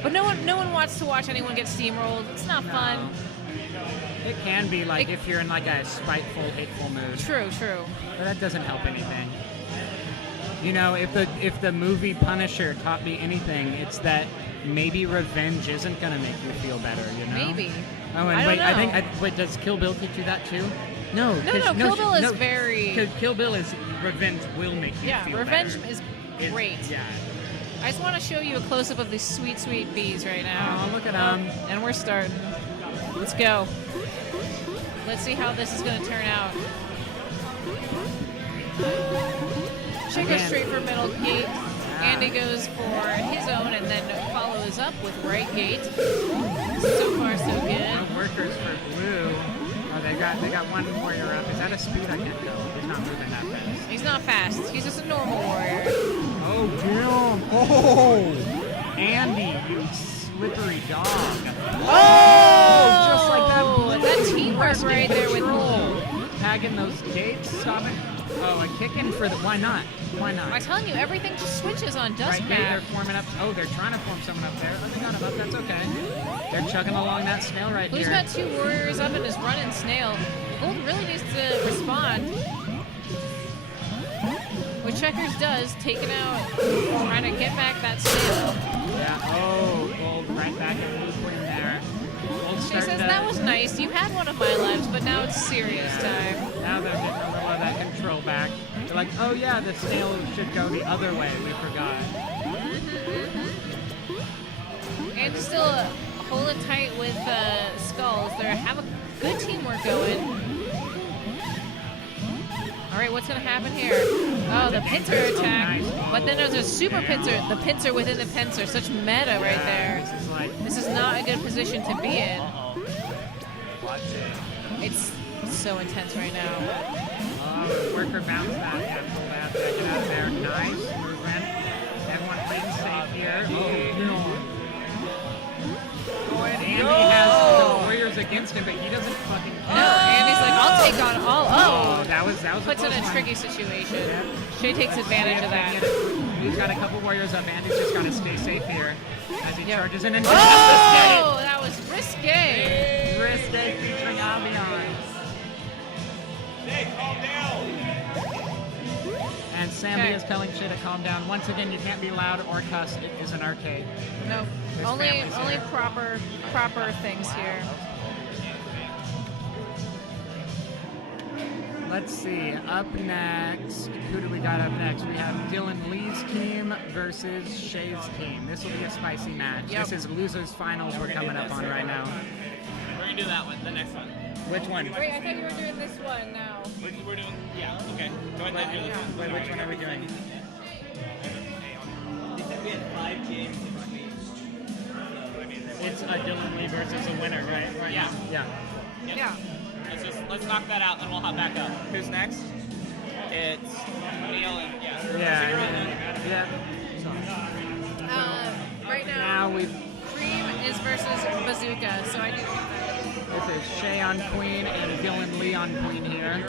But no one wants to watch anyone get steamrolled. It's not fun. It can be like if you're in like a spiteful, hateful mood. True. But that doesn't help anything. You know, if the movie Punisher taught me anything, it's that maybe revenge isn't gonna make you feel better. You know? Maybe. Oh, and I wait, don't know. wait, does Kill Bill teach you that too? No. No, 'cause- Kill Bill is no, very. Kill Bill is revenge will make you Yeah, feel revenge better. is great. Yeah. I just want to show you a close up of these sweet, sweet bees right now. Oh, look at them. And we're starting. Let's go. Let's see how this is going to turn out. She goes Again. straight for middle gate. Andy goes for his own and then follows up with right gate. So far, so good. No workers for Blue. Oh, they got one warrior up. Is that a speed? I can't tell. He's not moving that fast. He's not fast. He's just a normal warrior. Oh, damn. Oh! Andy, you slippery dog. Oh! Just like that. Blue. That teamwork right there with Control. Tagging those gates, stopping. Oh, a kick in for the. Why not? Why not? I'm telling you, everything just switches on Dusk Right, they're Map. forming up. Oh, they're trying to form someone up there. Oh, they got him up. That's okay. They're chugging along that snail right Blue's here. got 2 warriors up and is running snail. Gold really needs to respond. What Checkers does, taking out, trying to get back that snail. Yeah. Oh, Gold right back at Blue Queen there. Gold She starting says, to- that was nice. You had one of my lives, but now it's serious time. Now they're getting a little of that control back. They're like, oh yeah, the snail should go the other way. We forgot. and still holding tight with Skulls. They have a good teamwork going. All right, what's going to happen here? Oh, the pincer attack. But then there's a super pincer. The pincer within the pincer. Such meta right there. This is not a good position to be in. It's so intense right now. Worker bounce that. Yeah, pull that. Get out of there. Nice movement. Everyone playing safe here. Oh, no. Andy has the Warriors against him, but he doesn't fucking care. No, Andy's like, I'll take on all. Oh, that was puts in a tricky situation. Shay takes advantage of that. He's got a couple Warriors up. Andy's just got to stay safe here as he charges in and oh, that was risque. Risque featuring Avion. Hey, calm down. And Sambi is telling Shay to calm down. Once again, you can't be loud or cuss. It is an arcade. No, only proper things here. Let's see. Up next, who do we got up next? We have Dylan Lee's team versus Shay's team. This will be a spicy match. Yep. This is losers finals we're coming up on right now. We're gonna do that one, the next one. Which one? Wait, I thought you were doing this one now. We're doing, yeah, okay. Go ahead and do this one. Wait, which one are we doing? They said we had 5 games in between. It's a Dylan Lee versus a winner, right? Yeah. Yeah. Yeah. Let's knock that out, then we'll hop back up. Who's next? It's Neil and Yeah. Right Now we. Cream is versus Bazooka, so I do. This is Shay on Queen and Dylan Lee on Queen here.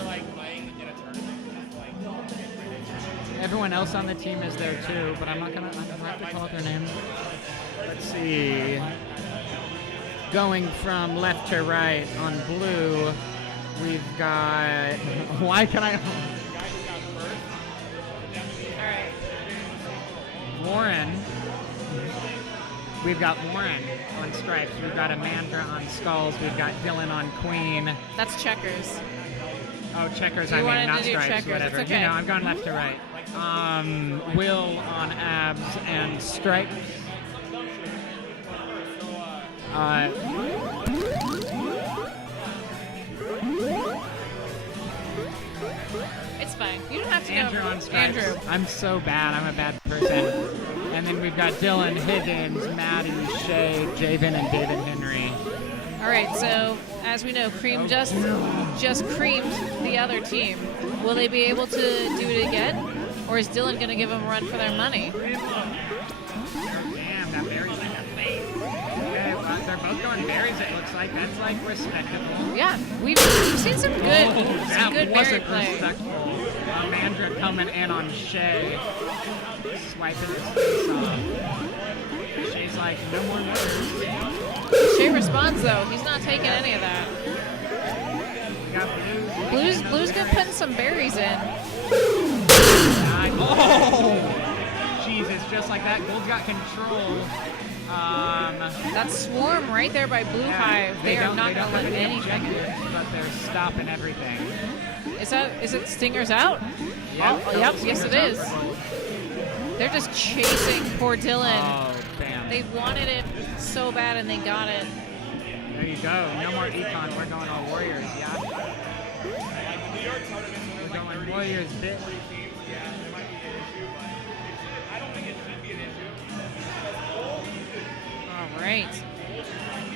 Everyone else on the team is there too, but I'm not gonna have to call out their names. Let's see. Going from left to right on blue, we've got. Why can I? All right. Warren. We've got Warren on stripes. We've got Amanda on skulls. We've got Dylan on queen. That's checkers. Oh, checkers. You I mean, wanted not to do stripes. checkers. Whatever. It's okay. You know, I'm going left to right. Will on abs and stripes. It's fine. You don't have to Andrew know. on stripes. Andrew. I'm so bad. I'm a bad person. And then we've got Dylan, Higgins, Maddie, Shay, Javen, and David Henry. All right. So as we know, Cream just creamed the other team. Will they be able to do it again, or is Dylan going to give them a run for their money? Damn, that berry's in the face. Okay, well, they're both going berries, it looks like. That's like respectable. Yeah, we've seen some good berry wasn't play. respectful. Amanda coming in on Shay, swiping his face off. Shay's like, no more numbers. Shay responds though. He's not taking any of that. We got Blues. Blue's gonna put some berries in. Oh! Jesus, just like that. Gold's got control. That swarm right there by Blue Hive. They are not gonna let anything. But they're stopping everything. Is it Stinger's out? Yep. Oh, yep, yes it is. They're just chasing poor Dylan. Oh, damn. They wanted it so bad and they got it. There you go. No more econ. We're going all Warriors, yeah? We're going Warriors, bitch. All right.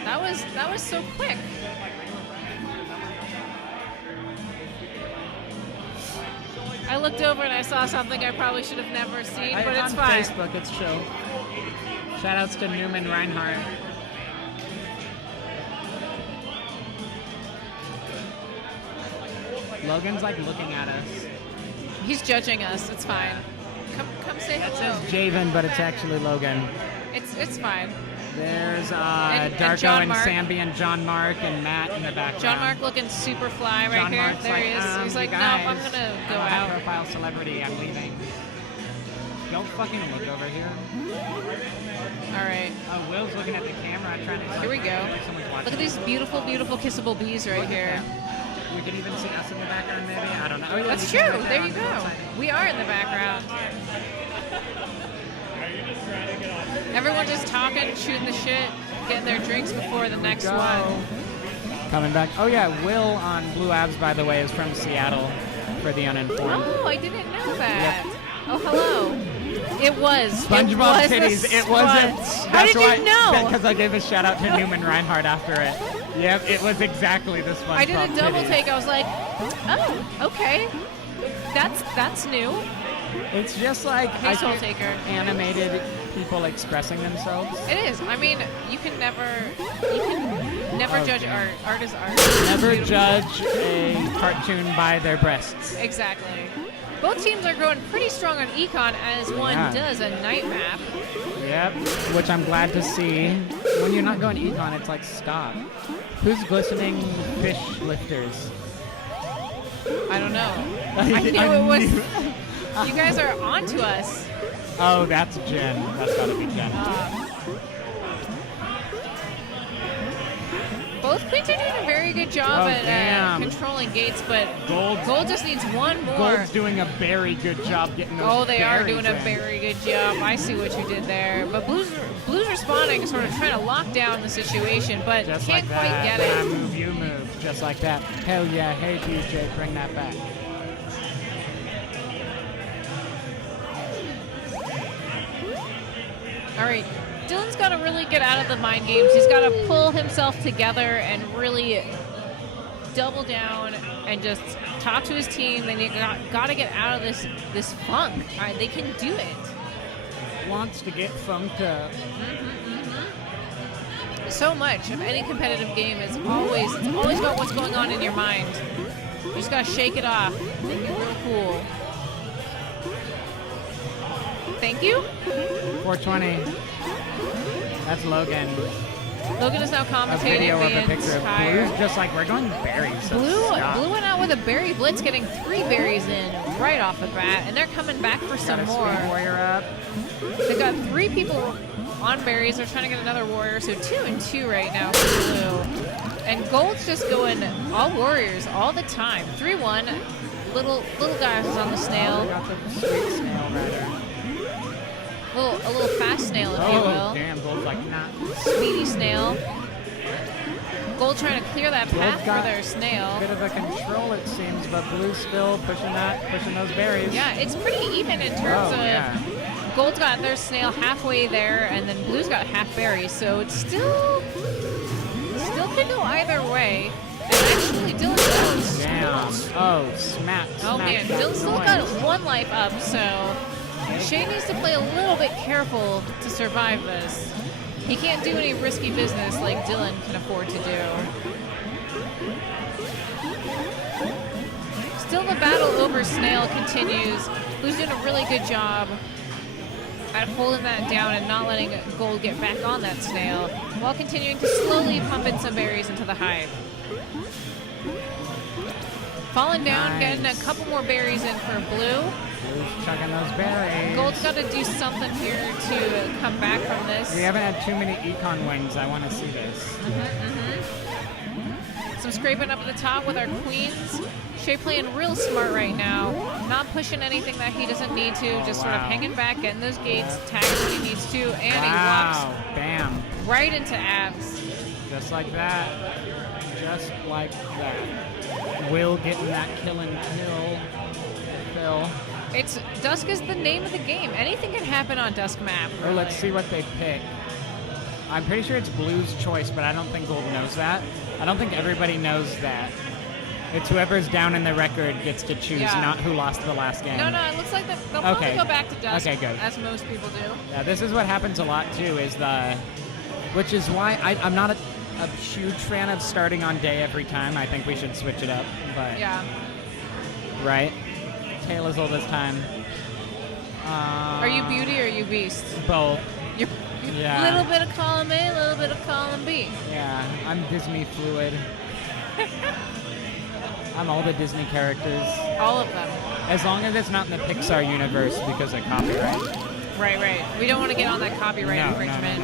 That was so quick. I looked over and I saw something I probably should have never seen, but it's on fine. Facebook, it's chill. Shoutouts to Newman Reinhardt. Logan's like looking at us. He's judging us. It's fine. Come say That hello. says Javen, but it's actually Logan. It's fine. There's And Darko John and Mark. Sambi and John Mark and Matt in the background. John Mark looking super fly right John here. Mark's There like, he is. He's you like, no, guys, I'm gonna go I'm a out. high-profile celebrity. I'm leaving. Don't fucking look over here. All right. Oh, Will's looking at the camera trying to. Here we go. Someone's watching. Look at these beautiful, beautiful kissable bees right here. We can even see us in the background, maybe. I don't know. Oh, yeah, That's you true. can right There you on the go. outside. We are in the background. Everyone just talking, shooting the shit, getting their drinks before the next Go. one. Coming back. Oh yeah, Will on Blue Abs, by the way, is from Seattle for the uninformed. Oh, I didn't know that. Oh, hello. It was. SpongeBob it was titties. the It wasn't. sponge. How did why, you know? Because I gave a shout out to Newman Reinhardt after it. Yep, it was exactly the SpongeBob I did a double titties. take. I was like, oh, okay. That's new. It's just like Hey, Soul Taker. animated people expressing themselves. It is. I mean, you can never judge art. Art is art. Never Beautiful. judge a cartoon by their breasts. Exactly. Both teams are growing pretty strong on Econ as one Yeah. does a night map. Yep, which I'm glad to see. When you're not going econ, it's like, stop. Who's glistening fish lifters? I don't know. I knew it was. You guys are on to us. Oh, that's Jen. That's gotta be Jen. Both queens are doing a very good job Oh, at damn. controlling gates, but Gold just needs one more. Gold's doing a very good job getting those Oh, they are berries doing a in. very good job. I see what you did there. But Blue's responding, sort of trying to lock down the situation, but Just can't like quite that. get When I it. move, you move. Just like that. Hell yeah. Hey, DJ, bring that back. All right, Dylan's got to really get out of the mind games. He's got to pull himself together and really double down and just talk to his team. They got to get out of this funk. All right, they can do it. Wants to get funked up. So much of any competitive game is always about what's going on in your mind. You just gotta shake it off. Make it real cool. Thank you. 420. That's Logan. Logan is now A commentating video the of a picture of entire. Blue's just like, we're going berries. So Blue stop. went out with a berry blitz, getting 3 berries in right off the bat, and they're coming back for some Got a more. Sweet warrior up. They've got 3 people on berries. They're trying to get another warrior, so 2 and 2 right now for Blue. And Gold's just going all warriors all the time. 3-1. Little guys is on the snail. Got the sweet snail rider. A little fast snail, if you Oh, will. damn. Gold's like, nah. Speedy snail. Gold trying to clear that Gold's path for got their snail. Bit of a control, it seems, but Blue's still pushing those berries. Yeah, it's pretty even in terms Oh, of yeah. Gold's got their snail halfway there, and then Blue's got half berry, so it's still could go either way. And actually, Dylan's Damn. Oh, smack. Oh smack man, that Dylan's still noise. got 1 life up, so Shay needs to play a little bit careful to survive this. He can't do any risky business like Dylan can afford to do. Still, the battle over Snail continues. Blue's doing a really good job at holding that down and not letting Gold get back on that Snail, while continuing to slowly pump in some berries into the hive. Falling down, Nice. getting a couple more berries in for Blue. Blue's chugging those berries. Gold's got to do something here to come back from this. We haven't had too many econ wings. I want to see this. Some scraping up at the top with our queens. Shay playing real smart right now. Not pushing anything that he doesn't need to. Just sort of wow. hanging back, getting those gates, tagging when he needs to, and Wow. he Bam. walks right into abs. Just like that. Just like that. Will getting that kill and kill. Phil. Dusk is the name of the game. Anything can happen on Dusk map. Oh, let's see what they pick. I'm pretty sure it's Blue's choice, but I don't think Gold knows that. I don't think everybody knows that. It's whoever's down in the record gets to choose, Yeah. not who lost the last game. No, it looks like they'll probably Okay. go back to Dusk, Okay, good. as most people do. Yeah, this is what happens a lot too, which is why I'm not a huge fan of starting on day every time. I think we should switch it up, but Yeah. right? Tale as old as time. Are you beauty or are you beast? Both. You're Yeah. little bit of column A, a little bit of column B. Yeah, I'm Disney fluid. I'm all the Disney characters. All of them. As long as it's not in the Pixar universe because of copyright. Right. We don't want to get on that copyright No. infringement.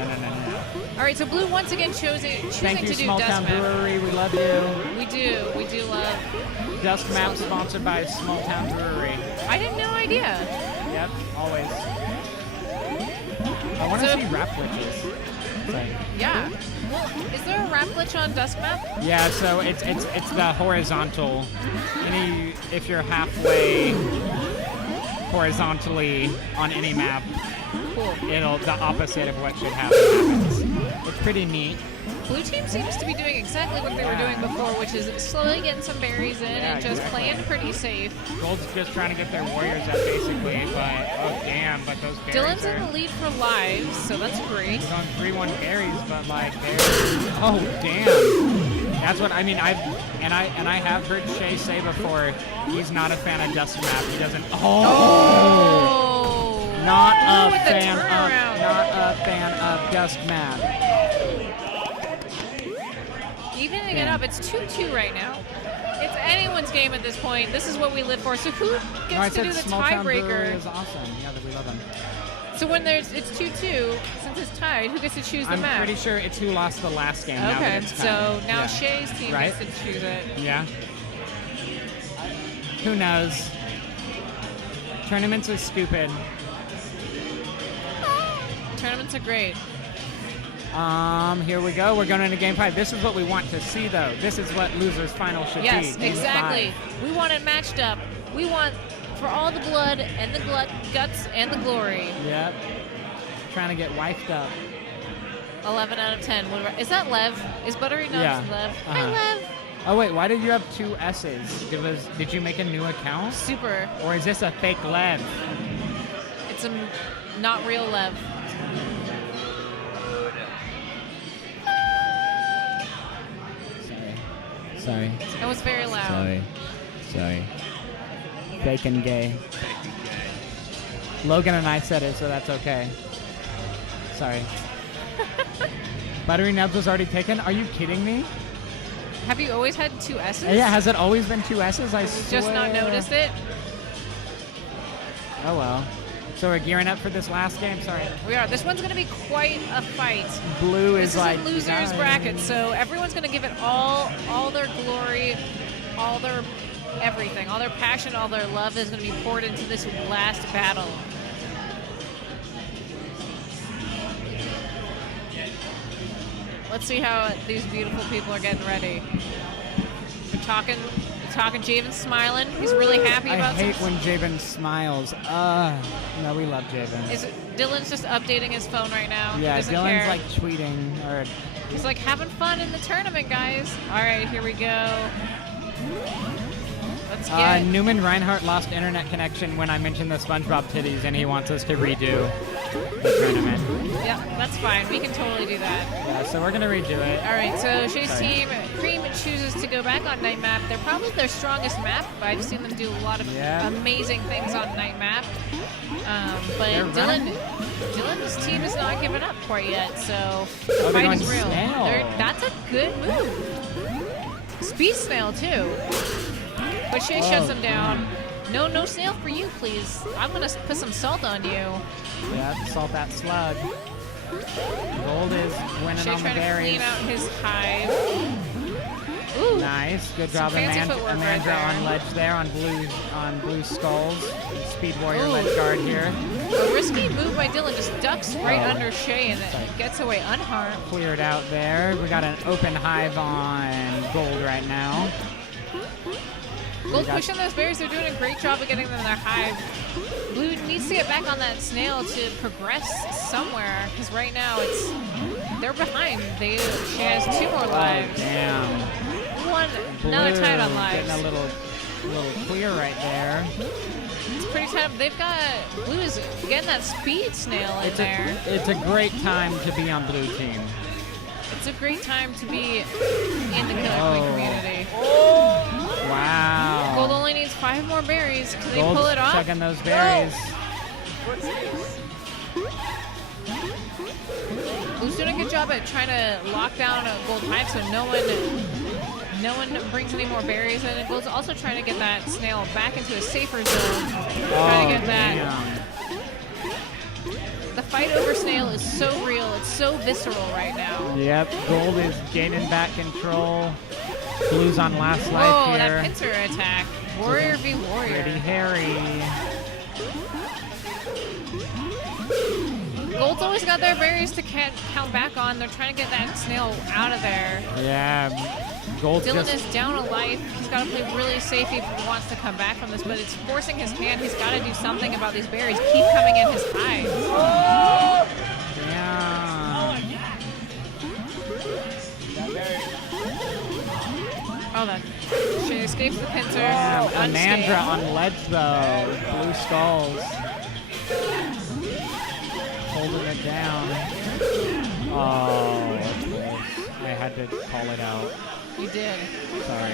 All right, so Blue once again choosing Thank you, to do Small Dusk Town Map. Brewery. We love you. We do love. Dusk Map sponsored by Small Town Brewery. I had no idea. Yep, always. I want to So- see wrap glitches. Sorry. Yeah. Is there a wrap glitch on Dusk Map? Yeah, so it's the horizontal. If you're halfway horizontally on any map, Cool. the opposite of what should happen happens. It's pretty neat. Blue team seems to be doing exactly what they were doing before, which is slowly getting some berries in and just playing pretty safe. Gold's just trying to get their warriors up basically, but oh damn, but those berries Dylan's are... in the lead for lives, so that's great. He's on 3-1 berries, but like oh damn. That's what I mean. I have heard Shay say before he's not a fan of Dusk Map. He doesn't not a fan of Dusk Map. Evening it up, it's 2-2 right now. It's anyone's game at this point. This is what we live for. So who gets to do the tiebreaker? Is awesome. Yeah, we love him. So when it's 2-2, since it's tied, who gets to choose the map? I'm pretty sure it's who lost the last game. Now Okay, that it's so tied. now Shay's team Right? gets to choose it. Yeah. Who knows? Tournaments are stupid. Tournaments are great. Here we go. We're going into game 5. This is what we want to see, though. This is what losers final should be. Yes, Game exactly. 5. We want it matched up. We want for all the blood and the guts and the glory. Yep. Trying to get wiped up. 11 out of 10. Is that Lev? Is Buttery Nubs Yeah. Lev? Hi, Uh-huh. Lev. Oh wait, why did you have 2 S's? Did you make a new account? Super. Or is this a fake Lev? It's a not real Lev. Sorry. That was very loud. Sorry. Fake and gay. Logan and I said it, so that's okay. Sorry. Buttery Nubs was already taken? Are you kidding me? Have you always had 2 S's? Yeah, has it always been 2 S's? I swear. Just not noticed it? Oh well. So we're gearing up for this last game. Sorry. We are. This one's going to be quite a fight. Blue is This like is a loser's bracket, so everyone's going to give it all their glory, all their everything, all their passion, all their love is going to be poured into this last battle. Let's see how these beautiful people are getting ready. They're talking, Javen's smiling. He's really happy about I hate when Javen smiles. No, we love Javen. Dylan's just updating his phone right now. Yeah, He doesn't Dylan's care. like tweeting or. He's like having fun in the tournament, guys. All right, here we go. Let's get Newman Reinhardt lost internet connection when I mentioned the SpongeBob titties, and he wants us to redo the tournament. Yeah, that's fine. We can totally do that. Yeah, so we're gonna redo it. All right, so Shay's Sorry. team, Cream chooses to go back on Night Map. They're probably their strongest map. I've seen them do a lot of amazing things on Night Map. But Dylan's team is not giving up quite yet, so the they're fight going is real. snail. That's a good move. Speed snail too. But Shay shuts him down. No snail for you, please. I'm gonna put some salt on you. Yeah, salt that slug. Gold is winning Shay on the trying to berries. clean out his hive. Ooh. Nice, good job, fancy footwork right Amandra there. on ledge there on blue skulls. Speed warrior Ooh. ledge guard here. A risky move by Dylan, just ducks right under Shay and gets away unharmed. Cleared out there. We got an open hive on gold right now. Gold pushing those berries. They're doing a great job of getting them in their hive. Blue needs to get back on that snail to progress somewhere, because right now they're behind. She has 2 more lives. Damn. Another Blue tied on lives. Getting a little clear right there. It's pretty tight. They've got Blue is getting that speed snail in there. It's a great time to be on blue team. It's a great time to be in the Killer Queen community. Wow. Gold only needs 5 more berries. Can they Gold's pull it off? checking those berries. Blue's doing a good job at trying to lock down a gold hive so no one brings any more berries in. And Gold's also trying to get that snail back into a safer zone. Trying to get that. Damn. The fight over snail is so real. It's so visceral right now. Yep, gold is gaining back control. Blue's on last life Oh, here. that pincer attack. Warrior v. Warrior. Pretty hairy. Gold's always got their berries to count back on. They're trying to get that snail out of there. Yeah, Gold Dylan just is down a life. He's got to play really safe if he wants to come back from this, but it's forcing his hand. He's got to do something about these berries. Keep coming in his eyes. yeah. Oh, that. She escapes the pincer. Yeah, unscathed. Amandra on ledge though. Blue skulls. Holding it down. Oh, that's close. I had to call it out. You did. Sorry.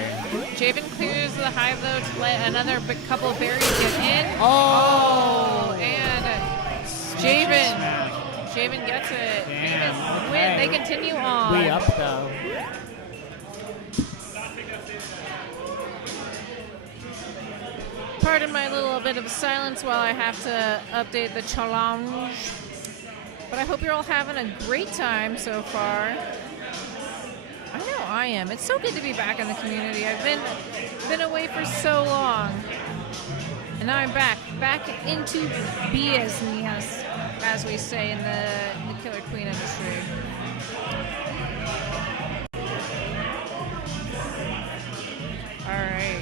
Javen clears the hive though to let another couple of berries get in. Oh! And Javen gets it. Damn, Davis okay. win. They continue on. We up though. Pardon my little bit of silence while I have to update the challenge. But I hope you're all having a great time so far. I know I am. It's so good to be back in the community. I've been away for so long. And now I'm back into business, as we say in the Killer Queen industry. All right.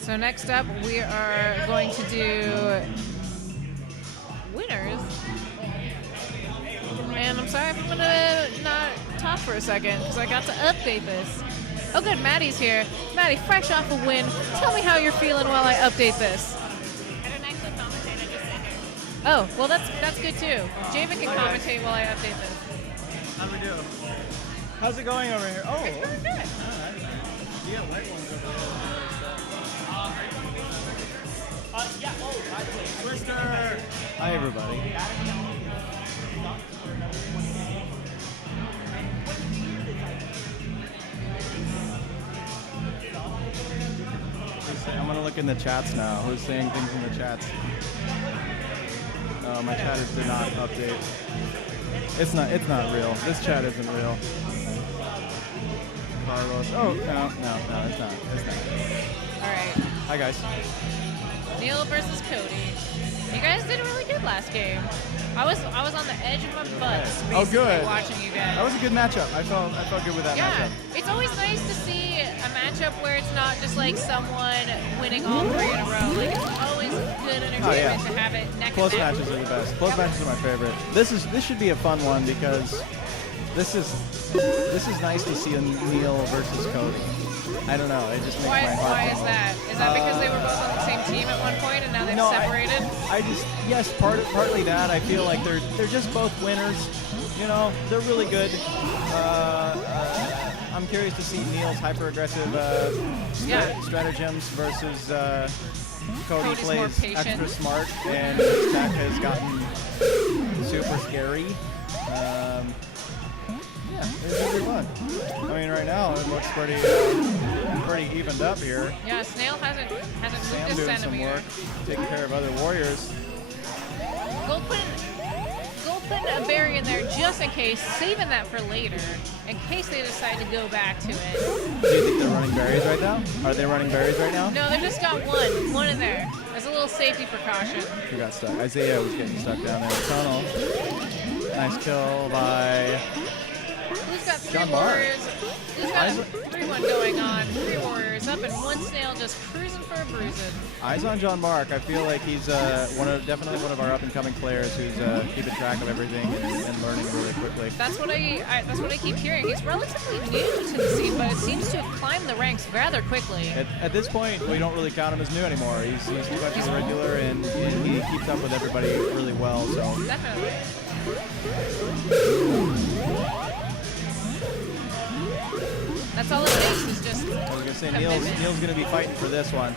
So next up, we are going to do winners. And I'm sorry if I'm gonna not talk for a second because I got to update this. Oh good, Maddie's here. Maddie, fresh off a win. Tell me how you're feeling while I update this. I didn't actually commentate, I just said it. Oh, well that's good too. Javen can commentate while I update this. How do we do? How's it going over here? Oh, It's going good. you got white ones over there. Yeah, oh, Twister! Hi, everybody. I'm gonna look in the chats now. Who's saying things in the chats? My chat did not update. It's not real. This chat isn't real. Carlos. Oh no, it's not. All right. Hi guys. Neil versus Cody. You guys did really good last game. I was on the edge of my butt Oh, good. watching you guys. That was a good matchup. I felt good with that Yeah, matchup. it's always nice to see a matchup where it's not just like someone winning all 3 in a row. Like it's always good entertainment to have it neck Close and neck. matches are the best. Close matches are my favorite. This should be a fun one because this is nice to see a Neil versus Cody. I don't know. It just makes my heart. Why is that? Is that because they were both on the same team at one point and now they've separated? Yes, partly that. I feel like they're just both winners. You know, they're really good. I'm curious to see Neil's hyper-aggressive stratagems versus Cody Cody's more plays patient. extra smart, and his deck has gotten super scary. Yeah, it's gonna be fun. I mean, right now it looks pretty evened up here. Yeah, Snail hasn't moved Sam a doing some centimeter. work, taking care of other warriors. Gold putting a berry in there just in case, saving that for later, in case they decide to go back to it. Do you think they're running berries right now? Are they running berries right now? No, they just got one in there. As a little safety precaution. Who got stuck? Isaiah was getting stuck down there in the tunnel. Nice kill by Who's got 3 John Mark. warriors? Who's got a 3-1 going on? 3 warriors up and 1 snail just cruising for a bruising. Eyes on John Mark. I feel like he's definitely one of our up-and-coming players who's keeping track of everything and learning really quickly. That's what I keep hearing. He's relatively new to the scene, but it seems to have climbed the ranks rather quickly. At this point, we don't really count him as new anymore. He's too much of a regular, and he keeps up with everybody really well. So Definitely. That's all it takes is just. I was gonna say commitment. Neil's gonna be fighting for this one.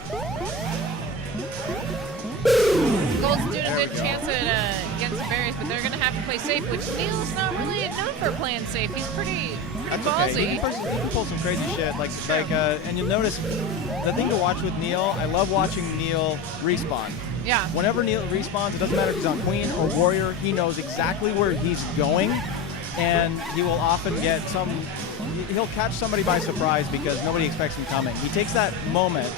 Gold's doing a good chance at against the berries, but they're going to have to play safe, which Neil's not really known for playing safe. He's pretty That's ballsy. okay. He can pull some crazy shit. And you'll notice the thing to watch with Neil. I love watching Neil respawn. Yeah. Whenever Neil respawns, it doesn't matter if he's on Queen or Warrior. He knows exactly where he's going, and he will often get he'll catch somebody by surprise because nobody expects him coming. He takes that moment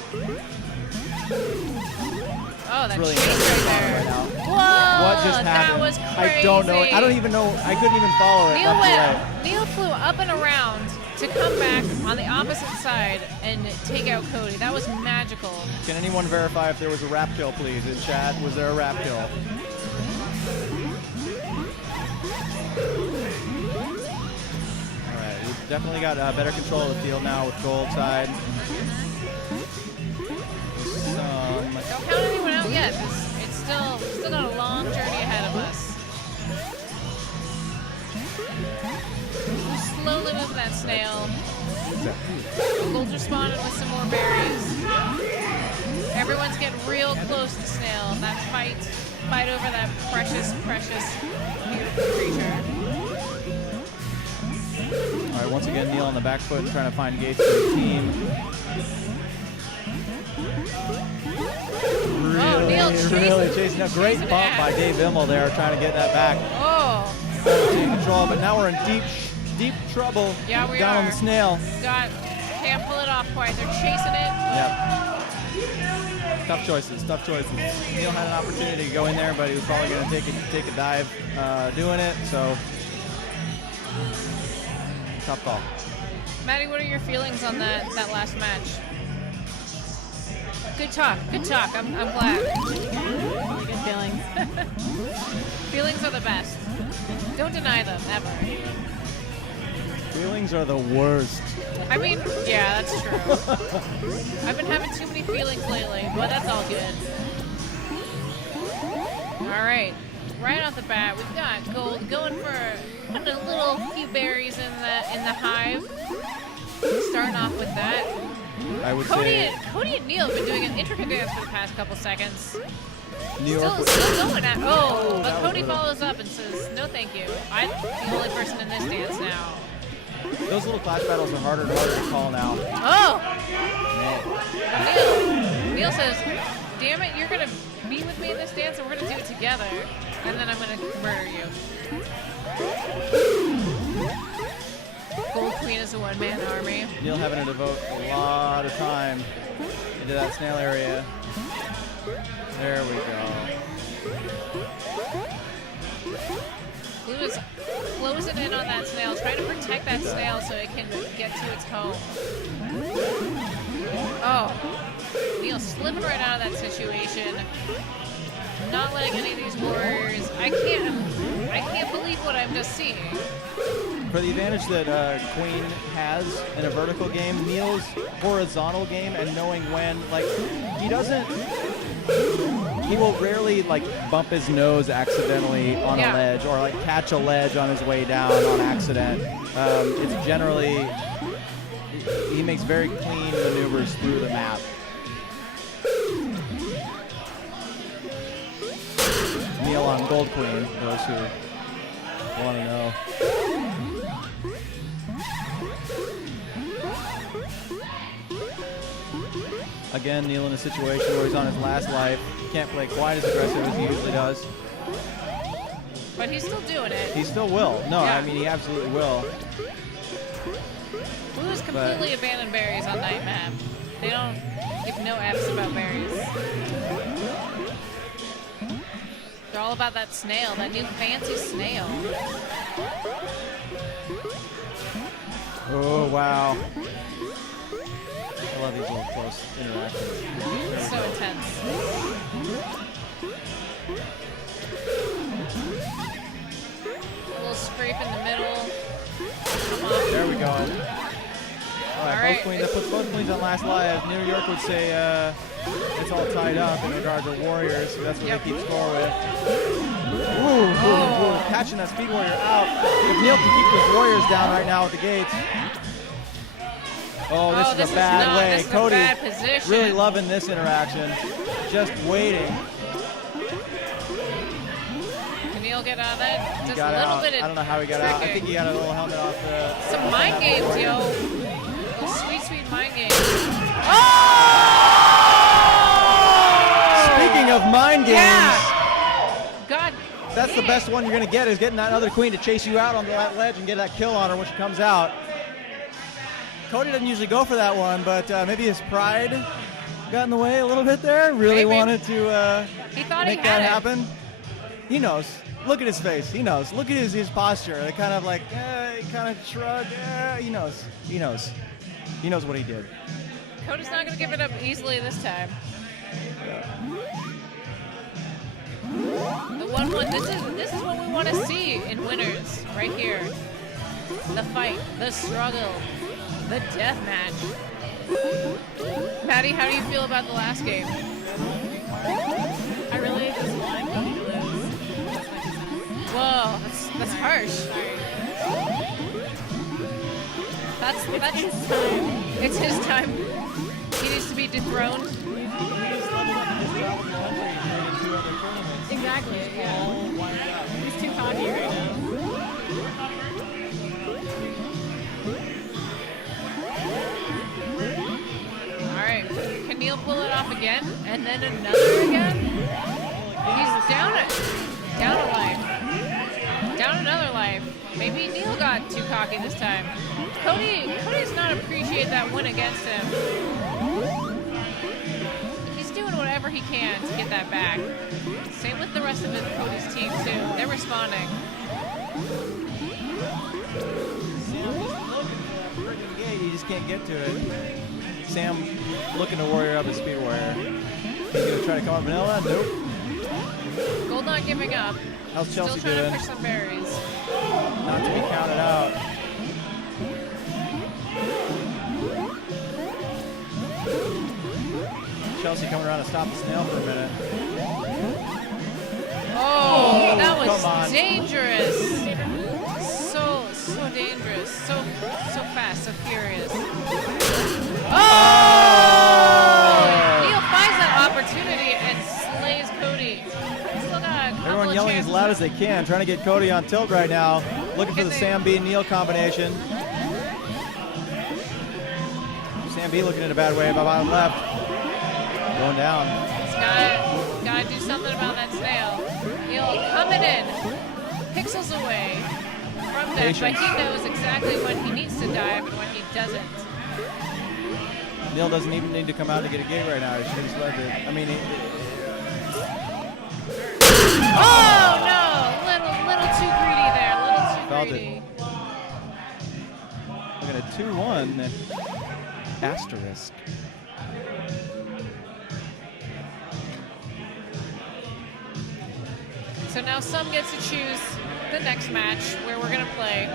Oh, that really chase intense right there. right now. Whoa, What just happened? that was crazy. I don't know. I don't even know. I couldn't even follow it. Neil left to right. went. Neil flew up and around to come back on the opposite side and take out Cody. That was magical. Can anyone verify if there was a wrap kill, please? In chat, was there a wrap kill? All right, we've definitely got better control of the field now with gold side. Don't count anyone out yet. It's still got a long journey ahead of us. Slowly move that snail. Golds are spawning with some more berries. Everyone's getting real close to snail. That fight over that precious, beautiful creature. All right, once again, Neil on the back foot trying to find gates for the team. Really chasing a great bump by Dave Immel there, trying to get that back. Oh. Taking control, but now we're in deep trouble. Yeah, we down are. on the snail. Can't pull it off quite. They're chasing it. Yep. Tough choices. Neil had an opportunity to go in there, but he was probably going to take a dive doing it. So tough call. Maddie, what are your feelings on that last match? Good talk. I'm glad. Really good feelings. Feelings are the best. Don't deny them, ever. Feelings are the worst. I mean, yeah, that's true. I've been having too many feelings lately, but that's all good. All right. Right off the bat, we've got Gold going for putting a little few berries in the hive. Starting off with that. I would Cody say and Neil have been doing an intricate dance for the past couple seconds. New York. Still going at but Cody follows up and says, "No, thank you. I'm the only person in this dance now." Those little clash battles are harder and harder to call now. Oh! Neil says, "Damn it, you're gonna be with me in this dance, and we're gonna do it together, and then I'm gonna murder you." Gold Queen is a one-man army. Neil having to devote a lot of time into that snail area. There we go. Blue is closing in on that snail, trying to protect that snail so it can get to its home. Oh, Neil slipping right out of that situation. Not letting any of these warriors. I can't believe what I'm just seeing. For the advantage that Queen has in a vertical game, Neil's horizontal game and knowing when, like, he will rarely like bump his nose accidentally on a ledge or like catch a ledge on his way down on accident. It's generally, he makes very clean maneuvers through the map. Neil on Gold Queen, those who want to know. Again, Neil in a situation where he's on his last life. He can't play quite as aggressive as he usually does. But he's still doing it. He still will. No, I mean, he absolutely will. Blue has completely abandoned berries on night map. They don't give no F's about berries. They're all about that snail, that new fancy snail. Oh, wow. I love these little close interactions. So intense. A little scrape in the middle. Come on. There we go. All right, both queens. That puts both queens on last live. New York would say it's all tied up in regards to Warriors. So that's what they keep score with. Ooh, catching that Speed Warrior out. If Neil can keep those Warriors down right now at the gates. Oh, this is a bad way. Cody bad position. Really loving this interaction. Just waiting. Can Neil get out of that? He Just got a little out. bit of I don't know how he got out. I think he got a little helmet off the... Some mind games, yo. Sweet, sweet mind games. Oh! Speaking of mind games. Yeah. God. That's the best one you're going to get, is getting that other queen to chase you out on that ledge and get that kill on her when she comes out. Cody doesn't usually go for that one, but maybe his pride got in the way a little bit there. Really Maybe. wanted to He thought make he that had it. happen. He knows. Look at his face. He knows. Look at his posture. They kind of like, he kind of shrug. He knows. He knows. He knows what he did. Cody's not going to give it up easily this time. The 1-1. This is what we want to see in winners right here. The fight, the struggle, the death match. Maddie, how do you feel about the last game? I really just want Cody to lose. Whoa, that's harsh. That's his time. It's his time. He needs to be dethroned. Exactly, yeah. He's too cocky right now. Alright, can Neil pull it off again? And then another again? He's down a life. Down another life. Maybe Neil got too cocky this time. Cody does not appreciate that win against him. He's doing whatever he can to get that back. Same with the rest of Cody's team too. They're responding. You just can't get to it. Sam looking to warrior up his speed warrior. He's going to try to come up vanilla. Nope. Gold not giving up. How's Chelsea Still trying doing? to push some berries. Not to be counted out. Chelsea coming around to stop the snail for a minute. Oh, that was come on. dangerous. So dangerous. So fast, so furious. Oh! Neil finds that opportunity and slays Cody. He's still got a couple Everyone of yelling as chances. loud as they can, trying to get Cody on tilt right now. Looking for the Sam B Neil combination. Sam B looking in a bad way by bottom left. Going down. He's gotta do something about that snail. Neil coming in. Pixels away from death, but he knows exactly when he needs to dive and when he doesn't. Neil doesn't even need to come out to get a gig right now. He should have just left it. I mean, Oh no! Little too greedy there. Little too Felt greedy. Look at a 2-1 asterisk. So now Sum gets to choose the next match where we're gonna play.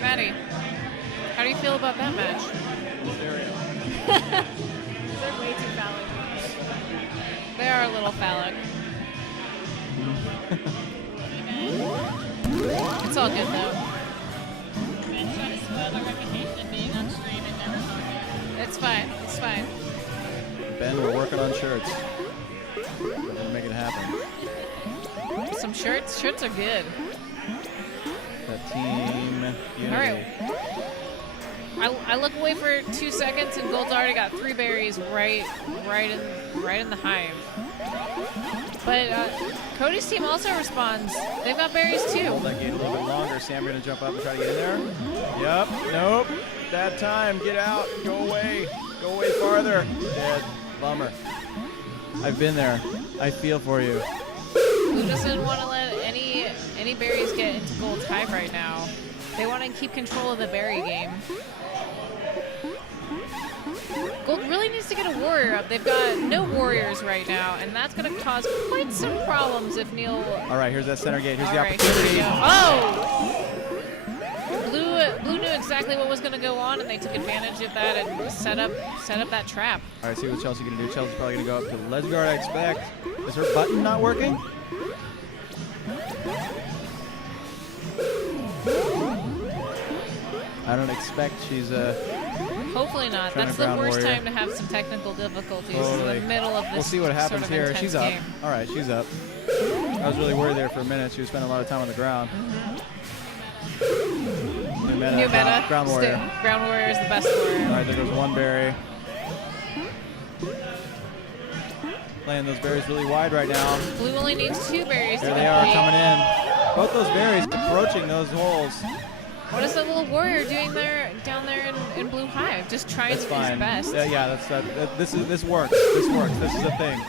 Maddie, how do you feel about that match? They're way too phallic. They are a little phallic. It's all good though. Man, trying to spoil my reputation of being on stream and never talking. It's fine. It's fine. Ben, we're working on shirts. We're gonna make it happen. Some shirts. Shirts are good. That team unity. All right. I look away for 2 seconds and Gold's already got 3 berries right in the hive. But Cody's team also responds. They've got berries too. Hold that gate a little bit longer. Sam gonna jump up and try to get in there. Yep. Nope. That time. Get out. Go away. Go away farther. Dead. Bummer. I've been there. I feel for you. Blue doesn't want to let any berries get into Gold's hive right now. They want to keep control of the berry game. Gold really needs to get a warrior up. They've got no warriors right now, and that's going to cause quite some problems if Neil... All right, here's that center gate. Here's the All right, opportunity. here we go. Oh! Blue knew exactly what was going to go on, and they took advantage of that and set up that trap. All right, see what Chelsea going to do. Chelsea's probably going to go up to ledge guard, I expect. Is her button not working? I don't expect she's Hopefully not. trying That's to the ground worst warrior. time to have some technical difficulties Totally. in the middle of this We'll see what happens sort of here. intense She's up. game. All right, she's up. I was really worried there for a minute. She was spending a lot of time on the ground. New meta. New meta. Ground warrior. Ground warrior is the best warrior. All right, there goes one berry. Playing those berries really wide right now. Blue only needs 2 berries There to they are complete. coming in. Both those berries approaching those holes. What is the little warrior doing down there in Blue Hive? Just trying his best. Yeah, this works. This works. This is a thing.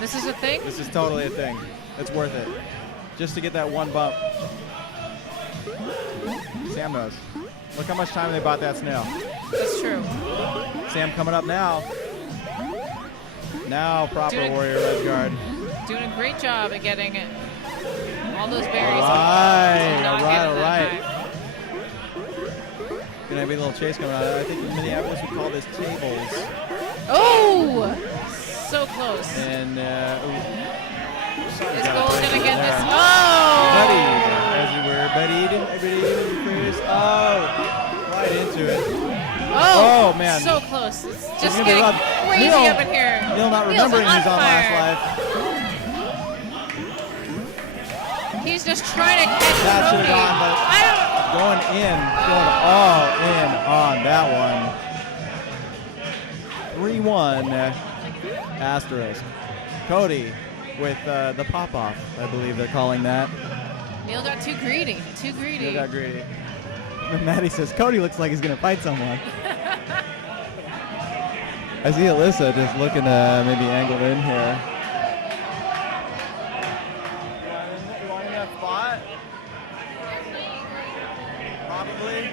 This is a thing? This is totally a thing. It's worth it. Just to get that one bump. Sam knows. Look how much time they bought that snail. That's true. Sam coming up now. Now proper warrior red guard. Doing a great job at getting all those berries. All right. Gonna be a little chase coming out. I think in Minneapolis we call this tables. Oh! So close. And is Gold gonna get this? Oh! Buddied, as you were, buddied. Oh, right into it. Oh, man. So close. It's just gonna getting be crazy Neil, up in here. Neil not Neil's remembering he's on fire. Last Life. He's just trying to catch That should Brody. have gone, but going all in on that one. 3-1 asterisk. Cody with the pop-off, I believe they're calling that. Neil got too greedy. Neil got greedy. Maddie says, Cody looks like he's going to fight someone. I see Alyssa just looking maybe angled in here. You want in that spot? Probably.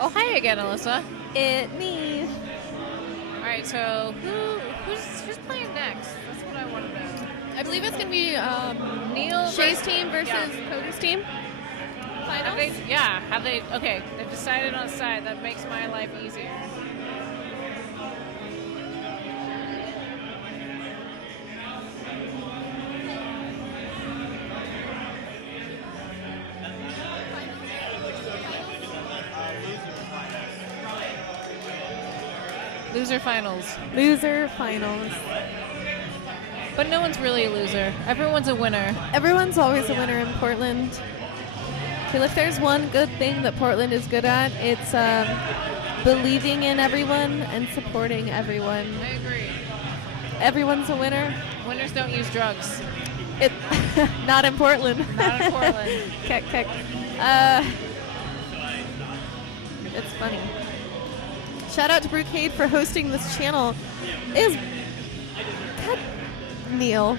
Oh, hi again, Alyssa. Me. All right, so who's playing next? That's what I want to know. I believe it's going to be Neil Shay's team versus Cody's team. Have they? Okay, they've decided on a side. That makes my life easier. Loser finals. But no one's really a loser. Everyone's a winner. Everyone's always a winner in Portland. Well, if there's one good thing that Portland is good at, it's believing in everyone and supporting everyone. I agree. Everyone's a winner. Winners don't use drugs. Not in Portland. Not in Portland. Kick. It's funny. Shout out to Brookeade for hosting this channel. Neil.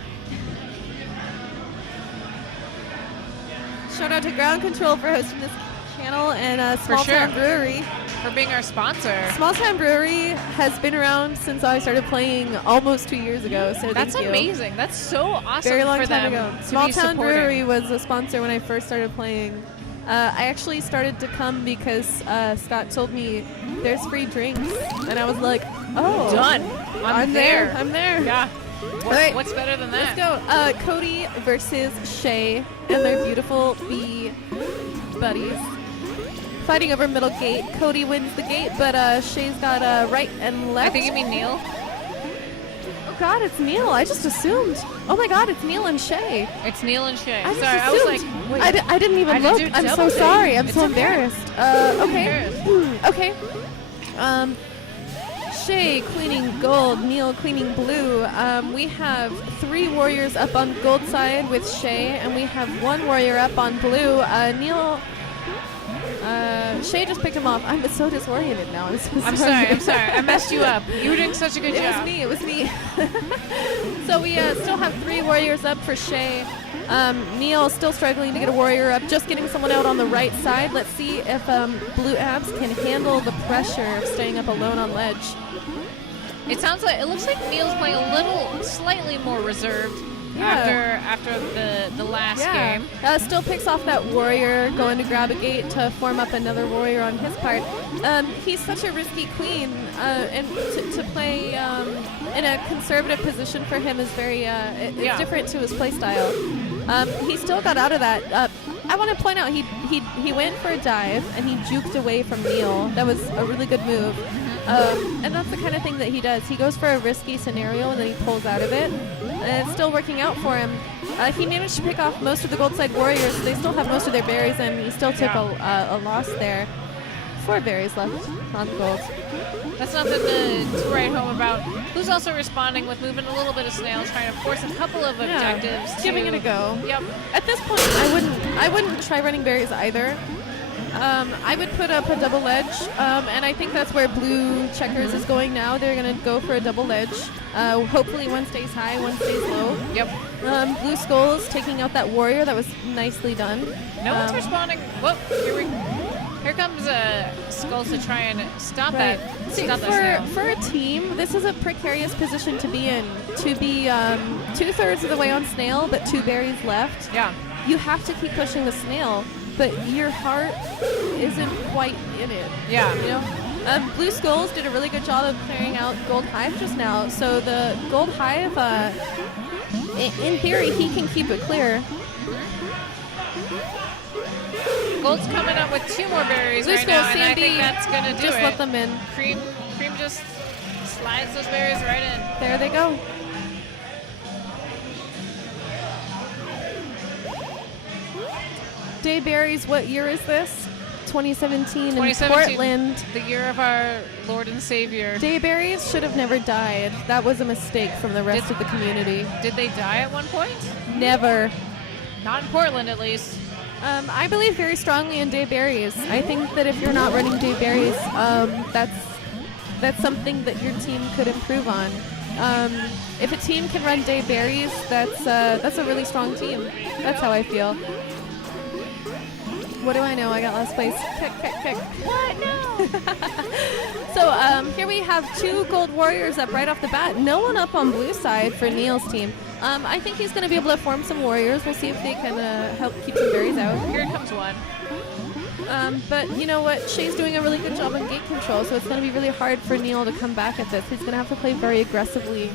Shout out to Ground Control for hosting this channel and Small Town Brewery. For being our sponsor. Small Town Brewery has been around since I started playing almost 2 years ago. So that's thank you. Amazing. That's so awesome. Very long for time them ago. to Small be Town supporting. Brewery was a sponsor when I first started playing. I actually started to come because Scott told me there's free drinks, and I was like, oh, done. I'm there. I'm there. Yeah. What's better than that? Let's go. Cody versus Shay and their beautiful bee buddies. Fighting over middle gate. Cody wins the gate, but Shay's got right and left. I think you mean Neil. Oh God, it's Neil. I just assumed. Oh my God, it's Neil and Shay. It's Neil and Shay. Sorry, I was like, wait. I didn't even look. I'm so sorry. I'm so embarrassed. Okay. Shay cleaning gold, Neil cleaning blue. We have 3 warriors up on gold side with Shay, and we have 1 warrior up on blue. Shay just picked him off. I'm so disoriented now. I'm sorry. I messed you up. You were doing such a good job. It was me. So we still have 3 warriors up for Shay. Neil still struggling to get a warrior up, just getting someone out on the right side. Let's see if Blue Abs can handle the pressure of staying up alone on ledge. It looks like Neil's playing a little slightly more reserved after the last game. Still picks off that warrior, going to grab a gate to form up another warrior on his part. He's such a risky queen, and to play in a conservative position for him is very it's different to his play style. He still got out of that. I want to point out he went for a dive and he juked away from Neil. That was a really good move. And that's the kind of thing that he does. He goes for a risky scenario and then he pulls out of it. And it's still working out for him. He managed to pick off most of the gold side warriors. They still have most of their berries, and he still took a loss there. 4 berries left on gold. That's nothing to write home about. Who's also responding with moving a little bit of snail, trying to force a couple of objectives. Giving it a go. Yep. At this point, I wouldn't try running berries either. I would put up a double ledge, and I think that's where blue checkers is going now. They're going to go for a double ledge. Hopefully one stays high, one stays low. Yep. Blue skulls taking out that warrior. That was nicely done. No one's responding. Whoa, here comes Skulls to try and stop that. See, Stop that snail. for a team, this is a precarious position to be in. To be 2/3 of the way on snail, but 2 berries left. Yeah. You have to keep pushing the snail, but your heart isn't quite in it. Yeah. You know? Blue Skulls did a really good job of clearing out Gold Hive just now. So the Gold Hive, in theory, he can keep it clear. Gold's coming up with 2 more berries Blue right now, and I Sandy, think that's going to do just it. let them in. Cream just slides those berries right in. There they go. Dayberries, what year is this? 2017 in Portland. The year of our Lord and Savior. Dayberries should have never died. That was a mistake from the rest of the community. Did they die at one point? Never. Not in Portland, at least. I believe very strongly in dayberries. I think that if you're not running dayberries, that's something that your team could improve on. If a team can run dayberries, that's a really strong team. That's how I feel. What do I know? I got last place. Kick. What? No! So here we have 2 gold warriors up right off the bat. No one up on blue side for Neil's team. I think he's going to be able to form some warriors. We'll see if they can help keep some berries out. Here comes one. But you know what? Shay's doing a really good job on gate control, so it's going to be really hard for Neil to come back at this. He's going to have to play very aggressively.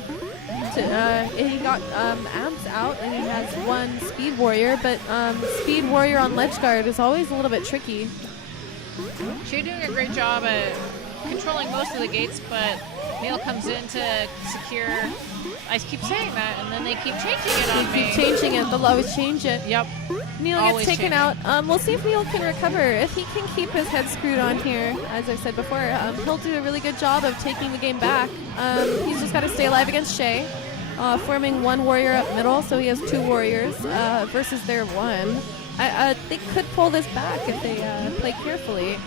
He got Abs out, and he has 1 speed warrior, but speed warrior on ledge guard is always a little bit tricky. She's doing a great job at controlling most of the gates, but Neil comes in to secure. I keep saying that, and then they keep changing it on me. Keep changing it. They'll always change it. Yep. Neil Always gets taken changing. out. We'll see if Neil can recover. If he can keep his head screwed on here, as I said before, he'll do a really good job of taking the game back. He's just got to stay alive against Shay, forming 1 warrior up middle, so he has 2 warriors versus their 1. They could pull this back if they play carefully.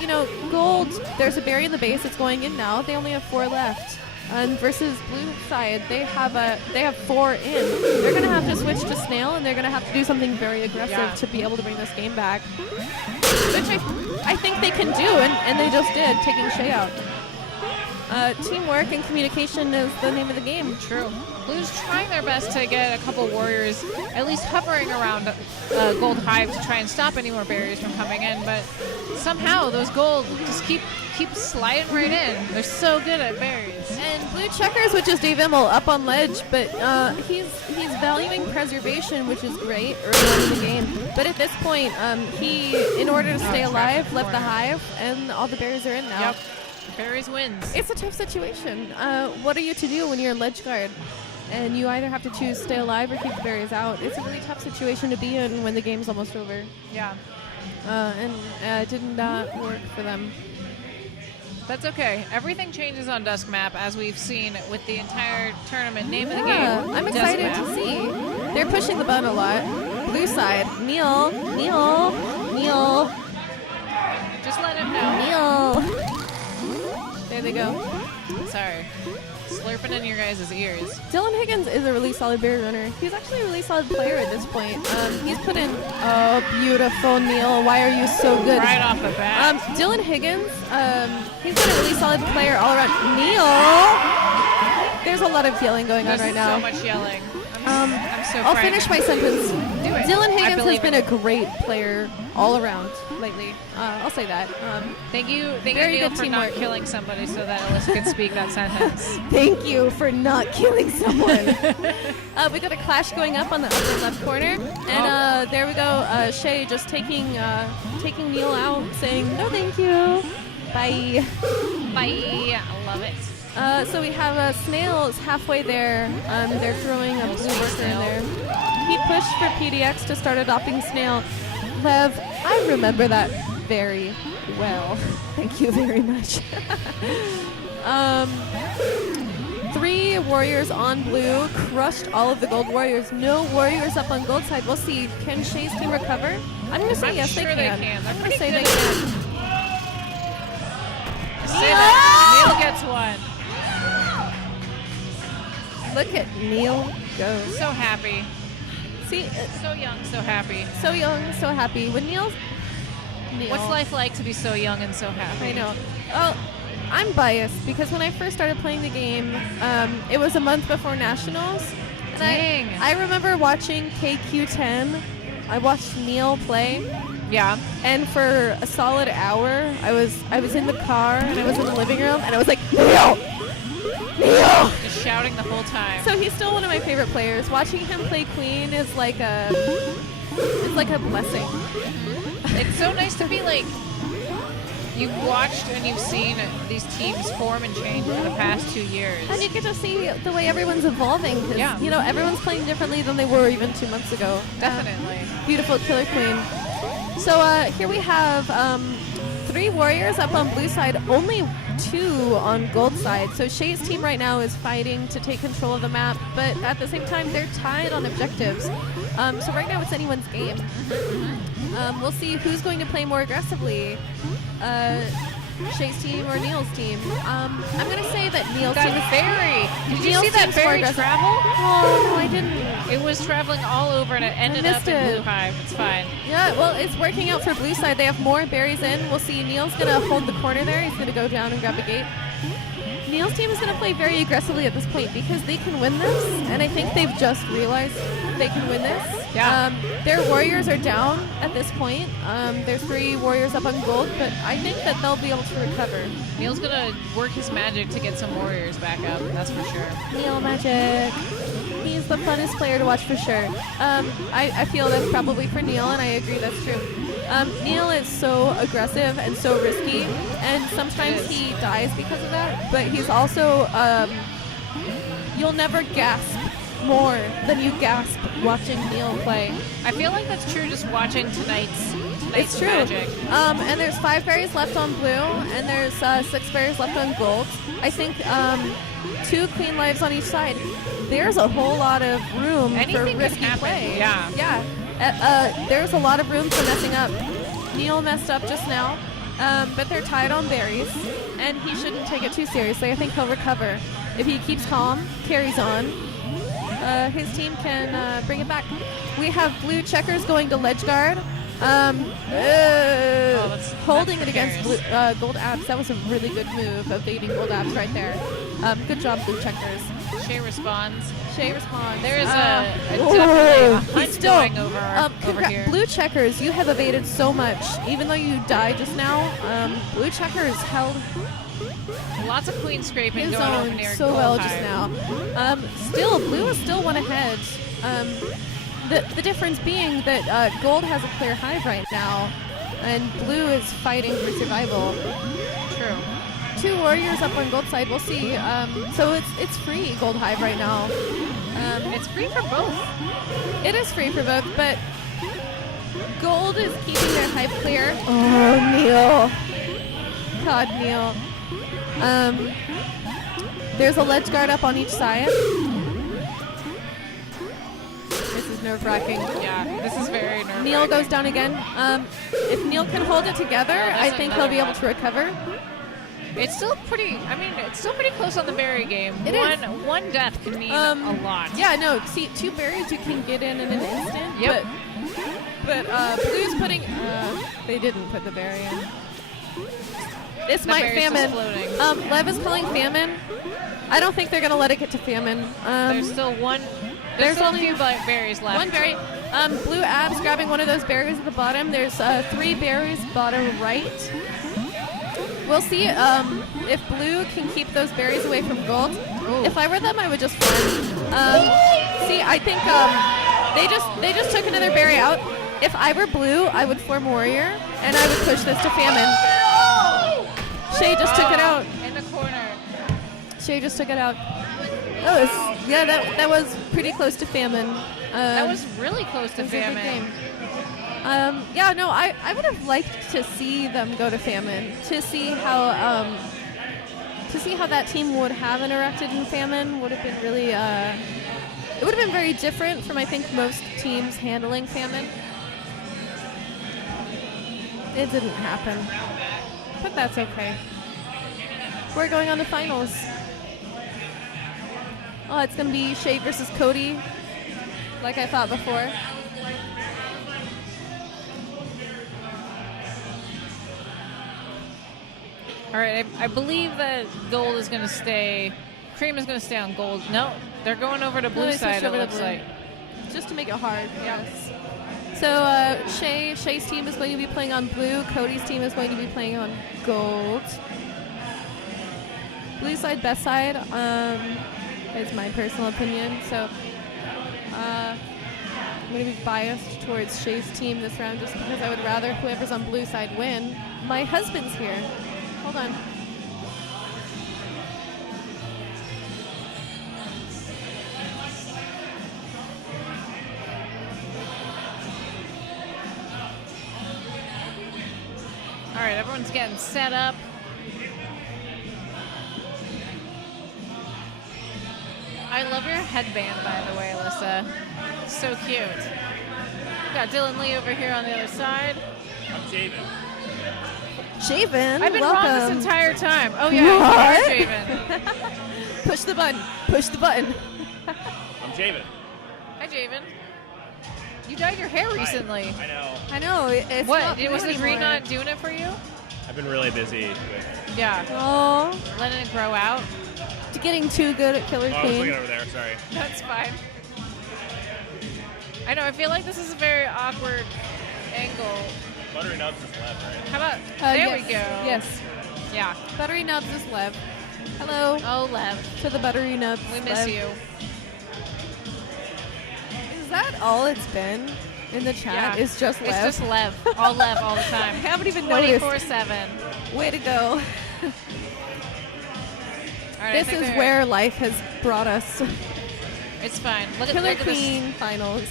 You know, gold, there's a berry in the base. It's going in now. They only have 4 left. And versus blue side, they have 4 in. They're going to have to switch to snail, and they're going to have to do something very aggressive to be able to bring this game back. Which I think they can do, and they just did, taking Shay out. Teamwork and communication is the name of the game. True. Blue's trying their best to get a couple warriors at least hovering around Gold Hive to try and stop any more barriers from coming in, but somehow those gold just keep sliding right in. They're so good at berries. And blue checkers, which is Dave Immel, up on ledge, but he's valuing preservation, which is great early on in the game. But at this point, he, in order to stay alive, left the hive, and all the berries are in now. Yep. Berries wins. It's a tough situation. What are you to do when you're in ledge guard? And you either have to choose stay alive or keep the berries out. It's a really tough situation to be in when the game's almost over. Yeah. And it did not work for them. That's okay. Everything changes on Dusk Map, as we've seen with the entire tournament. Name of the game. I'm excited to see. They're pushing the button a lot. Blue side. Neil. Just let him know. Neil. There they go. Sorry. Slurping in your guys' ears. Dylan Higgins is a really solid berry runner. He's actually a really solid player at this point. He's put in, oh, beautiful, Neil. Why are you so good? Right off the bat. Dylan Higgins, he's been a really solid player all around. Neil! There's a lot of yelling going on right now. So much yelling. I'm so I'll frightened. finish my sentence. Do it. Dylan I Higgins has believe been it. a great player all around lately. I'll say that. Thank you, very Neil, good for not teamwork. killing somebody so that Alyssa could speak that sentence. Thank you for not killing someone. We got a clash going up on the upper left corner, and there we go. Shay just taking Neil out, saying no, thank you. Bye. Bye. I love it. So we have a snail is halfway there. They're throwing a blue worker in there. He pushed for PDX to start adopting snail. Lev, I remember that very well. Thank you very much. 3 warriors on blue, crushed all of the gold warriors. No warriors up on gold side. We'll see. Can Shay's team recover? I'm going to say yes, sure they can. They're I'm going pretty to say good. they can. Say that. Neil gets one. Look at Neil go. So happy. See, So young, so happy. so young, so happy. When Neil. What's life like to be so young and so happy? I know. Oh, I'm biased because when I first started playing the game, it was a month before Nationals. And Dang. I remember watching KQ10. I watched Neil play. Yeah. And for a solid hour, I was in the car and I was in the living room and I was like, Neil! Neil! Just shouting the whole time. So he's still one of my favorite players. Watching him play Queen is like a blessing. It's so nice to be like, you've watched and you've seen these teams form and change over the past 2 years. And you get to see the way everyone's evolving. 'Cause, Yeah. you know, everyone's playing differently than they were even 2 months ago. Definitely. Beautiful Killer Queen. So here we have 3 warriors up on blue side, only 2 on gold side. So Shay's team right now is fighting to take control of the map, but at the same time, they're tied on objectives. So right now it's anyone's game. We'll see who's going to play more aggressively. Shay's team or Neil's team. I'm going to say that Neil's team is Barry. Did you Neil's see that team's more Barry aggressive. travel? Oh, no, I didn't. It was traveling all over and it ended up missed in it. Blue Hive. It's fine. Yeah, well, it's working out for blue side. They have more berries in. We'll see. Neil's going to hold the corner there. He's going to go down and grab a gate. Neil's team is going to play very aggressively at this point because they can win this, and I think they've just realized they can win this. Yeah. Their warriors are down at this point. There's 3 warriors up on gold, but I think that they'll be able to recover. Neil's gonna work his magic to get some warriors back up. That's for sure. Neil Magic. He's the funnest player to watch for sure. I feel that's probably for Neil, and I agree that's true. Neil is so aggressive and so risky, and sometimes he dies because of that, but he's also, you'll never gasp more than you gasp watching Neil play. I feel like that's true just watching tonight's It's true. Magic. And there's 5 berries left on blue, and there's 6 berries left on gold. I think 2 queen lives on each side. There's a whole lot of room Anything for can risky happen. play. Yeah. Yeah. There's a lot of room for messing up. Neil messed up just now, but they're tied on berries, and he shouldn't take it too seriously. I think he'll recover. If he keeps calm, carries on, his team can bring it back. We have blue checkers going to ledge guard. Holding it against blue, gold abs. That was a really good move, evading gold abs right there. Good job, blue checkers. Shay responds. Shay responds. There is definitely a hunt still, going over here. Blue checkers, you have evaded so much. Even though you died just now, blue checkers held Lots of queen scraping his going over own near so Gold well Hive. just now. Still, blue is still one ahead. The difference being that gold has a clear hive right now, and blue is fighting for survival. True. 2 warriors up on gold side. We'll see. So it's free gold hive right now. It's free for both. It is free for both, but gold is keeping their hive clear. Oh, Neil. God, Neil. There's a ledge guard up on each side. This is nerve-wracking. Yeah, this is very nerve-wracking. Neil goes down again. If Neil can hold it together, I think he'll be able to recover. It's still pretty. I mean, it's still pretty close on the berry game. It is. One death can mean a lot. Yeah, no. See, 2 berries you can get in an instant. Yep. But Blue's putting. They didn't put the berry in. This might berry's famine. still floating. Lev is calling famine. I don't think they're gonna let it get to famine. There's still one. There's still only a few berries left. 1 berry. Blue abs grabbing one of those berries at the bottom. There's 3 berries bottom right. We'll see if blue can keep those berries away from gold. Ooh. If I were them, I would just run. See, I think they just took another berry out. If I were blue, I would form warrior and I would push this to famine. Shay just took it out. In the corner. Shay just took it out. That was pretty close to famine. That was really close to it was a good famine. game. I would have liked to see them go to famine to see how that team would have interacted in famine. Would have been really it would have been very different from I think most teams handling famine. It didn't happen, but that's okay. We're going on to finals. Oh, it's gonna be Shay versus Cody, like I thought before. All right, I believe that gold is going to stay. Cream is going to stay on gold. No, they're going over to blue they side. switched It over to looks blue. like. Just to make it hard. Yes. So Shay's team is going to be playing on blue. Cody's team is going to be playing on gold. Blue side, best side. Is my personal opinion. So I'm going to be biased towards Shay's team this round just because I would rather whoever's on blue side win. My husband's here. Hold on. All right, everyone's getting set up. I love your headband, by the way, Alyssa. So cute. We got Dylan Lee over here on the other side. I'm Javen. Javen, I've been welcome. wrong this entire time. Oh yeah, What? you are Javen. Push the button. Push the button. I'm Javen. Hi, Javen. You dyed your hair recently. I know. I know. It's What? not blue Was the green anymore. not doing it for you? I've been really busy with. Yeah. Oh, Letting it grow out. getting too good at Killer Oh, I was looking Queen. over there. Sorry. That's fine. I know. I feel like this is a very awkward angle. Buttery Nubs is left, right? How about? There yes, we go. Yes. Yeah. Buttery Nubs is Lev. Hello Oh, Lev. to the Buttery Nubs. We miss Lev. you. Is that all it's been in the chat? Yeah. It's just Lev? It's just Lev. All Lev all the time. I haven't even noticed. 24/7. Way to go. All right, I This think is they're- where life has brought us. It's fine. Look Killer at this. Queen finals.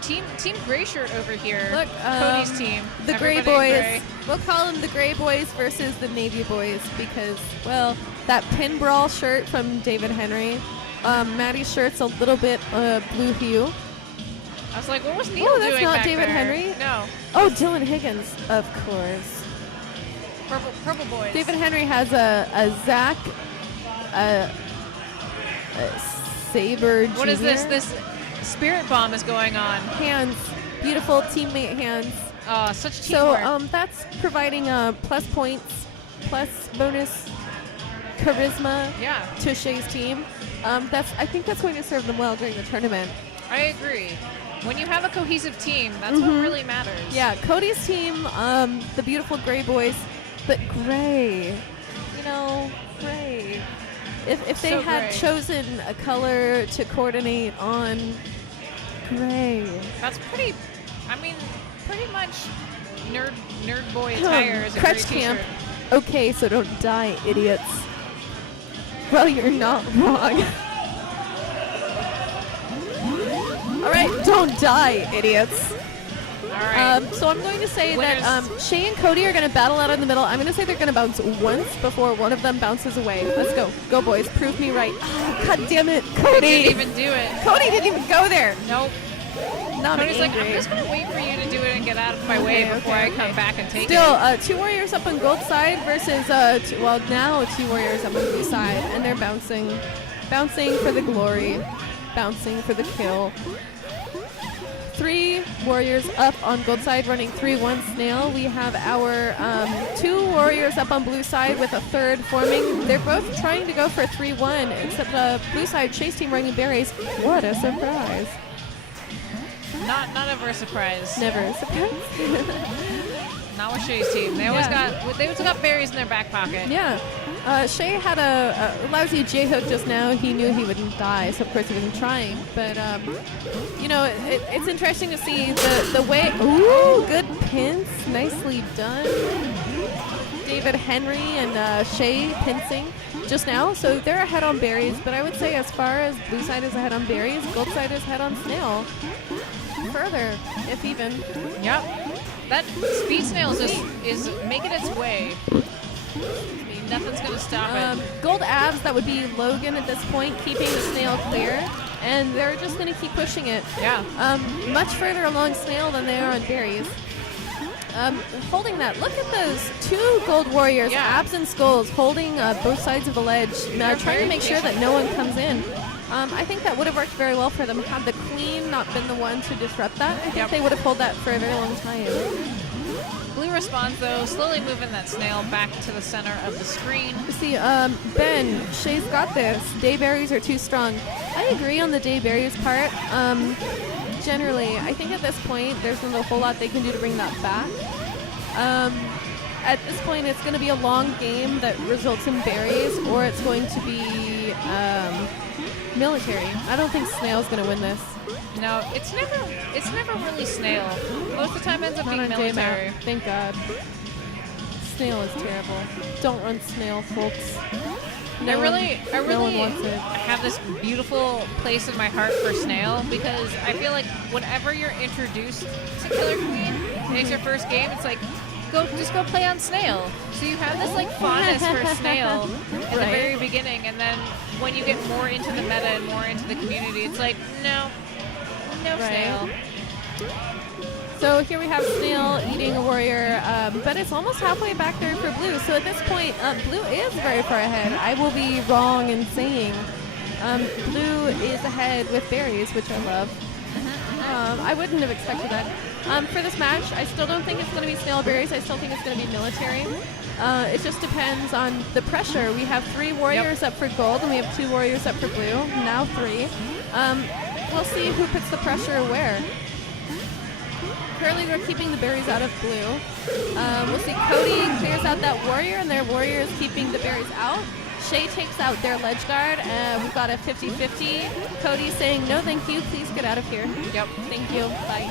Team Gray Shirt over here. Look, Cody's team. The Gray Everybody in Boys. gray. We'll call them the Gray Boys versus the Navy Boys because, well, that pin brawl shirt from David Henry. Maddie's shirt's a little bit blue hue. I was like, what was Neil Oh, that's doing not back David there? Henry? No. Oh, Dylan Higgins, of course. Purple Boys. David Henry has a Zach, a Saber Jr. What is this? This spirit bomb is going on. Hands, beautiful teammate hands. Oh, such So teamwork. that's providing plus points, plus bonus charisma Yeah. to Shay's team. I think that's going to serve them well during the tournament. I agree. When you have a cohesive team, that's what really matters. Yeah, Cody's team, the beautiful Gray Boys, but gray, gray. If they So had gray. chosen a color to coordinate on, gray. That's pretty much nerd boy attire is a Crutch gray camp. t-shirt. Okay, so don't die, idiots. Well, you're not wrong. All right, don't die, idiots. All right. So I'm going to say Winners. that Shay and Cody are going to battle out in the middle. I'm going to say they're going to bounce once before one of them bounces away. Let's go. Go, boys. Prove me right. Oh, God damn it. Cody. Didn't even do it. Cody didn't even go there. Nope. Now I'm Cody's like, I'm angry. just going to wait for you to do it and get out of my way before I come back and take Still, it. 2 warriors up on gold side versus, now 2 warriors up on blue side. And they're bouncing. Bouncing for the glory. Bouncing for the kill. 3 warriors up on gold side running 3-1 snail. We have our 2 warriors up on blue side with a third forming. They're both trying to go for 3-1, except blue side chase team running berries. What a surprise. Not ever a surprise. Never a surprise. Not with Shay's team. They always got berries in their back pocket. Yeah. Shay had a lousy J-hook just now. He knew he wouldn't die, so of course he wasn't trying. But, it's interesting to see the way... Ooh, good pins. Nicely done. David Henry and Shay pincing just now, so they're ahead on berries. But I would say as far as blue side is ahead on berries, gold side is ahead on snail. Further, if even. Yep. That speed snail is making its way. Nothing's going to stop it. Gold abs, that would be Logan at this point, keeping the snail clear. And they're just going to keep pushing it. Yeah. Much further along snail than they are on berries. Holding that. Look at those two gold warriors, abs and skulls, holding both sides of the ledge, trying to make sure that no one comes in. I think that would have worked very well for them. Had the queen not been the one to disrupt that, I think they would have pulled that for a very long time. Blue responds, though, slowly moving that snail back to the center of the screen. See, Ben, Shay's got this. Dayberries are too strong. I agree on the dayberries part. Generally, I think at this point, there's not a whole lot they can do to bring that back. At this point, it's going to be a long game that results in berries, or it's going to be military. I don't think Snail's going to win this. No, it's never really snail. Most of the time ends up being military. Thank God. Snail is terrible. Don't run snail, folks. I really wants it. have this beautiful place in my heart for snail because I feel like whenever you're introduced to Killer Queen and it's your first game, it's like just go play on snail. So you have this like fondness for snail in the very beginning, and then when you get more into the meta and more into the community, it's like no snail. So here we have Snail eating a warrior, but it's almost halfway back there for Blue. So at this point, Blue is very far ahead. I will be wrong in saying Blue is ahead with berries, which I love. I wouldn't have expected that. For this match, I still don't think it's going to be Snail berries. I still think it's going to be military. It just depends on the pressure. We have 3 warriors up for gold, and we have 2 warriors up for blue. Now 3. We'll see who puts the pressure where. Currently, they're keeping the berries out of blue. We'll see Cody clears out that warrior, and their warrior is keeping the berries out. Shay takes out their ledge guard. We've got a 50-50. Cody saying, no, thank you. Please get out of here. Yep. Thank you. Bye.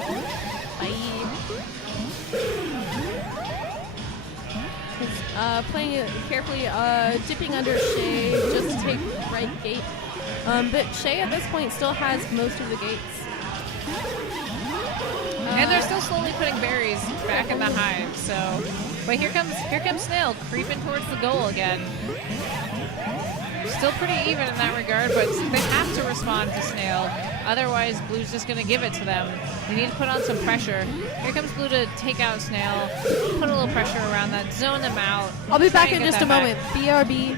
Bye. Playing it carefully, dipping under Shay just to take right gate. But Shay at this point still has most of the gates. And they're still slowly putting berries back in the hive. So, but here comes Snail creeping towards the goal again. Still pretty even in that regard, but they have to respond to Snail. Otherwise, Blue's just going to give it to them. They need to put on some pressure. Here comes Blue to take out Snail, put a little pressure around that, zone them out. I'll be back in just a moment. BRB.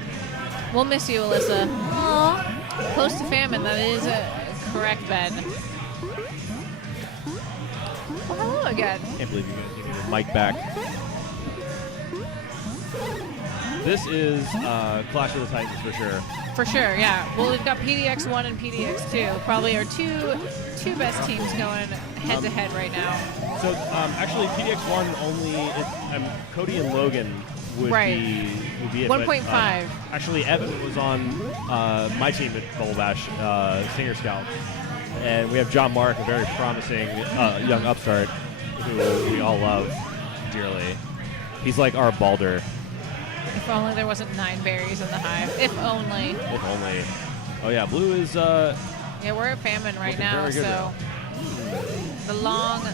We'll miss you, Alyssa. Aww. Close to famine, that is a correct, Ben. Well, hello again. Can't believe you're going to give me the mic back. This is Clash of the Titans for sure. For sure, yeah. Well, we've got PDX 1 and PDX 2. Probably our two best teams going head-to-head right now. So, actually, PDX 1 only... Cody and Logan would be it. 1.5. Actually, Evan was on my team at Bubble Bash, Singer Scout. And we have John Mark, a very promising young upstart who we all love dearly. He's like our Balder. If only there wasn't 9 berries in the hive. If only. If only. Oh yeah, Blue is. Yeah, we're at famine right now, so the long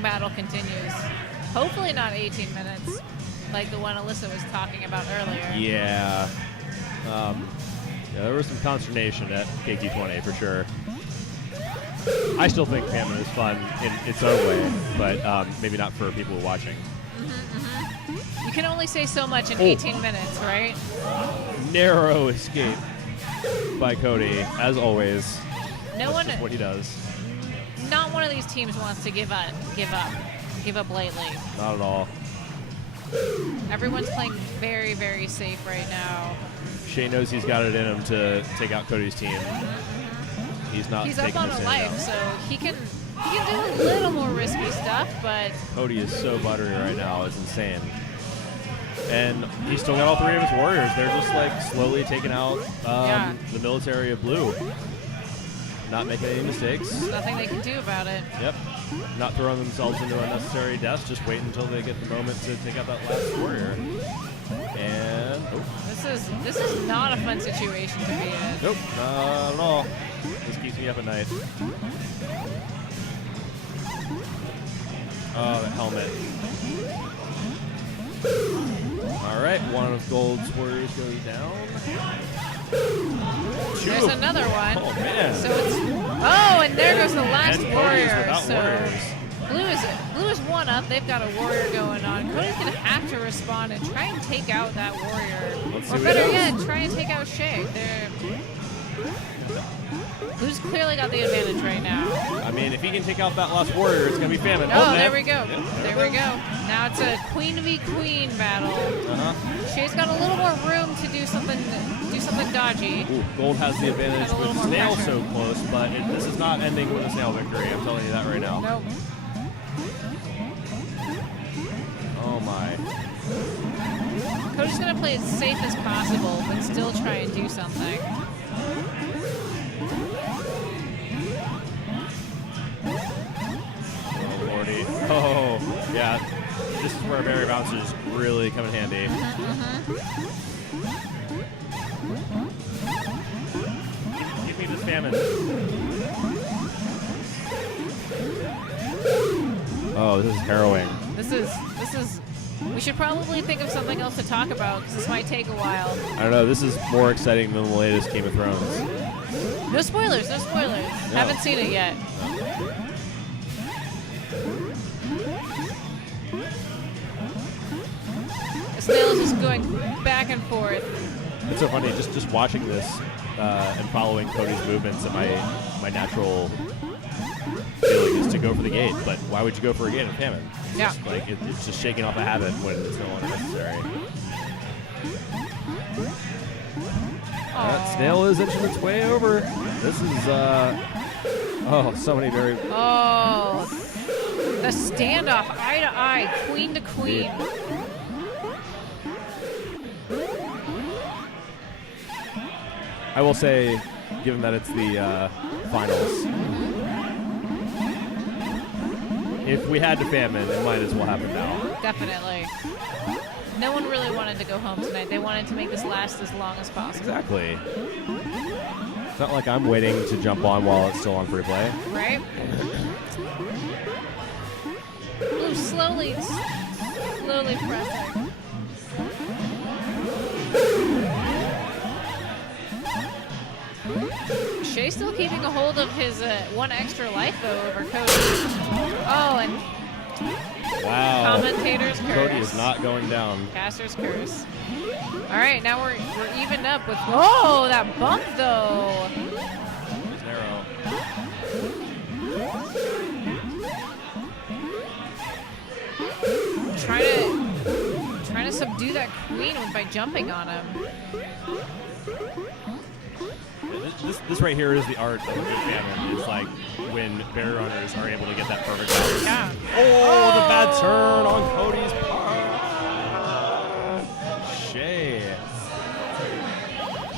battle continues. Hopefully not 18 minutes, like the one Alyssa was talking about earlier. Yeah. Yeah, there was some consternation at KT20 for sure. I still think famine is fun in its own way, but maybe not for people watching. You can only say so much in 18 minutes, right? Narrow escape by Cody, as always. That's just what he does. Not one of these teams wants to give up lightly. Not at all. Everyone's playing very, very safe right now. Shay knows he's got it in him to take out Cody's team. He's not. He's taking up on this a in, life, though. so he can do a little more risky stuff, but Cody is so buttery right now. It's insane. And he's still got all 3 of his warriors. They're just like slowly taking out the military of Blue. not making any mistakes. There's nothing they can do about it. Yep. Not throwing themselves into unnecessary deaths, just waiting until they get the moment to take out that last warrior. And This is not a fun situation to be in. nope, not at all. This keeps me up at night. Oh, the helmet. All right, one of Gold's warriors goes down. There's another one. Oh, man. So it's and there goes the last And Cody's warrior. without So warriors. Blue is one up. They've got a warrior going on. Cody's gonna have to respond and try and take out that warrior. Let's see Or what better he yet, does. try and take out Shay. Blue's clearly got the advantage right now. I mean, if he can take out that last warrior, it's going to be Famine. Oh, man. there we go. Yep, There we go. Now it's a queen v queen battle. Uh-huh. Shay's got a little more room to do something dodgy. Ooh, Gold has the advantage Has a little with more Snail pressure. so close, but this is not ending with a Snail victory. I'm telling you that right now. Nope. Oh, my. Cody's gonna play as safe as possible, but still try and do something. Oh, Lordy. Oh, yeah. This is where Barry Bouncers really come in handy. Give me this Famine. Oh, this is harrowing. This is. We should probably think of something else to talk about because this might take a while. I don't know. This is more exciting than the latest Game of Thrones. No spoilers. No spoilers. No. Haven't seen it yet. Snail is just going back and forth. It's so funny just watching this and following Cody's movements, and my natural feeling is to go for the gate. But why would you go for a gate in Famine? It's Yeah. just like it's just shaking off a habit when it's no longer necessary. That Snail is inching its way over. This is so many very Oh, the standoff, eye to eye, queen to queen. I will say, given that it's the finals, if we had to Famine, it might as well happen now. Definitely. No one really wanted to go home tonight. They wanted to make this last as long as possible. Exactly. It's not like I'm waiting to jump on while it's still on free play. Right? Blue slowly pressing. Shay's still keeping a hold of his one extra life, though, over Cody. Oh, and Wow. commentator's curse. Cody is not going down. Caster's curse. All right, now we're evened up with. Oh, that bump, though. Narrow. Trying to subdue that queen by jumping on him. This right here is the art of a good Famine. It's like when bear runners are able to get that perfect balance. Yeah. Oh, the bad turn on Cody's part. Shay.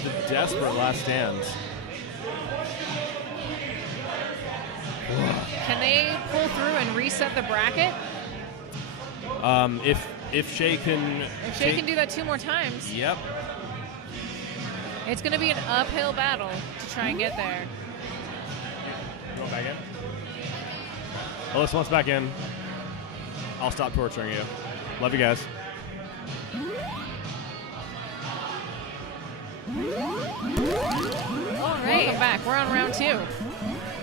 The desperate last stands. Can they pull through and reset the bracket? If Shay can. If Shay can do that 2 more times, Yep. it's going to be an uphill battle to try and get there. Going back in. Alyssa wants back in. I'll stop torturing you. Love you guys. All right. Welcome back. We're on round 2.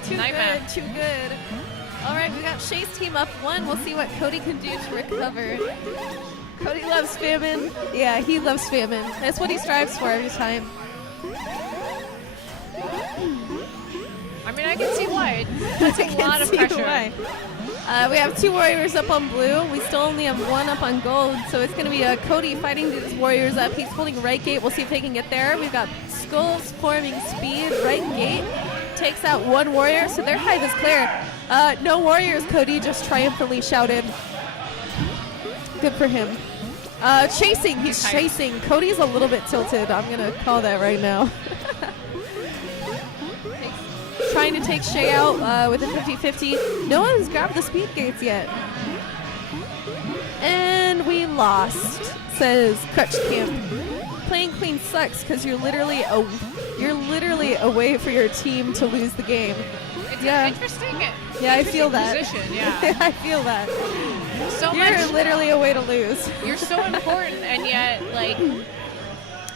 Too Night good, map. too good. All right, we got Shay's team up 1. We'll see what Cody can do to recover. Cody loves Famine. Yeah, he loves Famine. That's what he strives for every time. I mean, I can see why. That's a lot of See pressure. why. We have 2 warriors up on blue. We still only have 1 up on gold, so it's going to be Cody fighting these warriors up. He's holding right gate. We'll see if they can get there. We've got Skulls forming speed. Right gate takes out 1 warrior, so their hive is clear. No warriors, Cody just triumphantly shouted. Good for him. Chasing. He's chasing. Cody's a little bit tilted. I'm going to call that right now. trying to take Shay out with a 50-50. No one's grabbed the speed gates yet. And we lost, says Crutch Camp. Playing clean sucks because you're literally away for your team to lose the game. It's Yeah. interesting. Yeah, I feel that. Position, yeah. I feel that. So You're much. literally a way to lose. You're so important, and yet, like. And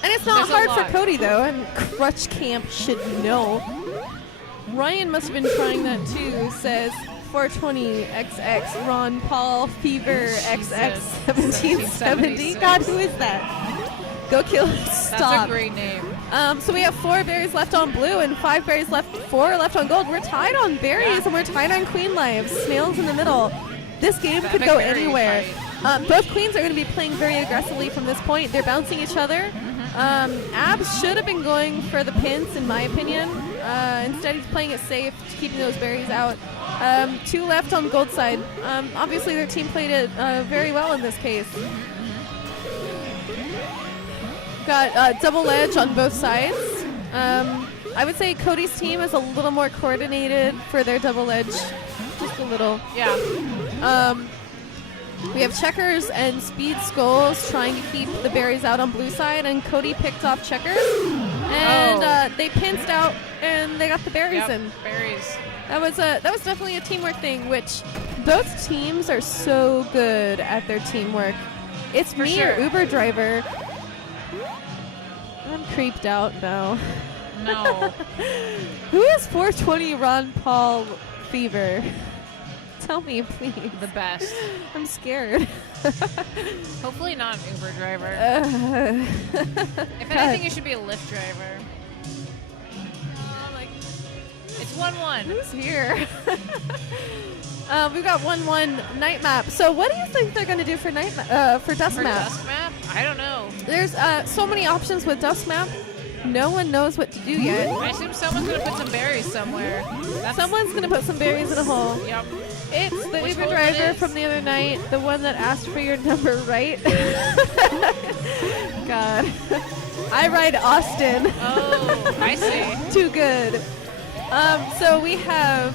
it's not There's a hard for lot. Cody, though, and Crutch Camp should know. Ryan must have been trying that, too, says 420XX, Ron Paul, Fever, XX, 1770. God, who is that? Go kill, stop. That's a great name. So we have 4 berries left on blue and 4 berries left on gold. We're tied on berries and we're tied on queen lives. Snails in the middle. This game could go anywhere. Both queens are going to be playing very aggressively from this point. They're bouncing each other. Abs should have been going for the pins, in my opinion. Instead, he's playing it safe, keeping those berries out. 2 left on gold side. Obviously, their team played it very well in this case. Got double edge on both sides. I would say Cody's team is a little more coordinated for their double edge. Just a little. Yeah. We have checkers and speed skulls trying to keep the berries out on blue side, and Cody picked off checkers. And they pinched out and they got the berries in. Berries. That was definitely a teamwork thing, which both teams are so good at their teamwork. It's For me sure. or Uber driver. I'm creeped out now. No. Who is 420 Ron Paul Fever? Tell me, please. The best. I'm scared. Hopefully not an Uber driver. If God. anything, it should be a Lyft driver. It's 1-1. Who's here? We've got 1-1 night map. So what do you think they're going to do for night for dust For map? dust map? I don't know. There's so many options with dust map. No one knows what to do yet. I assume someone's going to put some berries somewhere. Someone's going to put some berries in a hole. Yep. It's the Which Uber hole driver it is? from the other night, the one that asked for your number, right? God. I ride Austin. Oh, I see. Too good. So we have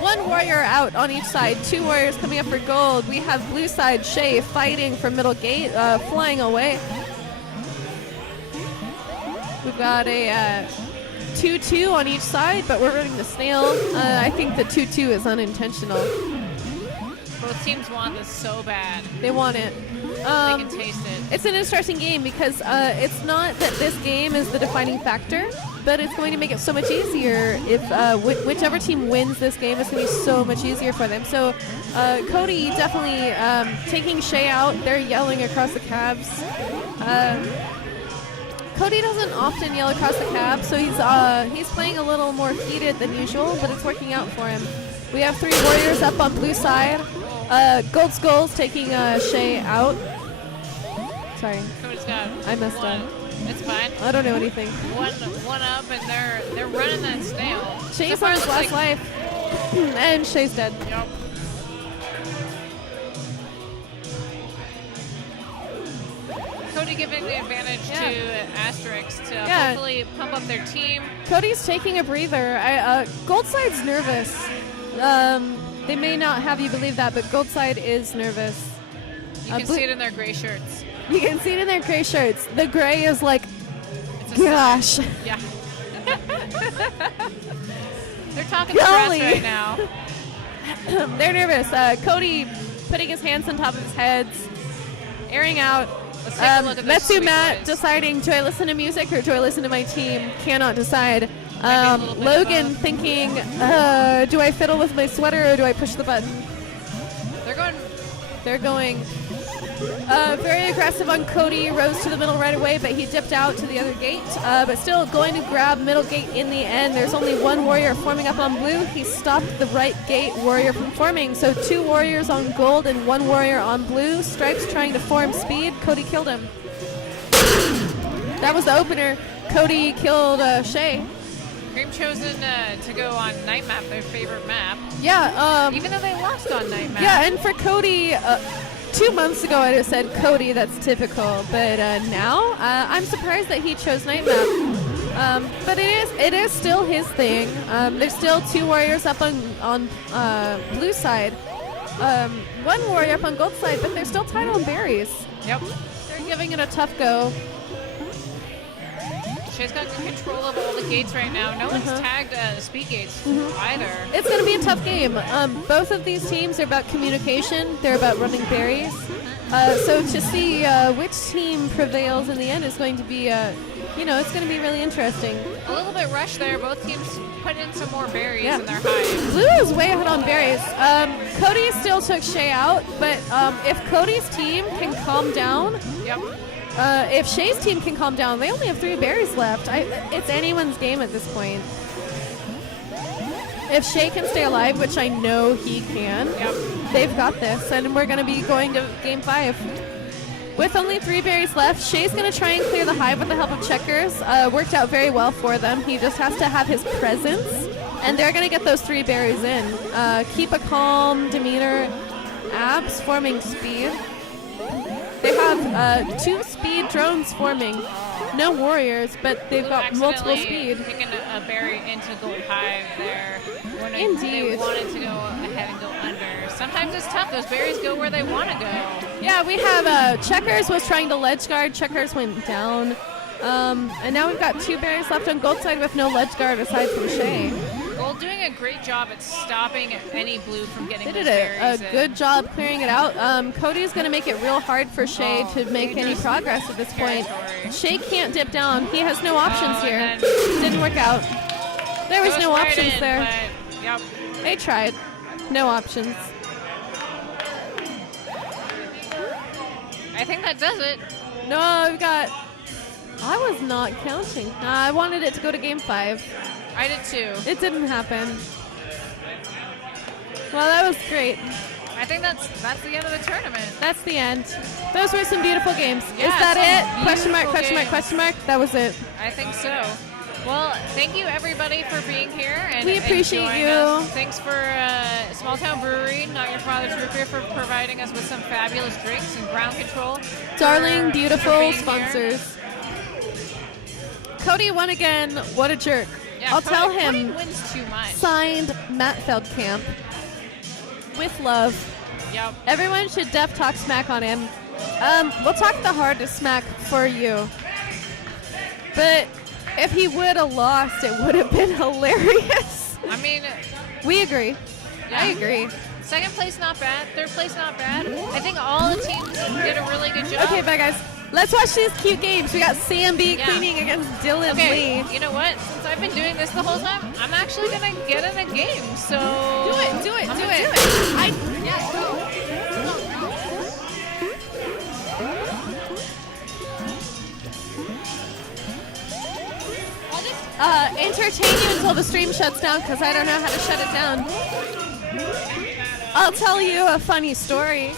1 warrior out on each side, 2 warriors coming up for gold. We have blue side Shay fighting for middle gate, flying away. We've got a 2-2 on each side, but we're running the snail. I think the 2-2 is unintentional. Both teams want this so bad. They want it. They can taste it. It's an interesting game because it's not that this game is the defining factor, but it's going to make it so much easier if whichever team wins this game. It's going to be so much easier for them. So Cody definitely taking Shay out. They're yelling across the cabs. Cody doesn't often yell across the cab, so he's playing a little more heated than usual, but it's working out for him. We have 3 warriors up on blue side. Gold Skulls taking Shay out. Sorry. Cody's got I messed one. up. It's fine. I don't know anything. One up, and they're running that snail. Shay's So on far, his it last looks like- life. And Shay's dead. Yep. Cody giving the advantage to Asterix to hopefully pump up their team. Cody's taking a breather. Goldside's nervous. They may not have you believe that, but Goldside is nervous. You can see it in their gray shirts. You can see it in their gray shirts. The gray is like, It's a gosh. sign. Yeah. They're talking Golly. stress right now. They're nervous. Cody putting his hands on top of his heads, airing out. Let's take a look at this Metsu sweet Matt boys. deciding, do I listen to music or do I listen to my team? Cannot decide. Logan thinking, do I fiddle with my sweater or do I push the button? They're going very aggressive on Cody. Rose to the middle right away, but he dipped out to the other gate. But still going to grab middle gate in the end. There's only 1 warrior forming up on blue. He stopped the right gate warrior from forming. So 2 warriors on gold and 1 warrior on blue. Stripes trying to form speed. Cody killed him. That was the opener. Cody killed Shay. Cream chosen to go on night map, their favorite map. Yeah. Even though they lost on night map. Yeah, and for Cody, 2 months ago I'd have said Cody, that's typical. But now I'm surprised that he chose night map. But it is still his thing. There's still 2 warriors up on blue side. 1 warrior up on gold side, but they're still tied on berries. Yep. They're giving it a tough go. Shay's got good control of all the gates right now. No one's tagged speed gates either. It's going to be a tough game. Both of these teams are about communication. They're about running berries. So to see which team prevails in the end is going to be, it's going to be really interesting. A little bit rushed there. Both teams put in some more berries in their hive. Blue is way ahead on berries. Cody still took Shay out, but if Cody's team can calm down, if Shay's team can calm down, they only have 3 berries left. It's anyone's game at this point. If Shay can stay alive, which I know he can, they've got this, and we're going to be going to game 5. With only 3 berries left, Shay's going to try and clear the hive with the help of Checkers. Worked out very well for them. He just has to have his presence, and they're going to get those 3 berries in. Keep a calm demeanor. Abs forming speed. They have 2 speed drones forming. No warriors, but they've got multiple speed. Picking a berry into gold hive there. When Indeed. They wanted to go ahead and go under. Sometimes it's tough. Those berries go where they want to go. Yeah, we have Checkers was trying to ledge guard. Checkers went down. And now we've got 2 berries left on gold side with no ledge guard aside from Shay. Gold doing a great job at stopping any blue from getting They those did berries a in. good job clearing it out. Cody's going to make it real hard for Shay to make any progress at this point. Shay can't dip down. He has no options here. Didn't work out. There was no right options in, there. but, yep. They tried. No options. I think that does it. No, we got... I was not counting. I wanted it to go to game 5. I did too. It didn't happen. Well, that was great. I think that's the end of the tournament. That's the end. Those were some beautiful games. Yeah, Is that some it? Question mark, beautiful question mark, games. question mark. That was it. I think so. Well, thank you everybody for being here. And We appreciate enjoying you. us. Thanks for Small Town Brewery, Not Your Father's Root Beer, for providing us with some fabulous drinks and ground control. Darling, for beautiful being sponsors. Cody won again. What a jerk. Yeah, I'll Cody, tell him. Cody wins too much. Signed Matt Feldkamp. With love. Yep. Everyone should def talk smack on him. We'll talk the hardest smack for you. But if he would have lost, it would have been hilarious. I mean, we agree. yeah. I agree. Second place, not bad. Third place, not bad. I think all the teams did a really good job. Okay, bye guys. Let's watch these cute games. We got Sam B cleaning against Dylan Okay, Lee. you know what? Since I've been doing this the whole time, I'm actually gonna get in a game. So Do it, do it, I'm do gonna it. Yeah, go. Entertain you until the stream shuts down because I don't know how to shut it down. I'll tell you a funny story.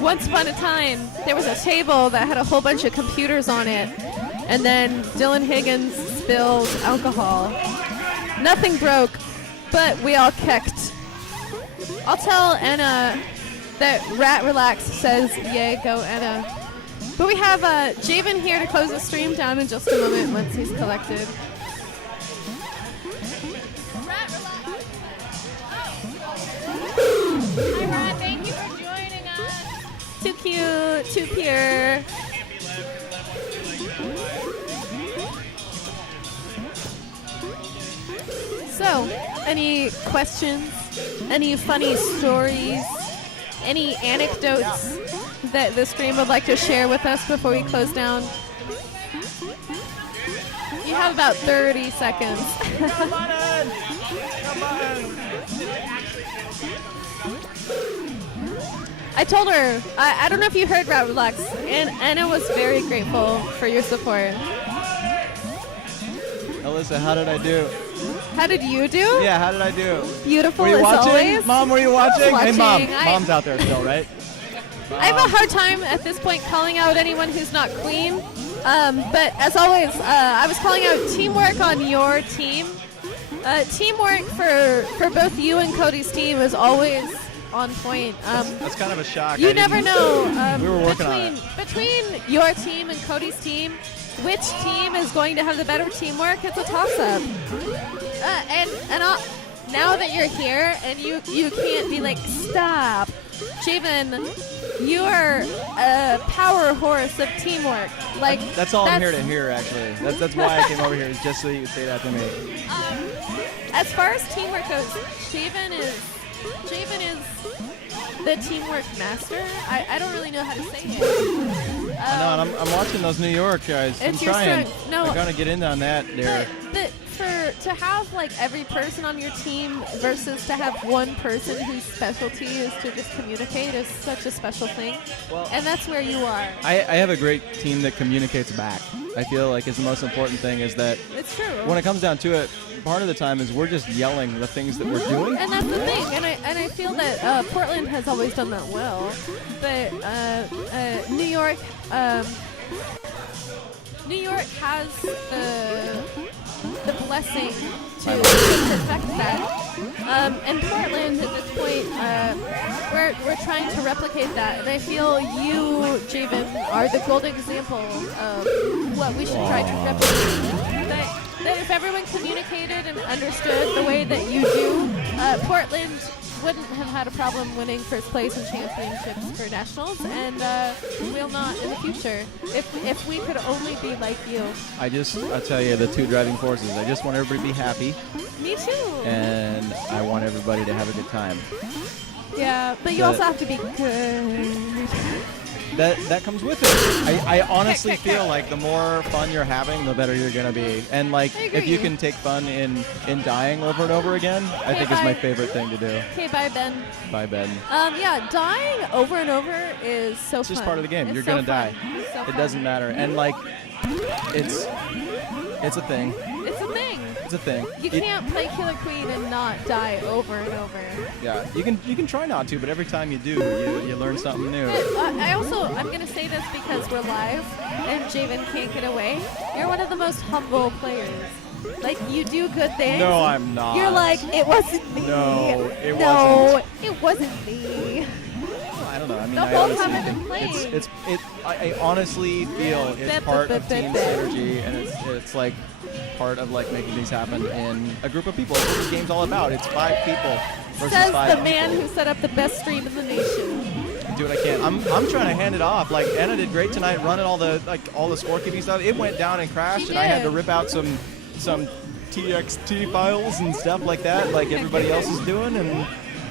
Once upon a time, there was a table that had a whole bunch of computers on it, and then Dylan Higgins spilled alcohol. Nothing broke, but we all kecked. I'll tell Anna that Rat Relax says, yay, go Anna. But we have Javen here to close the stream down in just a moment once he's collected. Hi, Ron. Thank you for joining us. Too cute, too pure. So, any questions? Any funny stories? Any anecdotes that the stream would like to share with us before we close down? You have about 30 seconds. Come on in! Come on in! I told her, I don't know if you heard Rat Relax, and Anna was very grateful for your support. Alyssa, how did I do? How did you do? Yeah, how did I do? Beautiful Were you as watching? always. Mom, were you watching? I Hey, was Mom. watching. Mom's out there still, right? I have a hard time at this point calling out anyone who's not Queen. But as always, I was calling out teamwork on your team. Teamwork for both you and Cody's team is always on point. That's kind of a shock. You never know. We were working on it. Between your team and Cody's team, which team is going to have the better teamwork? It's a toss-up. Now that you're here and you can't be like, stop. Javen, you are a power horse of teamwork. Like that's all I'm here to hear, actually. That's why I came over here, is just so you could say that to me. As far as teamwork goes, Javen is the teamwork master. I don't really know how to say it. I know, and I'm watching those New York guys. I'm It's your trying. strength. No. I'm gonna get in on that there. But to have like every person on your team versus to have one person whose specialty is to just communicate is such a special thing. Well, and that's where you are. I have a great team that communicates back. I feel like is the most important thing is that it's true. When it comes down to it, part of the time is we're just yelling the things that we're doing. And that's the thing. And I feel that Portland has always done that well. But New York has the blessing to perfect that. And Portland at this point, we're trying to replicate that. And I feel you, Javen, are the golden example of what we should try to replicate. That if everyone communicated and understood the way that you do, Portland wouldn't have had a problem winning first place in championships for nationals, and will not in the future. If we could only be like you. I'll tell you, the two driving forces. I just want everybody to be happy. Me too. And I want everybody to have a good time. Yeah, but you also have to be good. That comes with it. I honestly feel like the more fun you're having, the better you're gonna be. And like, if you can take fun in dying over and over again, I think is my favorite thing to do. Okay, bye Ben. Bye Ben. Yeah, dying over and over is so fun. It's just part of the game. It's You're so gonna die. So it fun. doesn't matter. And like, it's a thing. It's a thing. It's a thing. You can't play Killer Queen and not die over and over. Yeah, you can try not to, but every time you do, you learn something new. I'm gonna say this because we're live and Javen can't get away. You're one of the most humble players. Like, you do good things. No, I'm not. You're like, it wasn't me. No, it no, wasn't. it wasn't me. I don't know. I mean, The I whole honestly time I've been think playing. I honestly feel it's part of team synergy, and it's like part of like making things happen in a group of people. That's what this game's all about. It's 5 people versus Says 5 the man people. who set up the best stream in the nation. Do what I can. I'm trying to hand it off. Like, Anna did great tonight running all the scorekeeping stuff. It went down and crashed, and I had to rip out some TXT files and stuff like that, like everybody else is doing,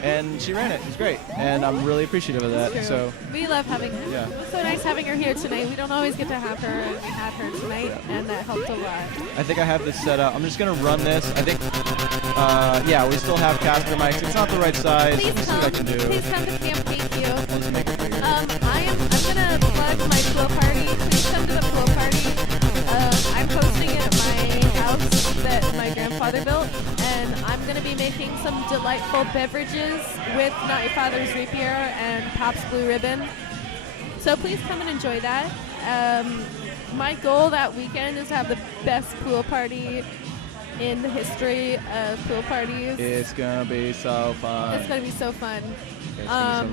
and she ran it. It was great, and I'm really appreciative of that. So we love having her. Yeah. It was so nice having her here tonight. We don't always get to have her, and we had her tonight, and that helped a lot. I think I have this set up. I'm just gonna run this. I think, yeah, we still have caster mics. It's not the right size. Please Let's see what I can do. Please come to Camp KQ. I'll just make it bigger. I'm gonna plug my pool party. Please come to the pool party. I'm hosting it at my house that my grandfather built, and I'm gonna be making some delightful beverages with Not Your Father's Root Beer and Pop's Blue Ribbon. So please come and enjoy that. My goal that weekend is to have the best pool party in the history of pool parties. It's gonna be so fun. It's gonna be so fun.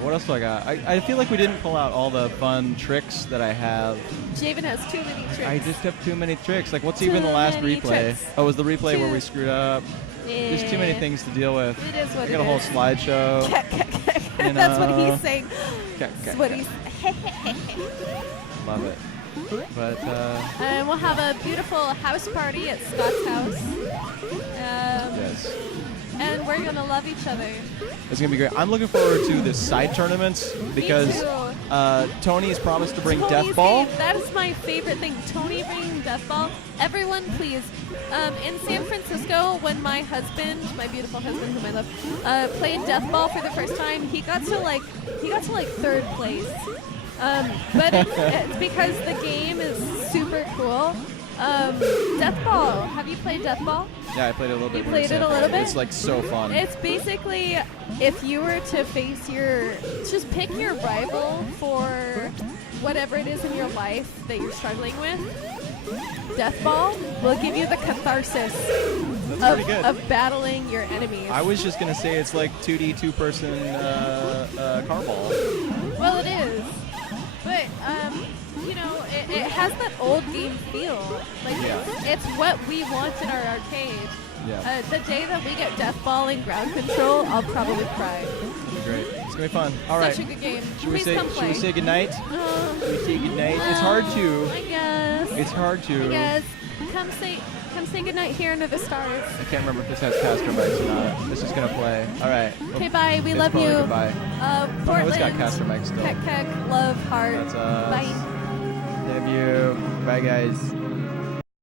What else do I got? I feel like we didn't pull out all the fun tricks that I have. Javen has too many tricks. I just have too many tricks. Like, what's Too even the last many replay? tricks. Oh, it was the replay where we screwed up. There's too many Yeah. things to deal with. It is what I got it a whole is. slideshow. you That's what know. he's saying. That's what he's Love it. But And we'll have a beautiful house party at Scott's house. yes, And we're gonna love each other. it's gonna be great. I'm looking forward to the side tournaments because Tony's promised to bring Tony's Death Ball. That is my favorite thing. Tony bringing Death Ball. Everyone, please. In San Francisco, when my husband, my beautiful husband, whom I love, played Death Ball for the first time, he got to like 3rd place. But it's because the game is super cool. Death Ball. Have you played Death Ball? Yeah, I played it a little bit. You played it a little bit? It's like so fun. It's basically if you were to face just pick your rival for whatever it is in your life that you're struggling with. Death Ball will give you the catharsis of battling your enemies. I was just gonna say it's like 2D 2-person car ball. Well, it is. But, you know, it has that old game feel. Like Yeah. it's what we want in our arcade. Yeah. The day that we get Death Ball and ground control, I'll probably cry. Great. It's gonna be fun. All right. Such a good game. Should we Please say come play. Should we say goodnight? Should we say goodnight? It's Well, hard to. I guess. It's hard to. Yes. Come say goodnight here under the stars. I can't remember if this has caster mics or not. This is gonna play. All right. Okay, bye. We It's love probably you. Goodbye. Portland. Oh, it's got caster mics still. Keck, keck, love, heart. That's us. Bye. Love you. Bye, guys.